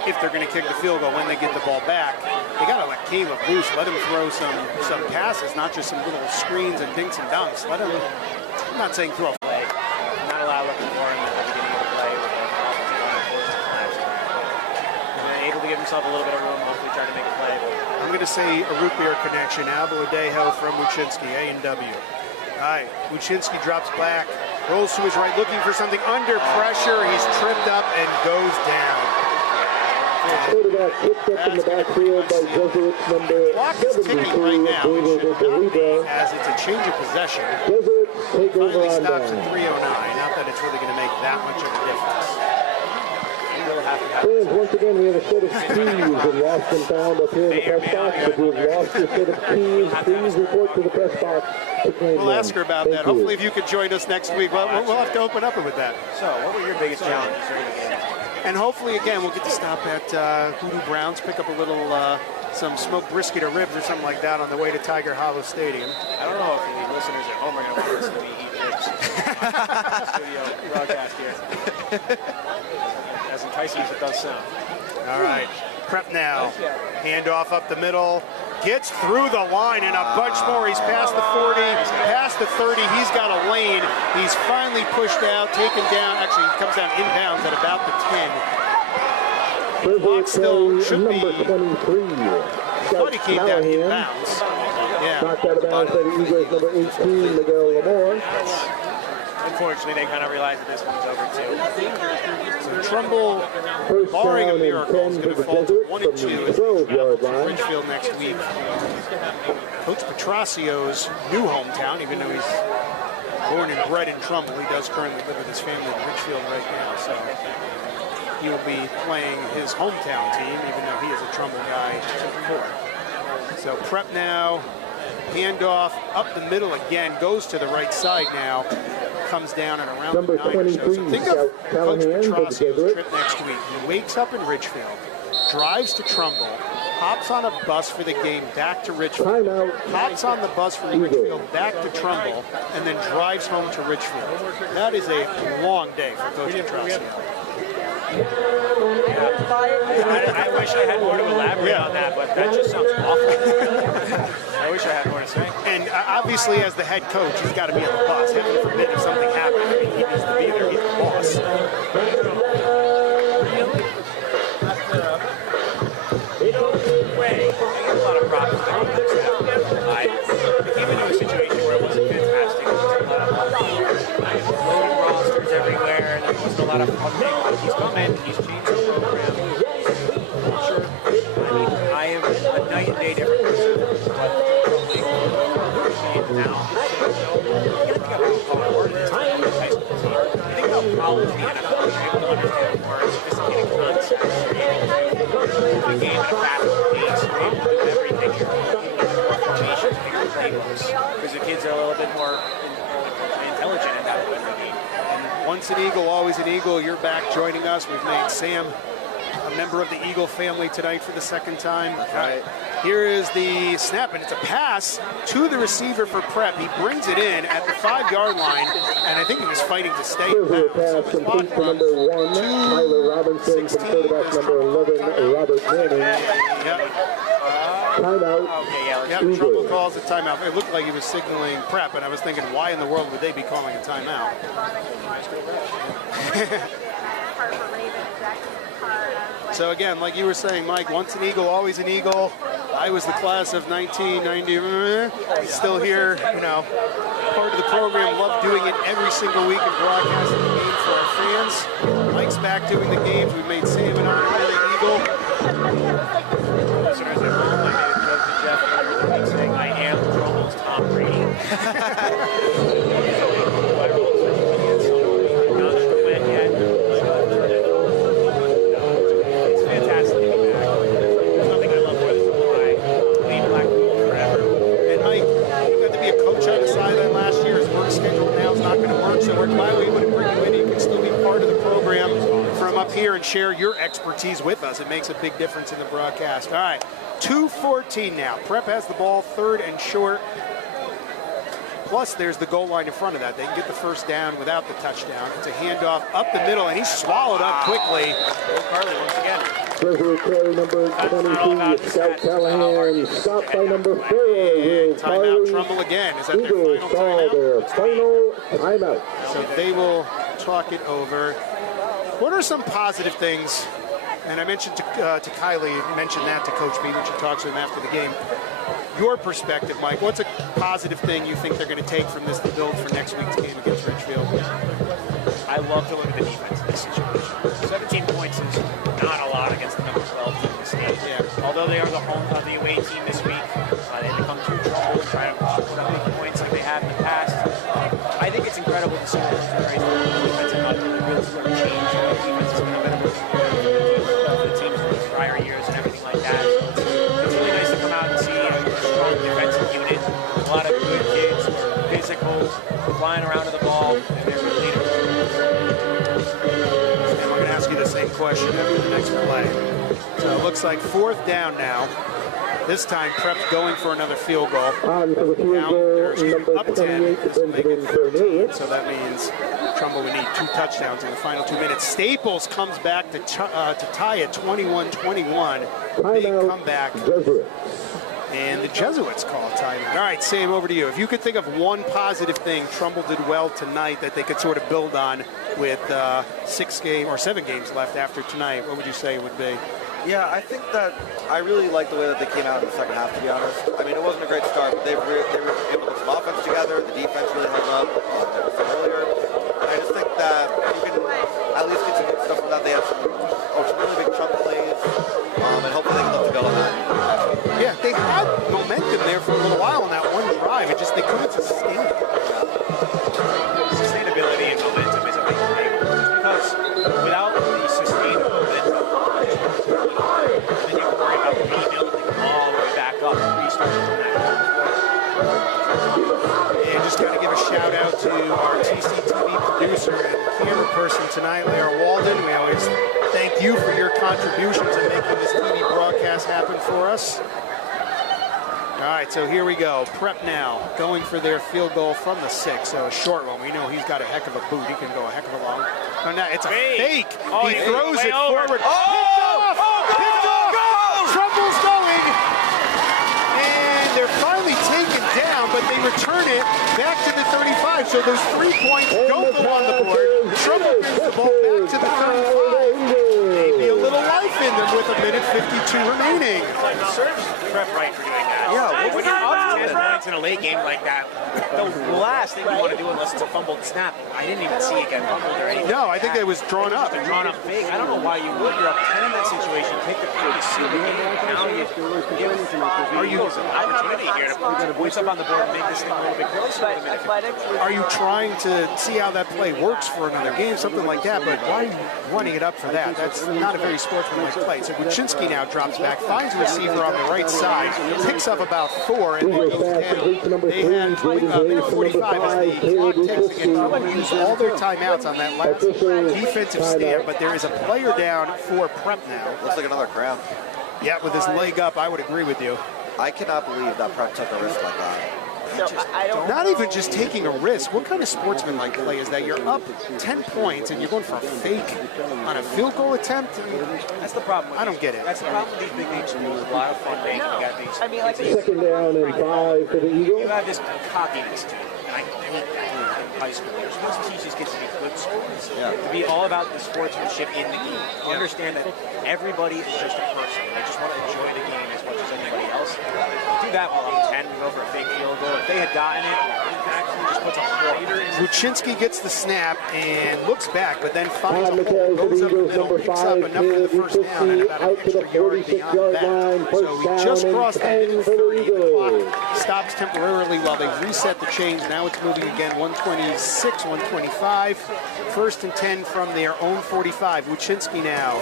if they're going to kick the field goal when they get the ball back, they got to let Caleb loose. Let him throw some passes, not just some little screens and dinks and dunks. Let him, I'm not saying throw a play. Not allowed looking for him at the beginning of the play with the offensive line towards the flash. And able to give himself a little bit of room, hopefully trying to make a play. I'm going to say a root beer connection. Abuladejo from Wuczynski, A&W. All right, Wuczynski drops back, rolls to his right, looking for something under pressure. He's tripped up and goes down. Quarterback picked up in the backfield by Jesuits number 73, David Ippolito. As it's a change of possession. Jesuits take over Finally on stops down. at 3:09. Not that it's really going to make that much of a difference. Friends, once again, we have a set of keys in lost and found up here in the press box. If you've lost your set of keys, please report to the press box to claim them. We'll ask her about that. Hopefully, if you could join us next week, we'll have to open up with that. So, what were your biggest challenges during the game? And hopefully, again, we'll get to stop at Hoodoo Brown's, pick up a little, some smoked brisket or ribs or something like that on the way to Tiger Hollow Stadium. I don't know if the listeners at home are going to listen to me eat ribs studio broadcast here. As enticing as it does sound. All right, prep now. Handoff up the middle. Gets through the line and a bunch more. He's past the 40, past the 30. He's got a lane. He's finally pushed out, taken down. Actually, he comes down inbounds at about the 10. Clock still should be. Thought he came down inbounds. Yeah. Knocked out of bounds by the Eagles number 18, Miguel Lamore. Unfortunately, they kind of realized that this one's over too. So Trumbull, barring a miracle, is going to fall to 1-2 as they travel to Ridgefield next week. Coach Petrasio's new hometown, even though he's born and bred in Trumbull, he does currently live with his family in Ridgefield right now. So he will be playing his hometown team, even though he is a Trumbull guy before. So prep now, handoff up the middle again, goes to the right side now. Comes down and around number the 9 or so. So think of Coach Petrasio's trip next week. He wakes up in Ridgefield, drives to Trumbull, hops on a bus for the game back to Ridgefield, hops on the bus from Ridgefield back to Trumbull, and then drives home to Ridgefield. That is a long day for Coach Petrasio. I wish I had more to elaborate on that, but that just sounds awful. I wish I had more to say. And obviously, as the head coach, he's got to be on the bus. Heaven forbid if something happens, I mean, he needs to be there. He's the boss. I get a lot of props to it came into a situation where it wasn't fantastic. There was a lot of loaded rosters everywhere, and there wasn't a lot of funding. He's come in, he's changed the program. Sure. I mean, I am a night and day different person, but now, you got to think about how hard it is to run a high school team. You think about college and the NFL, you're able to understand more sophisticated concepts. You're able to the game at a faster pace. You're able to do everything. You're able to do rotations. Once an Eagle, always an Eagle. You're back joining us. We've made Sam a member of the Eagle family tonight for the second time. Right. Here is the snap, and it's a pass to the receiver for Prep. He brings it in at the 5-yard line, and I think he was fighting to stay in bounds. Pass complete to number 1, Tyler Robinson, from quarterback number 11, Robert Manning. Yep. Timeout. Yep, Trumbull calls a timeout. It looked like he was signaling Prep, and I was thinking, why in the world would they be calling a timeout? So again, like you were saying, Mike, once an Eagle, always an Eagle. I was the class of 1990. Still here, you know, part of the program. Love doing it every single week and broadcasting the game for our fans. Mike's back doing the games. We've made Sam an honorary Eagle. Listeners, I rolled my name joke to Jeff and everything saying I am Trumble's Tom Brady. Here and share your expertise with us. It makes a big difference in the broadcast. All right, 2:14 now. Prep has the ball, 3rd and short. Plus, there's the goal line in front of that. They can get the first down without the touchdown. It's a handoff up the middle, and he's swallowed up quickly. Carly once again. Treasury carry number 22, Scout Callahan, stopped by number 4. Timeout, Trumbull again. Is that Eagles their call their final timeout. So they will talk it over. What are some positive things? And I mentioned to Kylie, mentioned that to Coach B when she talks to him after the game. Your perspective, Mike, what's a positive thing you think they're going to take from this to build for next week's game against Ridgefield? I love to look at the defense in this situation. 17 points is not a lot against the number 12 team in the state. Yeah. Although they are the away team this week, they had to come to Trumbull and try to put up big points like they have in the past. I think it's incredible to see the defense and not really sort of change how the defense has been a better for the teams from prior years and everything like that. It's really nice to come out and see a strong defensive unit. A lot of good kids, physical, flying around to the ball, and they're good leaders. And we're going to ask you the same question after the next play. So it looks like 4th down now. This time, Prep's going for another field goal. On for the field goal, number up 10. 28, Benjamin Cornelius. So that means Trumbull would need 2 touchdowns in the final 2 minutes. Staples comes back to tie it 21-21. Big comeback. And the Jesuits call a timeout. All right, Sam, over to you. If you could think of one positive thing Trumbull did well tonight that they could sort of build on with 7 games left after tonight, what would you say it would be? Yeah, I think that I really like the way that they came out in the second half, to be honest. I mean, it wasn't a great start, but they were able to get some offense together. The defense really hung up, like I said earlier. And I just think that you can at least get some good stuff from that. They had some really big chunk plays, and hopefully they can look to build on that. Yeah, they had momentum there for a little while on that one drive. It just they couldn't sustain it. Sustainability and momentum is a big thing, just because without the sustained momentum, then you can worry about rebuilding all the way back up and restarting from that. And just got to give a shout out to our TCTV producer and camera person tonight, Lara Walden. We always thank you for your contributions in making this TV broadcast happen for us. All right, so here we go. Prep now, going for their field goal from the 6, so a short one. We know he's got a heck of a boot. He can go a heck of a long. Oh, no, it's a fake. Oh, he throws it forward. Oh! Picked off! Trumble's going. And they're finally taken down, but they return it back to the 35. So those 3 points don't go on the board. Trumbull brings the ball back to the 35. Maybe a little life in them with 1:52 remaining. Serves Prep right for doing that. Yeah, when you're up 10 points in a late game like that, the last thing you want to do unless it's a fumbled snap. I didn't even see it get fumbled or anything. No, I think it was drawn up. They're drawn up fake. I don't know why you would. You're up 10 in that situation. Take the field. You see the game. Now you give an opportunity here to put points up on the board and make this thing a little bit closer. Are you trying to see how that play works for another game, something like that? But why are you running it up for that? That's not a very sportsmanlike play. So Kuczynski now drops back, finds a receiver on the right side, picks up about 4, and then goes They had 45 as the clock ticks again. Trumbull used all their timeouts on that last defensive stand, but there is a player down for Prep now. Looks like another crowd. Yeah, with his leg up, I would agree with you. I cannot believe that Prep took a risk like that. Not even just taking a risk. What kind of sportsmanlike play is that? You're up 10 points and you're going for a fake on a field goal attempt? That's the problem. I don't get it. That's the problem with these big league schools. A lot of fun making. You got these. I mean, like second down and 5 for the Eagles. You have this cockiness to it. And I hate that in high school. You're supposed to teach these kids to be good sports. To be all about the sportsmanship in the game. To understand that everybody is just a person. They just want to enjoy the game as much as anybody else. Do that while I'm 10, we go for a fake field goal. If they had gotten it, it actually just puts a quarter. Wuczynski gets the snap and looks back, but then finds a hole, goes up the middle, picks up enough for the first down and about an extra yard beyond that. So we just crossed the middle 30. The clock stops temporarily while they reset the chains. Now it's moving again, 126, 125. First and 10 from their own 45. Wuczynski now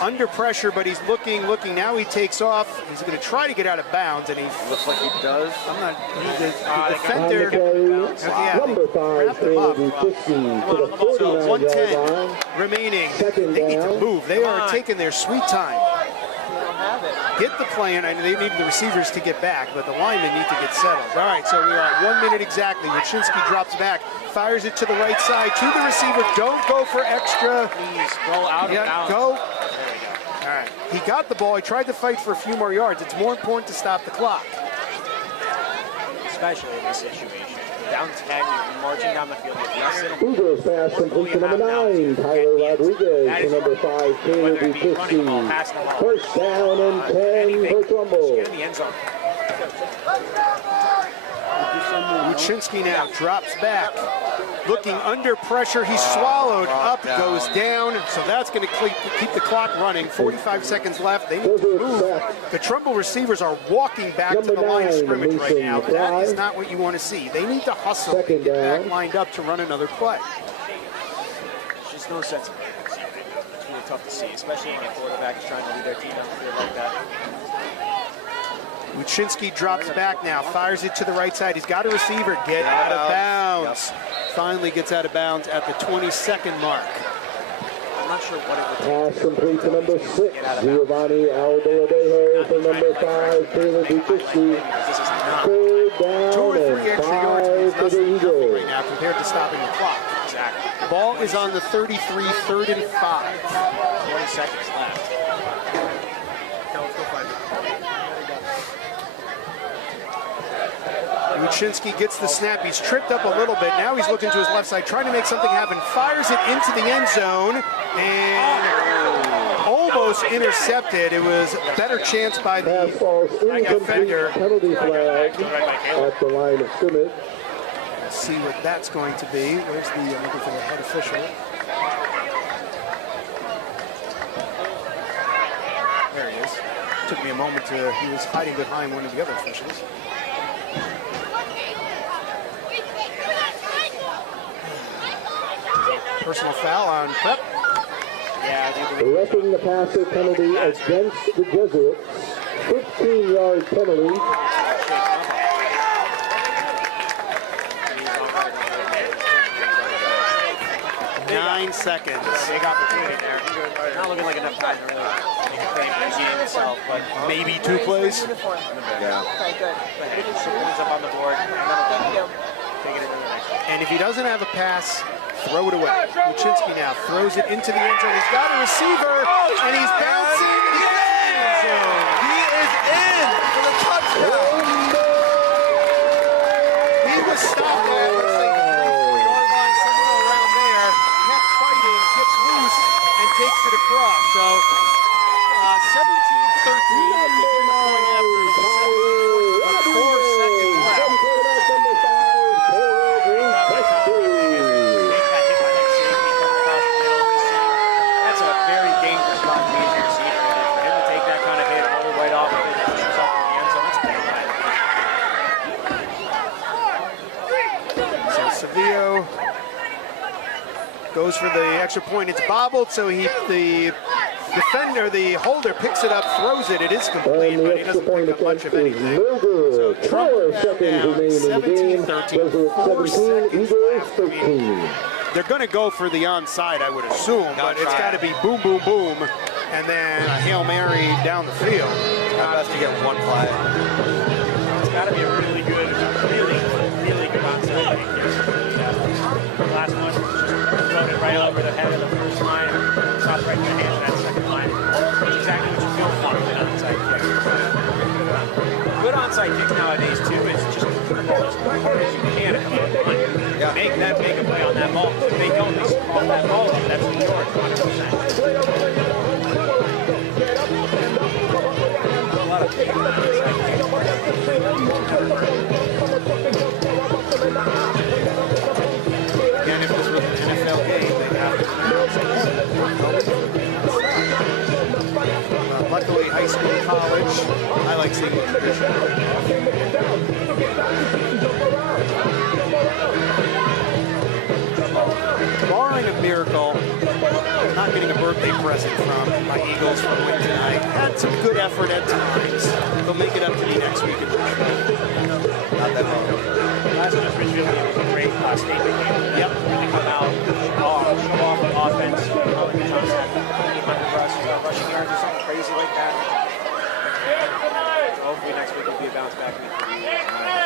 under pressure, but he's looking. Now he takes off. He's going to try to get out of bounds, and he looks like he does. I'm not. The defender. Number 5, Taylor 50 to the 49-yard 110 remaining. They need to move. They are taking their sweet time. Get the play, and they need the receivers to get back, but the linemen need to get settled. All right, so we are at 1 minute exactly. Wuczynski drops back, fires it to the right side, to the receiver. Don't go for extra. Please, go out of bounds. Go. All right, he got the ball. He tried to fight for a few more yards. It's more important to stop the clock. Especially in this situation. Down 10, you're marching down the field. Eagles pass complete to number 9, Tyler Rodriguez, to number 5, Taylor 50. First down and 10 for Trumbull. Wuczynski now drops back. Looking under pressure, he's swallowed up, goes down. So that's going to keep the clock running. 45 seconds left. They need to move. The Trumbull receivers are walking back to the line of scrimmage right now. That is not what you want to see. They need to hustle and get back lined up to run another play. There's just no sense of it. It's really tough to see, especially when a quarterback is trying to lead their team down the field like that. Wuczynski drops back now, fires it to the right side. He's got a receiver. Get out of bounds. Finally gets out of bounds at the 22nd mark. I'm not sure what it would take. Pass complete to number 6, Giovanni Aldeodejo for number 5, Taylor 50. Third down and 5 for the Eagles. Right now compared to stopping the clock. Exactly. Ball is on the 33, 3rd and 5. 20 seconds left. Wuczynski gets the snap. He's tripped up a little bit. Now he's looking to his left side, trying to make something happen. Fires it into the end zone and almost intercepted. It was a better chance by the defender. Penalty flag at the line of scrimmage. Let's see what that's going to be. Where's the looking for the head official? There he is. Took me a moment to. He was hiding behind one of the other officials. Personal foul on Prep. Roughing the passer penalty against the Jesuits. 15-yard penalty. 9 seconds. Big opportunity there. Not looking like enough time to really make a play for the game itself, but maybe 2 plays. Yeah. Okay, good. Some points up on the board. Thank you. Take it into the next one. And if he doesn't have a pass, throw it away. Wuczynski now throws it into the end zone. He's got a receiver, and he's bouncing. He's in the end zone. He is in for the touchdown. He was stopped at, looks like the 3-4-yard line, somewhere around there. Kept fighting, gets loose, and takes it across. So 17-13. After 4 seconds left. That's a very dangerous spot to be in your seat. For him to take that kind of hit all the way off of it, push himself in the end zone, that's a big line. So Sevilla goes for the extra point. It's bobbled, so the defender, the holder, picks it up, throws it. It is complete, but he doesn't pick up much of anything. So Trumbull down 17-13. 4 seconds left. I mean, they're going to go for the onside, I would assume, but it's got to be boom, boom, boom, and then a Hail Mary down the field. Best to get one play. It's got to be a really good onside kick here. The last one just thrown it right over the head of the first line, dropped right in the hands of that second line. That's exactly what you don't want with an onside kick. Good onside kicks nowadays too is just put the ball as hard as you can at the line. Yeah. Make a play on that ball. If they don't, they call that ball up. That's the yard, 100%. A lot of Again, if this was an NFL game, they'd have to luckily, high school, college, I like seeing the tradition. Barring a miracle, not getting a birthday present from my Eagles from win tonight. Had some good effort at times. They'll make it up to me next week. Not that long. Last one was Richfield. It was a great statement game. Yep. Really come out, show off the offense. Rushing yards or something crazy like that. So hopefully next week will be a bounce back.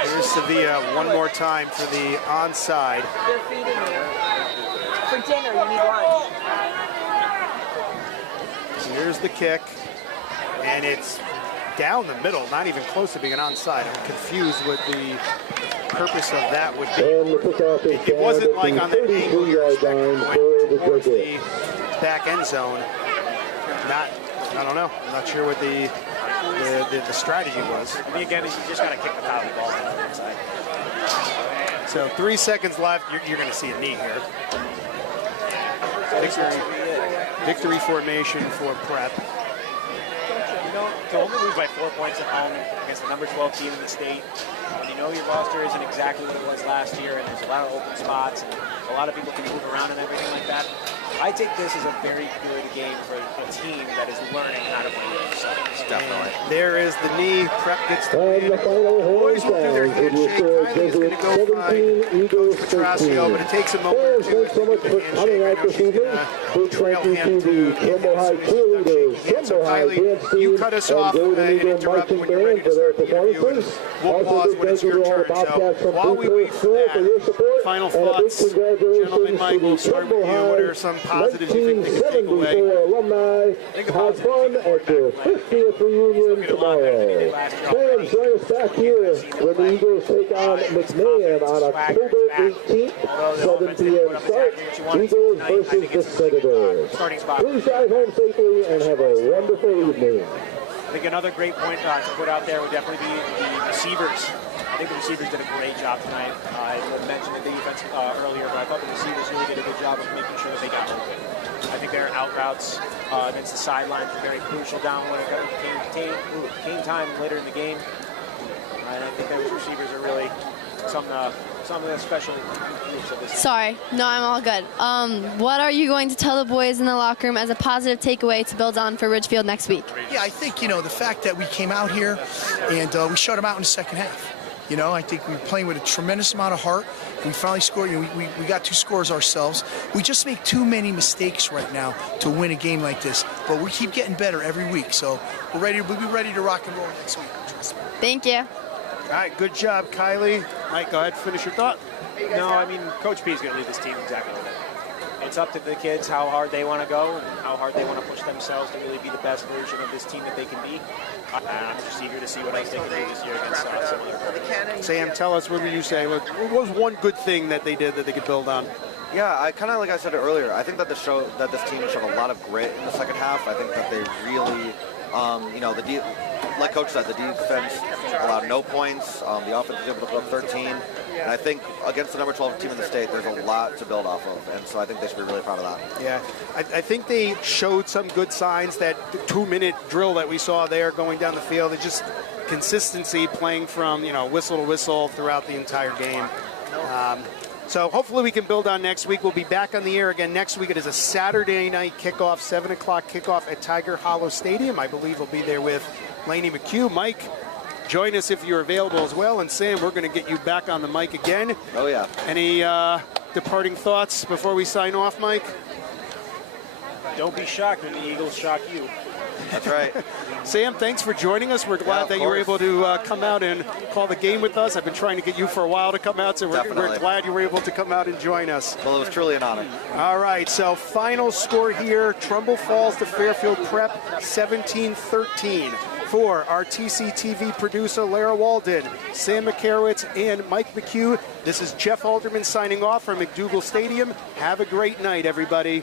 Here's Sevilla one more time for the onside. They're feeding you. For dinner, you need lunch. Here's the kick, and it's down the middle, not even close to being an onside. I'm confused what the purpose of that would be. It wasn't like on that angle you're expecting towards the back end zone. I don't know. I'm not sure what the strategy was. I mean, again, you just got to kick the top of the ball on the inside. So 3 seconds left. You're going to see a knee here. Victory formation for Prep. You know, to only lose by 4 points at home against the number 12 team in the state, when you know your roster isn't exactly what it was last year, and there's a lot of open spots, and a lot of people can move around and everything like that, I take this as a very good game for a team that is learning how to win themselves. Definitely. There is the knee. Prep gets the win. Boys will do their handshake. Kylie's going to go by Coach Petrosio, but it takes a moment. Thanks so much for coming out this evening. Big thank you to the Trumbull High cheerleaders, Trumbull High dance team, and Golden Eagle marching band for their performances. Also, big thank you to all the Bobcats from Bluecoat School for your support. Final and a big thoughts, gentlemen. Mike, we'll start with you. What are some positives you think they can take away? 1974 alumni have fun at their 50th reunion tomorrow. Fans, join us back here when the Eagles take on McMahon on October 18th, 7 p.m. start. Eagles versus the Senators. Please drive home safely and have a wonderful evening. I think another great point to put out there would definitely be the receivers. I think the receivers did a great job tonight. I mentioned the defense earlier, but I thought the receivers really did a good job of making sure that they got open. I think their out routes against the sidelines were very crucial down when it came time later in the game. And I think those receivers are really some of the special groups of this. Sorry, no, I'm all good. What are you going to tell the boys in the locker room as a positive takeaway to build on for Ridgefield next week? Yeah, I think, the fact that we came out here and we shut them out in the second half. I think we were playing with a tremendous amount of heart. We finally scored. We got 2 scores ourselves. We just make too many mistakes right now to win a game like this. But we keep getting better every week. So we'll be ready to rock and roll next week. Trust me. Thank you. All right, good job, Kylie. Mike, go ahead, finish your thought. No, I mean, Coach P is going to lead this team exactly like that. It's up to the kids how hard they want to go and how hard they want to push themselves to really be the best version of this team that they can be. I'm just eager to see what else they can do this year against similar. Sam, tell us, what would you say? What was one good thing that they did that they could build on? Yeah, I kind of, like I said earlier, I think that this team showed a lot of grit in the second half. I think that they really, like Coach said, the defense allowed no points. The offense was able to put up 13. And I think against the number 12 team in the state, there's a lot to build off of. And so I think they should be really proud of that. Yeah, I think they showed some good signs. That 2-minute drill that we saw there going down the field, it's just consistency playing from, whistle to whistle throughout the entire game. So hopefully we can build on next week. We'll be back on the air again next week. It is a Saturday night kickoff, 7 o'clock kickoff at Tiger Hollow Stadium. I believe we'll be there with Laney McHugh. Mike, join us if you're available as well. And Sam, we're going to get you back on the mic again. Oh, yeah. Any departing thoughts before we sign off, Mike? Don't be shocked when the Eagles shock you. That's right. Sam, thanks for joining us. We're glad that you were able to come out and call the game with us. I've been trying to get you for a while to come out, so we're glad you were able to come out and join us. Well, it was truly an honor. All right, so final score here, Trumbull falls to Fairfield Prep 17-13. For our TCTV producer, Lara Walden, Sam McCarowitz, and Mike McHugh, this is Jeff Alderman signing off from McDougal Stadium. Have a great night, everybody.